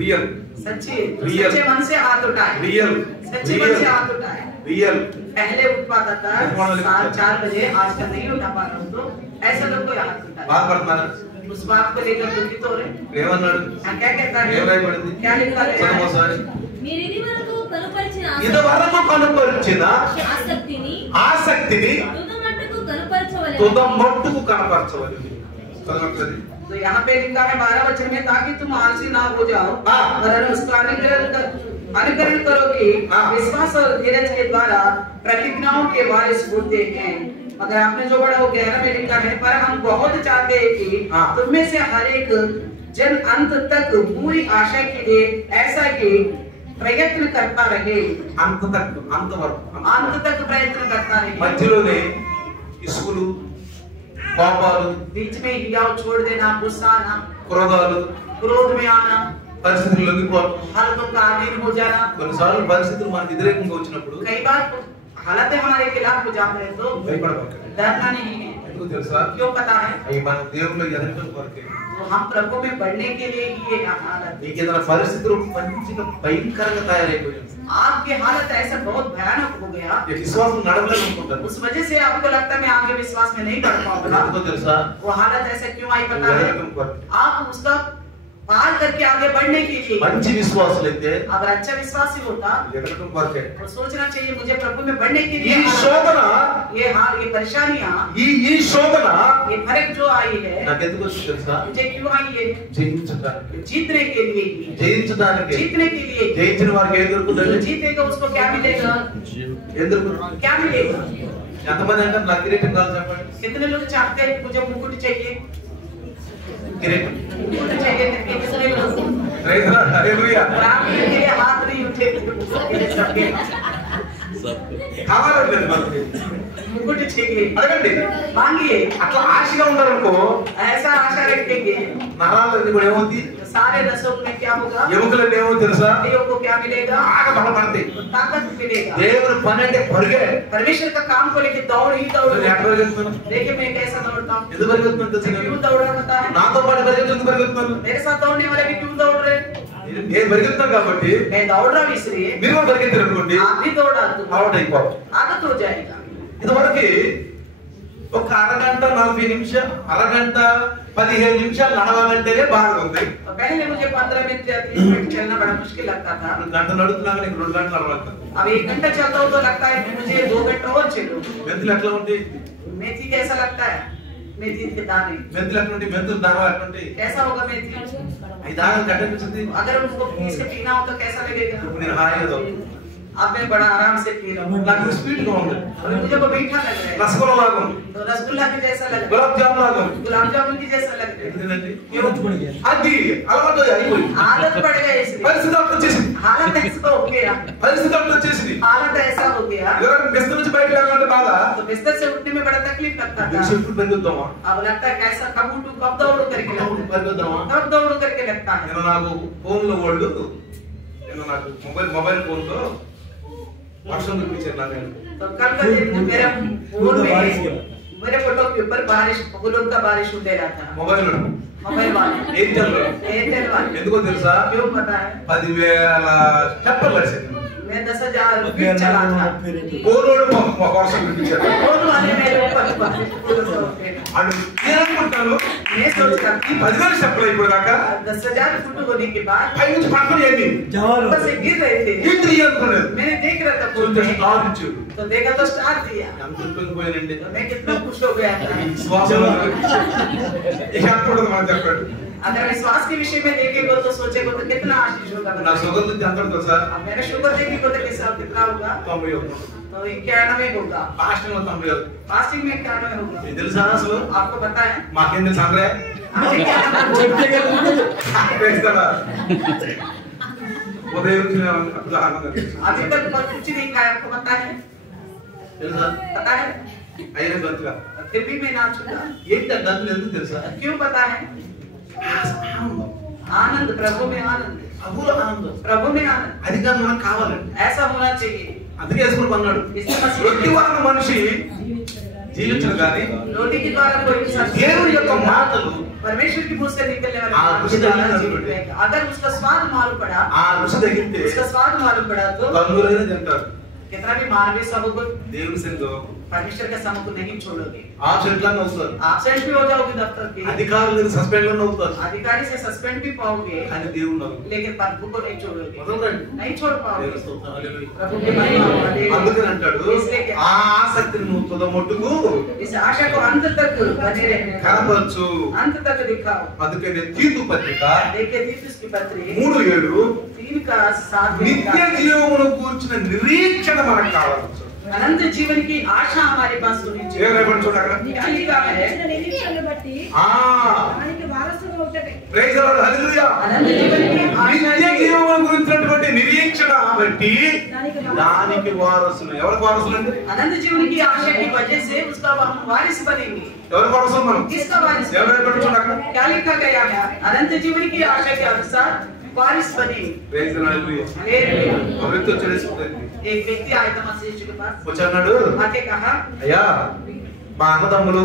రియల్ सच्ची Real. सच्चे मन से हाथ उठाए, రియల్ सच्चे मन से हाथ उठाए। రియల్ पहले उठ पाता था 4:30 बजे, आजकल नहीं उठा पा रहा हूँ, तो ऐसा लोग को हाथ उठाए। బాధపడుతున్నారా? उस बात को लेकर दुखित हो रहे। ఏమన్నాడు? क्या कहता है? ఏం రాయబడింది? क्या लिखा है? చదవసారి. మీరు ఇది వరకు కనుపరిచిన ఇదివరకు కనపరిచిన ఆసక్తిని ఆసక్తిని తుదమట్టుకు కనుపరచవలెనని తుదమట్టుకు కనపరచవలెను. చదవండి. तो यहाँ पे लिखा है 12 वचन में, ताकि तुम आलसी ना हो जाओ, हाँ। वरन उसका अनुकरण करो कि हाँ। विश्वास और धीरज के द्वारा प्रतिज्ञाओं के वारिस होते हैं। मगर आपने जो पढ़ा वो 11 में लिखा है, पर हम बहुत चाहते हैं कि हाँ। तुम में से हर एक जन अंत तक पूरी आशा के लिए ऐसा कि प्रयत्न करता रहे। అంతవరకు अंत तक प्रयत्न करता रहे। మధ్యలోనే ఇసుకులు, కోపాలు, बीच में हियाव छोड़ देना, गुस्सा आना, క్రోధాలు, क्रोध में आना, పరిస్థితులు లొంగిపోవడం. हालतों का अधीन हो जाना। కొన్నిసార్లు పరిస్థితులు మనకు వ్యతిరేకంగా వచ్చినప్పుడు कई बार हालतें हमारे खिलाफ हो जाते हैं तो భయపడకండి. डरना नहीं है। ఎందుకు తెలుసా? क्यों पता है? అవి మన దేవుళ్ళు ఎదగటం కొరకే. तो हम प्रभु में बढ़ने के लिए ही ये हालत। నీకు ఏదైనా పరిస్థితులు మంచిగా భయంకరంగా తయారైపోయింది. आपकी हालत ऐसा बहुत भयानक हो गया, ఈ విశ్వాసం నడవలేదనుకుంటారు. उस वजह से आपको लगता है मैं आगे विश्वास में नहीं बढ़ पाऊंगा। ఎందుకో తెలుసా? वो हालत ऐसा क्यों आई पता है? ఎదగటం కొరకే. आप उसका पार करके आगे बढ़ने के लिए, మంచి విశ్వాసులైతే अगर अच्छा विश्वासी होता ఎదగటం కొరకే. तो सोचना चाहिए मुझे प्रभु में बढ़ने के ఈ लिए శోధన, ये हाल, ये परेशानियां, ఈ శోధన ये फर्क जो आई है, నాకెందుకు వచ్చింది తెలుసా? मुझे क्यों आई है? జయించడానికి. जीतने के लिए ही। జయించడానికి. जीतने के लिए। జయించిన వారికి ఏం जो దొరుకుతుంది? जीतेगा उसको क्या मिलेगा? ఏం దొరుకుతుంది? क्या मिलेगा? ఎంతమంది అంటారు నాకు కిరీటం కావాలి చెప్పండి. कितने लोग चाहते हैं कि मुझे मुकुट चाहिए? కిరీటం. मुकुट चाहिए कितने लोग? Praise Lord. హల్లెలూయా. और आपके लिए हाथ नहीं उठे सबके కావాలండి మనకి. मुकुट चाहिए, అడగండి. मांगिए। అట్లా ఆశగా ఉన్నారనుకో ऐसा आशा रखेंगे నరాలన్నీ కూడా ఏమవుతుంది? तो सारे रसों में क्या होगा? ఎముకలన్నీ ఏమో తెలుసా? हड्डियों को क्या मिलेगा? బాగా బలపడతాయి. ताकत मिलेगा। దేవుని పని అంటే పరుగే. परमेश्वर का काम को लेके दौड़ ही दौड़। నేను ఎక్కడ పరిగెత్తున్నాను? देखिए मैं कैसा दौड़ता हूँ, ఎందుకు పరిగెత్తున్నాను తెలుసా? क्यों दौड़ रहा पता है? నాతో పాటు పరిగెత్తులు ఎందుకు పరిగెత్తున్నాను? मेरे साथ दौड़ने वाले भी क्यों दौड़ रहे? నేను పరిగెత్తున్నాను కాబట్టి मैं दौड़ रहा हूँ इसलिए మీరు కూడా పరిగెత్తారు అనుకోండి, आप भी दौड़ डाल दो, అలవాటు అయిపోవాలి. आदत हो जाएगा। ఇదివరకు ఒక అరగంట 40 నిమిషాలు, అరగంట 15 నిమిషాలు నడవాలంటేనే బాగా ఉంది. तो पहले मुझे 15 मिनट या 30 मिनट चलना बड़ा मुश्किल लगता था। గంట నడుతున్నాక నీకు 2 గంటలు నడవాలి. अब 1 घंटा चलता हूँ तो लगता है कि मुझे 2 घंटा और चलो। మెంతులు ఎట్లా ఉంటాయి? मेथी कैसा लगता है? मेथी के दाने మెంతులు ఎట్లా ఉంటాయి? మెంతులు దానాలు ఎట్లా ఉంటాయి? कैसा होगा मेथी? అవి దాని కట్టనిస్తుంది. अगर उनको पीस के पीना हो तो कैसा लगेगा? నేను హాయిగా తాగుతాను. अब मैं बड़ा आराम से पी रहा हूँ నాకు స్వీట్ గా ఉంది, और मुझे वो मीठा लग रहा है, రసగుల్లా లాగా ఉంది, तो रसगुल्ला के जैसा लग रहा గులాబ్ జామ్ లాగా ఉంది. है, गुलाब जामुन की जैसा लग रहा है। ఎందుకంటే అది అలవాటు అయిపోయింది. हालत बढ़ गया इसलिए, పరిస్థితి అట్లా వచ్చేసింది. हालत ऐसा हो गया, పరిస్థితి అట్లా వచ్చేసింది. हालत ऐसा हो गया। ఎవరైనా మెస్ నుంచి బయట లేకుండా బాధ. तो बिस्तर से उठने में बड़ा तकलीफ लगता था. ఎప్పుడు పెరుగుతామా? अब लगता है कैसा कब उठूं कब दौड़ूं करके लगता है. పెరుగుతామా? कब दौड़ूं करके लगता है. నేను నాకు ఫోన్ లో వాళ్ళు నేను నాకు మొబైల్ ఫోన్ లో వర్షం చూపించారు నాకు. तो कल का दिन मेरा फोन में मेरे फोटो के ऊपर बारिश फूलों का बारिश होते रहता है. మొబైల్ मोबाइल वाले एयरटेल वाले. ఎందుకో తెలుసా? क्यों पता है? 10,000 స్టెప్పులు వేసాను. मैं 10,000 रुपये चला था. ఫోన్ వర్షం చూపించారు. फोन वाले मेरे ऊपर फूलों से होते हैं. అని నేను అనుకుంటాను मैं सोचता कि 10,000 స్టెప్పులు అయిపోయాక 10,000 फुट होने के बाद పై నుంచి పక్కన ఏంటి ऊपर से गिर रहे थे. ఏంటి అనుకున్నాను. मैंने देख रहा था फोन కొంచెం में స్టార్ ఇచ్చాడు. तो देखा तो स्टार दिया. ఎంత ఉప్పొంగిపోయానండి. तो मैं कितना खुश हो गया था. శ్వాసలో ఇక అంతూడదు మనం చెప్పాడు. अगर विश्वास के विषय में देखेगा तो सोचेगा तो कितना आशीष होगा. నా సుగంధం ఎంత ఉంటుంది సార్? अब मेरा शुगर देखेगा तो कितना होगा. 91. तो 91 होगा. ఫాస్టింగ్ 91. फास्टिंग में 91 होगा. ఇది తెలుసా అసలు? आपको पता है? మాకేం తెలుసు అందరే हमें क्या करना వేస్తారా? ఉదయం నుంచి అప్పుడు ఆనందంగా अभी तक कुछ नहीं खाया. आपको पता है? తెలుసా? पता है? అయినా గంతుగా फिर भी मैं नाचूंगा. ఏంటి ఆ గంతులు ఎందుకు తెలుసా? क्यों पता है? ఆనందం. आनंद प्रभु में आनंद. అమూల ఆనందం. प्रभु में आनंद. అది కాదు మనకు కావాలండి. ऐसा होना चाहिए. అందుకే యేసుప్రభు అన్నాడు రొట్టి వలన మనిషి జీవించడు కానీ रोटी के द्वारा कोई इंसान దేవుని యొక్క మాటలు परमेश्वर की मुंह से निकलने वाले हाँ, बातों उसे के द्वारा देखना जीवित जरूरी है। रहेगा. अगर उसका स्वाद मालूम पड़ा ఆ రుచి తగిలితే उसका स्वाद मालूम पड़ा तो బంధువులైనా తింటారు. कितना भी मानवीय समूह को దేవుని సన్నిధిలో परमेश्वर के समूह को नहीं छोड़ोगे. ఆబ్సెంట్లను అవుతారు. एब्सेंट भी हो जाओगे दफ्तर के. అధికారులకు సస్పెండ్లను అవుతారు. अधिकारी से सस्पेंड भी पाओगे కానీ దేవుడు నవ్వు. लेकिन प्रभु को नहीं छोड़ोगे. వదలరండి. नहीं छोड़ पाओगे. దేవుని స్తోత్రం. హల్లెలూయా. प्रभु के महिमा हो. हालेलुया. అందుకని అంటాడు इसलिए क्या? ఆ ఆసక్తిని నువ్వు తుదముట్టుకు इस आशा को अंत तक बने रहने दो. కనపరచు. अंत तक दिखाओ. అందుకని తీతు పత్రిక देखिए तीतुस की पत्री 3:7 3 का 7 నిత్య జీవమును కూర్చిన నిరీక్షణ మనకు కావాలి. अनंत जीवन की आशा हमारे पास होनी ఏ चाहिए. రేపటి చూడక क्या लिखा है? ఇచ్చిన నిరీక్షణను బట్టి ఆ దానికి వారసుగా ఉంటది. Praise the lord. హల్లెలూయా. अनंत जीवन की आशा నిత్య की జీవమును గురించినటువంటి నిరీక్షణ బట్టి దానికి వారసులు. ఎవరికి వారసులు అండి? अनंत जीवन की आशा की वजह से उसका हम वारिस बनेंगे. ఎవరికి వారసులు మనం? किसका वारिस? ఏ రేపటి చూడక क्या लिखा गया है? अनंत जीवन की आशा के अनुसार वारिस बनेंगे. Praise the lord. Hallelujah. Hallelujah. ఒక వ్యక్తి వచ్చేసుకుంది. एक व्यक्ति आया था मसीह यीशु के पास. వచ్చాడు आके कहा అయ్యా మా అన్నదమ్ములు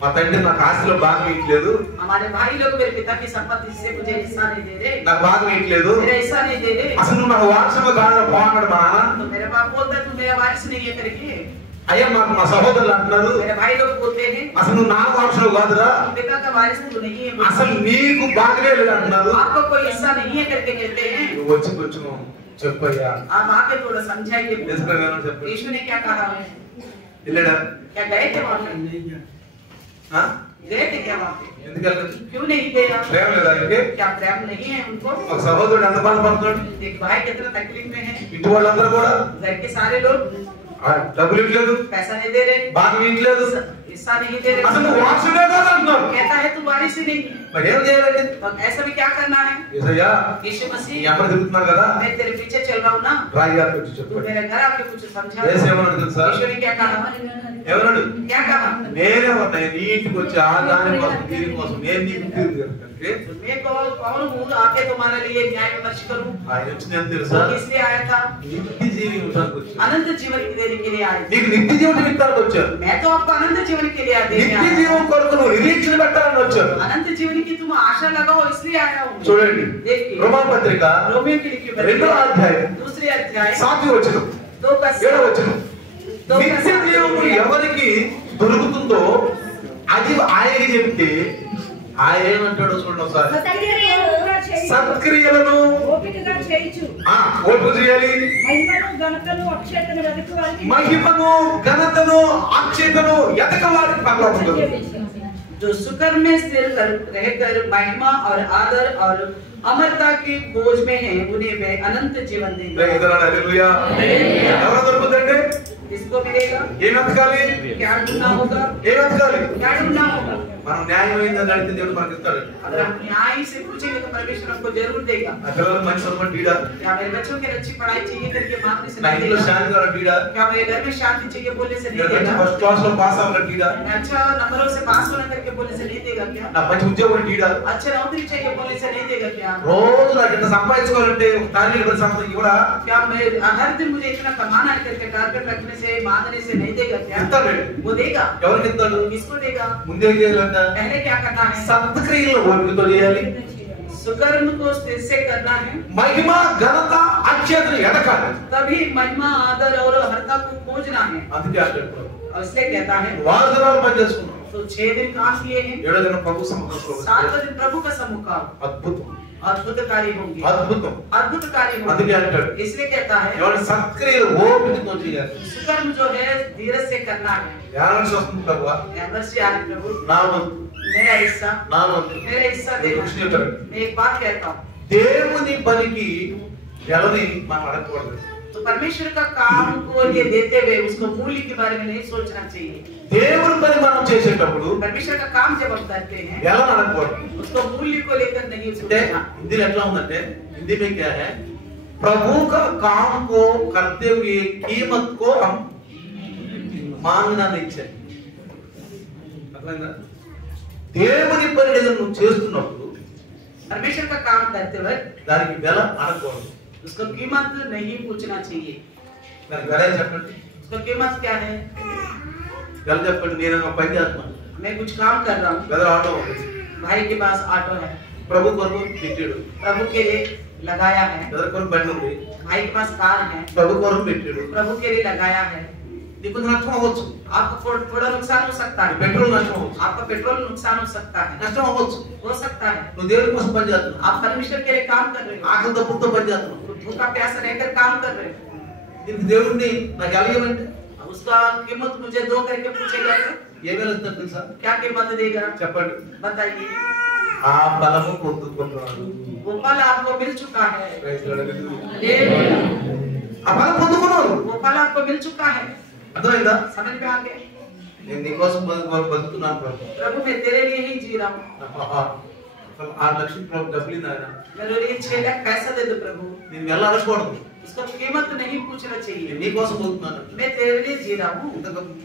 మా తండ్రి నాకు ఆస్తిలో భాగం ఇవ్వట్లేదు. हमारे भाई लोग मेरे पिता की संपत्ति से मुझे हिस्सा नहीं दे रहे. నాకు భాగం ఇవ్వట్లేదు. मेरा हिस्सा नहीं दे रहे. అసలు నువ్వు నాకు వారసుగా కాదు పోన్నాడు మా నాన్న. तो मेरा बाप बोलता है तू मेरा वारिस नहीं है करके. అయ్యా మాకు మా సహోదరులు అంటున్నారు मेरे भाई लोग बोलते हैं అసలు నువ్వు నాకు వారసుడు కాదురా. पिता का वारिस तू नहीं है. అసలు నీకు భాగమే లేదు అంటున్నారు. आपको कोई हिस्सा नहीं है करके कहते हैं. నువ్వు వచ్చి కొంచెం చెప్పయ్యా. आप आके थोड़ा समझाइए. నిజంగా చెప్పు. यीशु ने क्या कहा? వెళ్ళాడా? क्या गए थे वहां पे? ఆ? गए थे क्या वहां पे? ఎందుకు వెళ్ళలేదు? क्यों नहीं गया? ప్రేమ లేదా ఆయనకి? क्या प्रेम नहीं है उनको? ఒక సహోదరుడు ఎంత బాధపడుతున్నాడు. एक भाई कितना तकलीफ में है. ఇంటి వాళ్ళందరూ కూడా घर के सारे लोग ఆ, డబ్బులు ఇవ్వలేదు, पैसा नहीं दे रहे. భాగం ఇవ్వలేదు, हिस्सा नहीं दे అసలు నువ్వు रहे. వారసుడే కాదు అంటున్నారు. कहता है तू वारिस ही नहीं है. మరి ఏం చేయాలండి? तो ऐसा भी क्या करना है? యేసయ్యా यीशु నీ मसीह అమ్మ తిరుగుతున్నారు కదా मैं तेरे पीछे चल रहा हूँ ना. రాయిగా వచ్చి तू చెప్పండి. मेरे घर आके कुछ समझा. యేసు ఏమన్నాడు తెలుసా? यीशु ने क्या कहा? ఎవరన్నాడు? क्या कहा? నేనే ఉన్నాయి నీ ఇంటికి వచ్చి ఆ దాని కోసం దీని కోసం నేను నీకు తీర్పు తీర్చడానికి. मैं कौन हूँ आके तुम्हारे लिए न्याय विमर्श करूँ? ఆయన వచ్చింది ఎంత తెలుసా? वो किसलिए आया था? నిత్య జీవితానికి వచ్చాడు. अनंत जीवन देने के लिए आया. నీకు నిత్య జీవితం ఇస్తానికి వచ్చాడు. मैं तो आपको अनंत जीवन के लिए देने నిత్య आया. జీవం కొరకు నువ్వు నిరీక్షణ పెట్టాలని వచ్చాడు. अनंत जीवन की तुम आशा लगाओ इसलिए आया हूँ. చూడండి देखिए రోమాపత్రిక रोमियो की लिखी 2వ అధ్యాయం दूसरे अध्याय 7వ వచనం 7వ వచనం. నిత్య జీవము ఎవరికి దొరుకుతుందో అది ఆయనకి చెప్తే ఆయన ఏమంటాడో చూడండి ఒకసారి. సత్క్రియలను ఓపికగా చేయించు. ఓర్పు చేయాలి. మహిమను ఘనతను అక్షయతను వెతుకు వారికి మహిమను ఘనతను అక్షయతను ఎతక వారికి పరలోకం. जो सुकर में स्थिर रहकर महिमा और आदर और अमरता की खोज में है, उन्हें वे अनंत जीवन देंगे। హల్లెలూయా. ఎవరు దొరుకుతుందండి? इसको मिलेगा ఏం వెతకాలి? क्या ढूंढना होगा? ఏం వెతకాలి? क्या ढूंढना होगा? మనం న్యాయమైందని అడిగితే దేవుడు మనకి ఇస్తాడు. अगर हम न्याय से पूछेंगे तो परमेश्वर हमको जरूर देगा। ఆ పిల్లలకు మంచి చదువు టీడా, क्या मेरे बच्चों के अच्छी पढ़ाई चाहिए करके मांगने से నా नहीं ఇంట్లో देगा? శాంతి కావాలి టీడా, क्या मेरे घर में शांति चाहिए बोलने से नहीं నేను మంచి देगा? ఫస్ట్ క్లాస్ లో పాస్ అవ్వాలి టీడా, मैं अच्छा नंबरों से पास होना करके बोलने से नहीं देगा क्या? నా మంచి ఉద్యోగం టీడా. अच्छे नौकरी चाहिए बोलने से नहीं देगा क्या? రోజు నాకు ఇంత సంపాదించుకోవాలంటే ఒక తారీఖు ఇవ్వడం సంపాదించి కూడా क्या मैं हर दिन मुझे इतना कमाना है करके टारगेट रखने से मांगने से नहीं देगा क्या? ఇస్తాడు. वो देगा। ఎవరికి ఇస్తాడు? किसको देगा? ముందే చేయాలంట. पहले क्या करना है? సత్క్రియలు ఓపికతో చేయాలి. सुकर्म को स्थिर से करना है, మహిమ ఘనత అత్యతను ఎదకాలి. तभी महिमा आदर और हरता को खोजना है। అందుకే అంటాడు और इसलिए कहता है వారు దినాలు పని చేసుకున్నాం, तो 6 दिन काम किए हैं, 7వ దినం ప్రభు సముఖంలో 7वें दिन प्रभु का सम्मुख అద్భుతం अद्भुत कार्य होंगे, అద్భుతం. अद्भुत कार्य అందుకే होंगे। అంటాడు इसलिए कहता है ఎవరి సత్క్రియలు ఓపికతో చేయాలి. सुकर्म जो है धीरज से करना है। ధ్యానం వస్తుంది ప్రభువా, अगर से आज प्रभु నా వంతు मेरा हिस्सा నా వంతు मेरा हिस्सा देना। కృష్ణ చెప్పాడు. मैं एक बात कहता हूँ, దేవుని పనికి వెలని మనం అడగకూడదు. तो परमेश्वर का काम को ये देते हुए उसको मूल्य के बारे में नहीं सोचना चाहिए। దేవుని పని మనం చేసేటప్పుడు परमेश्वर का काम जब हम करते हैं వెలని అడగకూడదు. उसको मूल्य को लेकर नहीं అంటే सोचना। హిందీలో ఎట్లా ఉందంటే, హిందీ में क्या है, प्रभु का काम को करते हुए कीमत को हम मांगना नहीं चाहिए. అర్థమైందా? దేవుని పని ఏదైనా నువ్వు చేస్తున్నప్పుడు परमेश्वर का काम करते वक्त దానికి వెల అడగకూడదు. उसको कीमत नहीं पूछना चाहिए। దానికి వెల ఏం చెప్పండి, उसको कीमत क्या है? వెల చెప్పండి. నేను ఒక పని చేస్తున్నాను, मैं कुछ काम कर रहा हूँ, వెల ఆటో ఉంది, भाई के पास ऑटो है, ప్రభు కొరకు పెట్టాడు, प्रभु के लिए लगाया है, వెల కొరకు బండి ఉంది, भाई के पास कार है, ప్రభు కొరకు పెట్టాడు. प्रभु के लिए लगाया है। నీకు కొంచెం నష్టం అవ్వచ్చు, आपको थोड़ा नुकसान हो सकता है, పెట్రోల్ నష్టం అవ్వచ్చు, आपका पेट्रोल नुकसान हो सकता है, నష్టం అవ్వచ్చు. हो सकता है। నువ్వు దేవుని కోసం పని చేస్తున్నావు, आप परमेश्वर के लिए काम कर रहे हो, ఆకలి తప్పుతో పని చేస్తున్నావు. भूखा प्यासा रहकर काम कर रहे हो, దీనికి దేవుడిని నాకు ఎలాగేమంటే उसका कीमत मुझे दो करके पूछेगा तो ఏ వేళ ఇస్తారు తెలుసా? क्या कीमत देगा? చెప్పండి. बताइए। ఆ బలము పొందుకున్నాడు. वो फल आपको मिल चुका है, ప్రైజ్ లార్డ్. హల్లెలూయా. हालेलुया। ఆ బలం పొందుకున్నాడు. वो फल आपको मिल चुका है। అర్థమైందా? समझ में आ गया? నేను నీకోసం బతుకుతున్నాను ప్రభు. प्रभु मैं तेरे लिए ही जी रहा हूँ, అసలు 6 లక్షలు ప్రభు డబ్బులు ఆయన मेरे लिए 6 लाख पैसा दे दो प्रभु। నేను వెళ్ళాలకూడదు. उसका कीमत नहीं पूछना నేను चाहिए, నీకోసం బతుకుతున్నాను. मैं तेरे लिए जी रहा हूँ।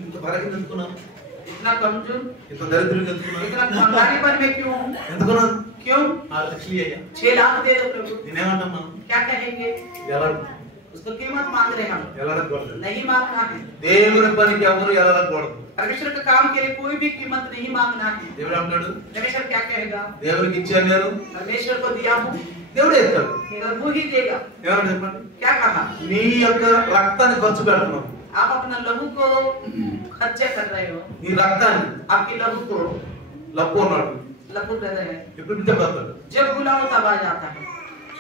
ఇంత బలహీన ఎందుకున్నాను, इतना कमजोर, ఇంత దరిద్రులు ఎందుకున్నాను, इतना कंगालीपन में क्यों हूँ? ఎందుకున్నాను? क्यों? 6 లక్షలు అయ్యా. 6 लाख दे दो प्रभु। నేనేమంటాను, क्या कहेंगे? వెళ్ళాలి, उसको कीमत मांग रहे हम, వెళ్ళకూడదు. नहीं मांगना है। దేవుని పనికి ఎవరు వెళ్ళకూడదు. परमेश्वर के काम के लिए कोई भी कीमत नहीं मांगना है। దేవుడు అంటాడు, परमेश्वर क्या कहेगा? దేవునికి ఇచ్చాను నేను, परमेश्वर को दिया हूँ, దేవుడే ఇస్తాడు. प्रभु ही देगा। ఏమన్నా చెప్పండి, क्या कहा? నీ యొక్క రక్తాన్ని ఖర్చు పెడుతున్నావు, आप अपना लहू को खर्चा कर रहे हो, నీ రక్తాన్ని. आपकी लहू को లప్పు ఉన్నాడు, लहू ब्रदर है, ఎప్పుడు బిడ్డ పడతాడు, जब बुलाओ तब आ जाता है,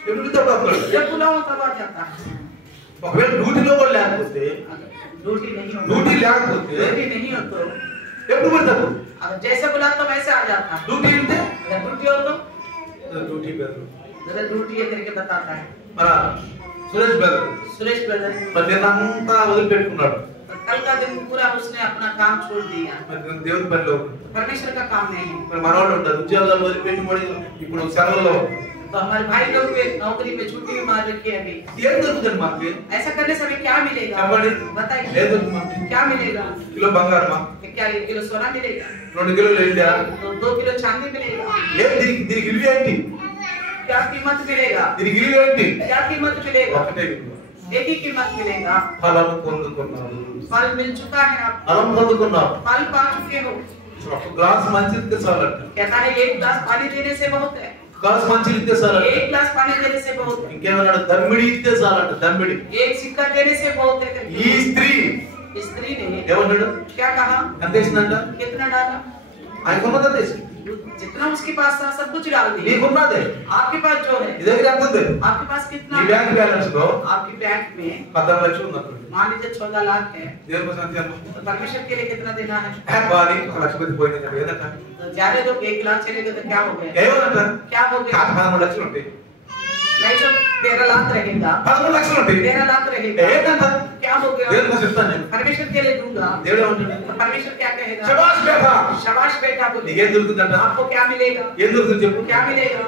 ఎప్పుడు బిడ్డ పడతాడు. जब बुलाओ तब आ जाता है। ఒకవేళ డ్యూటీలో కూడా లేకపోతే, ड्यूटी नहीं हो, డ్యూటీ లేకపోతే ड्यूटी नहीं हो तो ఎప్పుడు పడతాడు. अगर जैसे बुला तो वैसे आ जाता है। డ్యూటీ ఉంటే अगर ड्यूटी हो तो డ్యూటీ బెదరు. ब्रदर ड्यूटी है करके बताता है। మన సురేష్ బెదరు सुरेश ब्रदर మరి నిన్నంతా వదిలిపెట్టుకున్నాడు, कल का दिन पूरा उसने अपना काम छोड़ दिया, మరి నేను దేవుని పనిలో ఉన్నాను. परमेश्वर का काम नहीं है। మరి మనవాళ్ళు ఉంటారు ఉద్యోగాలు వదిలిపెట్టి మరి ఇప్పుడు సెలవుల్లో तो हमारे भाई लोग भी नौकरी पे छुट्टी मार रखी है अभी। ఏం దొరుకుతుంది మాకు? ऐसा करने से हमें क्या मिलेगा? చెప్పండి. बताइए, లేదు మాకు क्या मिलेगा? కిలో బంగారమా, क्या 1 किलो सोना मिलेगा? 2 కిలోలు వెళ్ళా, तो 2 किलो चांदी मिलेगा? ఏం దీనికి విలువ ఏంటి, क्या कीमत मिलेगा? దీనికి విలువ ఏంటి? क्या कीमत मिलेगा? ఒకటే విలువ, एक ही कीमत मिलेगा। ఫలము పొందుకున్నాడు. फल मिल चुका है, आप ఫలం పొందుకున్నావు. फल पा चुके हो। ఒక గ్లాస్ మంచి ఇస్తే చాలంట, कहता है 1 गिलास पानी देने से बहुत है, గ్లాస్ మంచి ఇస్తే చాలంట. 1 गिलास पानी देने से बहुत है, ఇంకేమన్నాడు, దమ్మిడి ఇస్తే చాలంట, దమ్మిడి. 1 सिक्का देने से बहुत है। ఈ స్త్రీ स्त्री ने ఏమన్నాడు, क्या कहा? ఎంత వేసిందంట, कितना डाला? ఆయనకున్నదే వేసింది. जितना उसके पास था सब कुछ डाल दिया। నీకున్నదే, आपके पास जो है, నీ దగ్గర ఎంత ఉంది, आपके पास कितना నీ है? బ్యాంక్ బ్యాలెన్స్ లో आपकी बैंक में 14 లక్షలు ఉంది అనుకోండి. मान लीजिए 14 लाख है, దేవుని కోసం ఎంత ఇవ్వాలి? तो परमेश्वर के लिए कितना देना है? బాని 1 లక్ష మంది పోయింది ఏదంట, तो ज्यादा लोग 1 लाख चलेगा तो क्या हो गया? ఏమనంట, क्या हो गया? కాదు 13 లక్షలు ఉంటాయి, नहीं तो 13 लाख रहेगा, 13 లక్షలు ఉంటాయి. 13 लाख रहेगा, ఏంటంట क्या हो गया? దేవుడికి చెప్తాను నేను. परमेश्वर के लिए दूंगा, దేవుడు ఏమంటాడు? तो परमेश्वर क्या कहेगा? శబాష్ బేటా, शाबाश बेटा बोले, నీకేం దొరుకుతుందంట? आपको क्या मिलेगा? ఏం దొరుకుతుంది చెప్పు? क्या मिलेगा?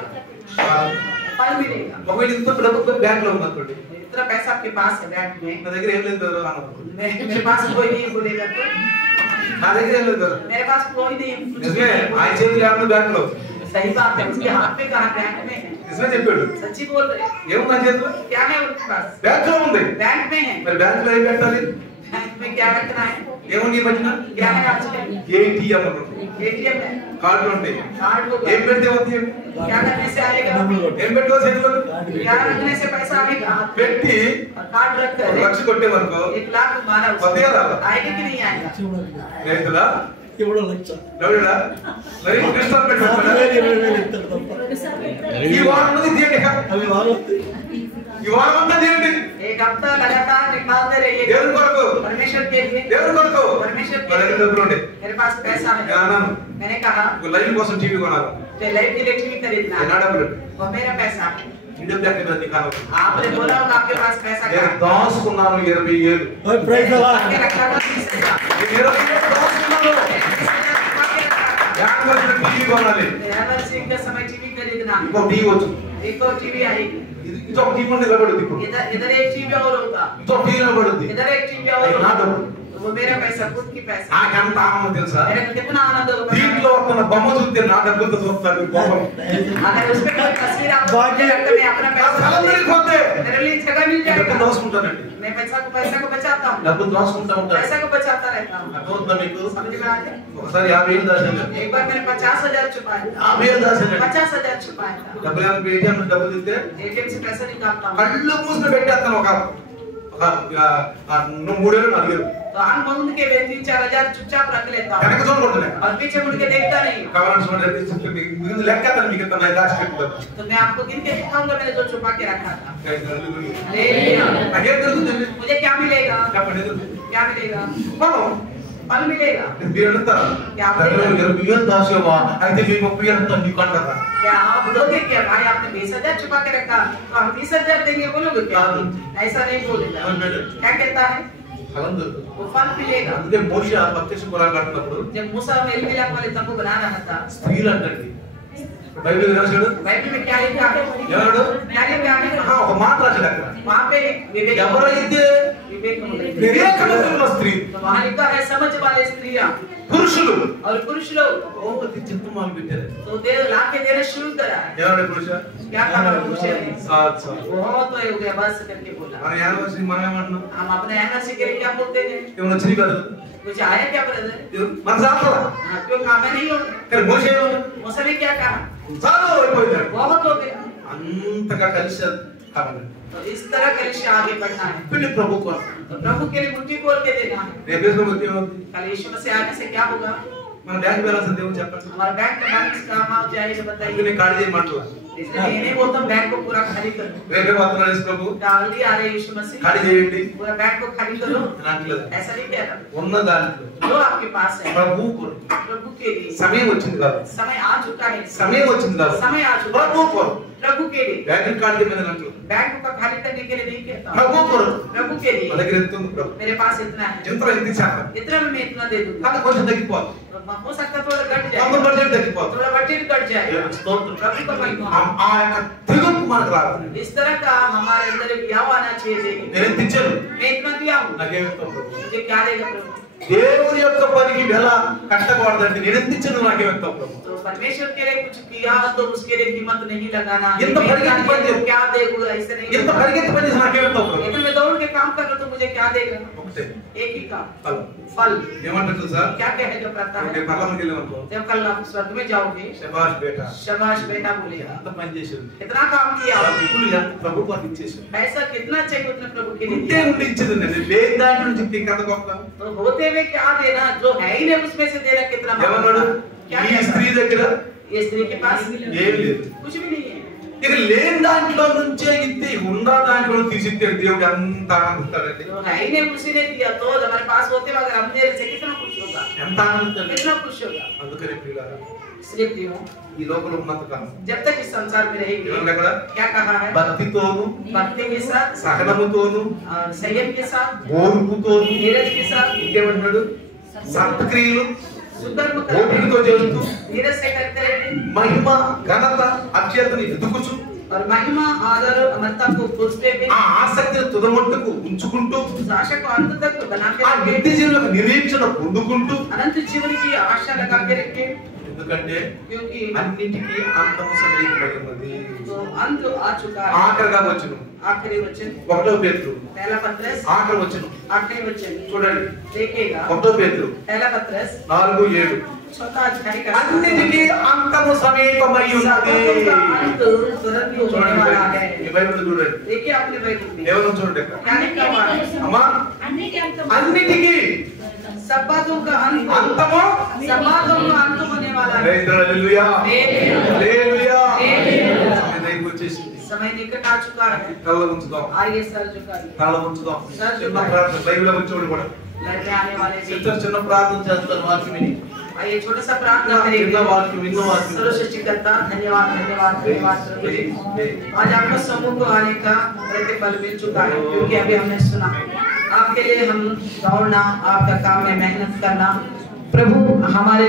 फल मिलेगा। ఒకవేళ ఇంత డబ్బు బ్యాంక్ లో ఉందనుకోండి, इतना पैसा आपके पास है बैंक में, నా దగ్గర ఏం లేదు కదా అన్నప్పుడు, मेरे पास कोई नहीं बोलेगा तो నా దగ్గర ఏం లేదు కదా. मेरे पास कोई नहीं, कुछ నిజమే, नहीं। ఆయన చేతులు ఏమన్నా బ్యాంక్ లో. सही बात है, उसके हाथ में कहाँ बैंक में है? నిజమే చెప్పాడు. सच्ची बोल रहे हैं। ఏముంది నా చేతిలో? क्या है उनके पास? బ్యాంక్ లో ఉంది. बैंक में है। మరి బ్యాంక్ లో ఏం పెట్టాలి? बैंक में क्या रखना है? ఏముంది ఈ మధ్యన? क्या है आजकल? ఏటీఎం ఉంటుంది, एटीएम है, కార్డులు ఉంటాయి. कार्ड होगा। ఏం పెడితే అవుతాయి? क्या करने से आएगा? ఏం పెట్టుకో చేతిలో? क्या रखने से पैसा आएगा? పెట్టి और कार्ड रख कर 1 లక్ష కొట్టే వరకు 1 लाख मारा पतिया डाला। आएगा कि नहीं आएगा? రైతులా ఎవడో లక్ష లౌడా మరి క్రిస్టల్ పెట్టుకోవాలి. 20,000 ఇస్తాడు తప్ప ఈ వారం ఉంది తీయండి ఇక. అవి వాడొద్దు. ఈ వారం అంతా తీయండి. एक हफ्ता लगातार निकालते रहिए దేవుని కొరకు, परमेश्वर के लिए। దేవుని కొరకు. परमेश्वर మన के దగ్గర लिए డబ్బులు ఉండే. मेरे पास पैसा నేను है। అన్నాను, मैंने कहा ఒక లైవ్ కోసం టీవీ కొనాలి. कि लाइव के लिए टीवी खरीदना నా है, డబ్బులు वो मेरा पैसा है। ఈ డబ్బు ఎక్కడ ఉంది కాను. आपने बोला होगा आपके पास पैसा నేను कहाँ है? దాచుకున్నాను 20 ఏళ్ళు. ఓయ్ ప్రైజ్ ది లార్డ్. के रखा था 30,000। నేను 20 ఏళ్ళు దాచుకున్నాను. 30,000 छुपा के रखा था। యాన్యువల్ టీవీ కొనాలి. एनिवर्सरी के समय टीवी खरीदना, ఇంకో టీవీ వచ్చింది. एक और टीवी आएगी, ఇది ఒక టీవీ ఉంటే నిలబడుద్ది. ఇప్పుడు इधर इधर एक टीवी और होगा, ఇంకో టీవీ నిలబడుద్ది. इधर एक टीवी और అది నా होगा। డబ్బు. वो मेरा पैसा, खुद की पैसा। నాకెంత ఆనందం తెలుసా? मेरे को कितना आनंद होगा దీంట్లో వస్తున్న బొమ్మ చూస్తే నా డబ్బులతో చూస్తాను కోపం. अगर उसमें कोई तस्वीर आपको बाकी लगता है, मैं अपना నా స్థలం पैसा దొరికిపోతే मेरे लिए जगह मिल డబ్బు जाएगा। దాచుకుంటానండి. मैं पैसा को बचाता हूँ, డబ్బులు దాచుకుంటా ఉంటాను. पैसा को बचाता रहता हूँ। అర్థమవుతుందా మీకు? समझ में आ गया? ఒకసారి 50,000 దాచాను. एक बार मैंने 50,000 छुपाया था, 50,000 దాచాను. 50,000 छुपाया था। డబ్బులు ఏమైనా ఏటీఎం డబ్బులు ఇస్తే एटीएम से पैसा निकालता हूँ, కళ్ళు మూసుకుని పెట్టేస్తాను. ఒక 3,000 4,000 तो आंख बंद के वे 3-4 हजार चुपचाप रख लेता వెనక हूँ చూడకూడదు. और पीछे मुड़ के देखता नहीं। కావాలని చూడండి, మీకు లెక్కేస్తాను. మీకు ఇంత దాచిపెట్టుకోవాలి. तो मैं आपको गिन के दिखाऊंगा मैंने जो छुपा के रखा था। నాకేం దొరుకుతుంది? मुझे क्या मिलेगा? చెప్పండి. क्या मिलेगा? మనం फल मिलेगा। మీరు అడుగుతారా? क्या దగ్గర मिलेगा? 20,000 దాచావా? అయితే మీ 30,000 నీకు అంటారా? क्या आप बोलोगे क्या भाई आपने 20,000 छुपा के रखा तो हम 30,000 देंगे, बोलोगे क्या? ऐसा नहीं बोलेगा। क्या कहता है? ఫలం దొరుకుతుంది. वो फल मिलेगा। అందుకే మోషే ప్రత్యక్ష పురాణం కడుతున్నప్పుడు जब मूसा मेल मिलाप वाले तंबू बना रहा था, స్త్రీలు అంటండి బైబిల్ రాశాడు. बाइबल में क्या लिखा है? ఎవరు? क्या लिखा है? ఒక మాట రాశాడు అక్కడ. वहाँ पे विवेक ఎవరైతే వివేకమైన స్త్రీ, तो वहाँ लिखा है समझ वाले स्त्रियाँ పురుషులు और पुरुष लोग చిత్తం మొదలు పెట్టారు. तो देव ला के देना शुरू करा है। ఎవరు పురుష? क्या कहा पुरुष ने? సాత్. बहुत हो गया बस करके बोला। మన యానివర్సరీ మనం ఏమంటున్నాం? हम अपने एनिवर्सरी के लिए क्या बोलते हैं? ఏమన్నా వచ్చింది కాదు. कुछ आया क्या ब्रदर? మన సాపలా. हाँ, क्यों कामे नहीं हो? కానీ మోషే ఏమన్నా? मूसा ने क्या कहा? చాలు అయిపోయింది. बहुत हो गया। అంతగా కలిసి కాబట్టి तो इस तरह कलिशा आगे बढ़ना है, ఇప్పుడు ప్రభు కోసం तो प्रभु के लिए मुट्ठी खोल के देना है। రేపు ఏమవుతుంది? कल यीशु मसीह आने से क्या होगा? మన బ్యాంక్ బ్యాలెన్స్ అంతే ఏమో చెప్పండి. हमारा बैंक का बैलेंस कहाँ जाएगा बताइए? అందుకని ఖాళీ చేయమంటున్నా. इसलिए ये नहीं बोलता बैंक को पूरा खाली करो। రేపే వస్తున్నాడు యేసు ప్రభు. जल्दी आ रहे यीशु मसीह, ఖాళీ చేయండి पूरा बैंक को खाली करो। అని అంటలేదు. ऐसा नहीं कह रहा। ఉన్న దాంట్లో जो आपके पास है ప్రభు కొరకు प्रभु के लिए సమయం వచ్చింది కాదు. समय आ चुका है। సమయం వచ్చింది కాదు. समय आ चुका ప్రభు है కొరకు प्रभु के लिए। బ్యాంక్ ఖాళీ చేయమని అంటలేదు. बैंक को खाली करने के लिए नहीं कहता हूं। ప్రభు కొరకు प्रभु के మన लिए దగ్గర ఎంత ఉంది ప్రభు? मेरे पास इतना है, ఎంత ఎంత శాతం इतना में मैं इतना दे दूंगा। కానీ కొంచెం తగ్గిపోవాలి. तो हो सकता है थोड़ा घट जाए, 100% తగ్గిపోవాలి. थोड़ा बजट घट जाए। దేవునికి స్తోత్రం. प्रभु का महिमा। ఆ యొక్క తెగుపు మనకు రాదు. इस तरह का हमारे अंदर एक याव आना चाहिए। నేను ఎంత ఇచ్చాను? मैं इतना दिया हूँ, నాకేమి ఇస్తావు ప్రభు? मुझे क्या देगा प्रभु? దేవుని యొక్క పనికి వెల కట్టకూడదండి. నేను ఎంత ఇచ్చాను? నాకేమి ఇస్తావు ప్రభు? तो परमेश्वर के लिए कुछ किया तो उसके लिए कीमत नहीं लगाना। ये तो परिगणित बन गया। क्या देगा ऐसे नहीं। ఎంత పరిగెత్తి పని చేసి నాకేమి ఇస్తావు ప్రభు? लेकिन मैं दौड़ के काम कर रहा हूँ तो मुझे क्या देगा? ఒకటే एक ही काम, ఫలం. फल। ఏమంటారు సార్? क्या कहेगा प्रार्थना ఒకటే है? పర్లోకి వెళ్ళామనుకో, जब कल आप स्वर्ग में जाओगे, శబాష్ బేటా शाबाश बेटा बोलेगा, ఎంత పని చేశాడు. कितना काम किया, ఇప్పుడు ఎంత ప్రభు పని ఇచ్చేసాడు. पैसा कितना चाहिए उतने प्रभु के लिए ఉంటే दिया। ఉండి ఇచ్చేది నేను లేని దాంట్లో నుంచి ఇంకెంత గొప్ప. तो होते हुए क्या देना, जो है ही नहीं उसमें से देना कितना ఏమన్నాడు? क्या ఈ స్త్రీ దగ్గర ये स्त्री के पास ఏమి లేదు. कुछ भी नहीं है। ఇక లేని దాంట్లో నుంచే ఇస్తే ఉన్న దాంట్లో తీసిస్తే దేవుడు ఎంత ఆనందిస్తాడండి. जो है ही नहीं उसी ने दिया, तो हमारे पास होते हुए अगर हम देने से कितना खुश होगा, ఎంత ఆనందిస్తాడు. कितना खुश होगा। అందుకని ప్రియులారా इसलिए प्रियो ఈ లోకంలో ఉన్నంత కాలం जब तक इस संसार में रहेंगे ఏమన్నా అక్కడ क्या कहा है భక్తితోను भक्ति के साथ సహనముతోను और संयम के साथ ఓర్పుతోను धीरज के साथ ఇంకేమంటాడు సత్క్రియలు सुधर्म ఓపికతో చేస్తూ धीरज से करते रहते మహిమ ఘనత అత్యతని ఎదుగుచు और महिमा आदर अमरता को खोजते हुए ఆ ఆసక్తిని తుదముట్టుకు ఉంచుకుంటూ उस आशा को अंत तक बना के ఆ रखे నిత్య జీవన నిరీక్షణ పొందుకుంటూ अनंत जीवन की आशा लगा के रखे ఎందుకంటే क्योंकि అన్నిటికీ అంతము సమీపమై ఉన్నది तो अंत आ चुका है ఆఖరిగా వచ్చును आखिरी वचन ఒకటో పేతురు पहला पत्रस ఆఖరి వచ్చును आखिरी वचन చూడండి देखिएगा ఒకటో పేతురు पहला पत्रस 4:7 चौथा अध्याय का అన్నిటికీ అంతము సమీపమై ఉన్నది सबों का अंत तुरंत ही होने वाला है ఈ బైబిల్ చూడండి देखिए अपने बाइबल में కేవలం చూడండి ఇక్కడ. क्या लिखा हुआ है అమ్మా అన్నిటి అంతం అన్నిటికీ सब बातों का अंत అంతము सब बातों का अंत होने वाला है హల్లెలూయా హల్లెలూయా హల్లెలూయా. సమయం దగ్గరికి వచ్చేసింది समय निकट आ चुका है కళ్ళ ఉంచుదాం आइए सर झुका కళ్ళ ఉంచుదాం చిన్న ప్రార్థన బైబిల్ వచ్చి కూడా लड़ने आने वाले भी చిన్న ప్రార్థన చేస్తాను వాక్యం విని आइए छोटा सा प्रार्थना విన్న करेंगे వాక్యం విన్న వాక్యం सर्वसृष्टिकर्ता धन्यवाद धन्यवाद धन्यवाद प्रभु जी आज आपका समूह को आने का प्रतिफल मिल चुका है क्योंकि अभी हमने सुना आपके लिए हम दौड़ना आपका काम में मेहनत करना प्रभु हमारे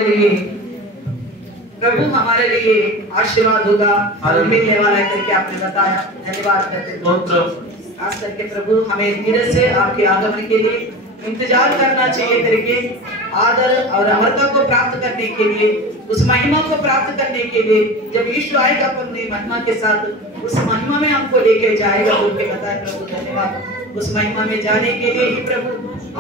लिए आशीर्वाद होगा फल मिलने वाला है करके आपने बताया धन्यवाद करते हैं స్తోత్రం खास करके प्रभु हमें धीरज से आपके आगमन के लिए इंतजार करना चाहिए करके आदर और अमरता को प्राप्त करने के लिए उस महिमा को प्राप्त करने के लिए जब यीशु आएगा अपनी महिमा के साथ उस महिमा में हमको लेके जाएगा बोल के बताए प्रभु धन्यवाद उस महिमा में जाने के लिए ही प्रभु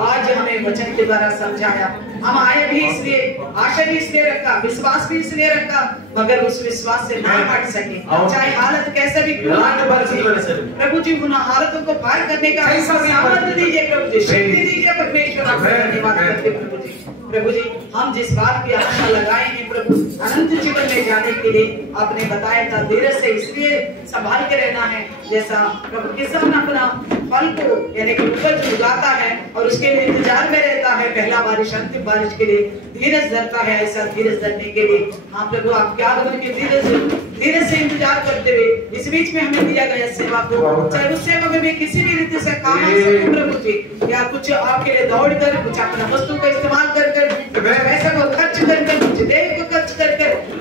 आज हमें वचन के द्वारा समझाया हम आए भी इसलिए आशा भी इसलिए रखा विश्वास भी इसलिए रखा मगर उस विश्वास से ना हट सके चाहे हालत कैसा भी क्यों ना बरसे प्रभु जी उन हालतों को पार करने का सामर्थ्य दीजिए प्रभु जी शक्ति दीजिए परमेश्वर आपका धन्यवाद करते प्रभु जी हम जिस बात की आशा लगाए हैं प्रभु अनंत जीवन में जाने के लिए आपने बताया था धीरज से इसलिए संभाल के रहना है जैसा प्रभु किसान अपना फल को यानी कि उपज उगाता है और उसके लिए इंतजार में रहता है पहला बारिश अंतिम बारिश के लिए धीरज धरता है ऐसा धीरज धरने के लिए हाँ प्रभु आपके आगमन के धीरज से इंतजार करते हुए इस बीच में हमें दिया गया सेवा को चाहे उस सेवा में किसी भी रीति से काम आ सकूं प्रभु जी या कुछ आपके लिए दौड़ कर कुछ अपना वस्तु का इस्तेमाल कर पैसा को खर्च कर कुछ देह को खर्च कर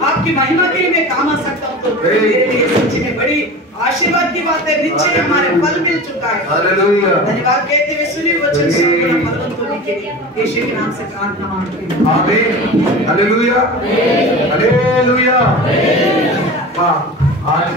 आपकी महिमा के लिए मैं काम आ सकता हूँ तो मेरे लिए सच्ची में बड़ी आशीर्वाद की बात है निश्चय हमारे फल मिल चुका है हालेलुया धन्यवाद कहते हुए सुनी वचन से फलवंत होने के लिए यीशु के नाम से प्रार्थना मांगते हैं आमीन हालेलुया हालेलुया वाह आज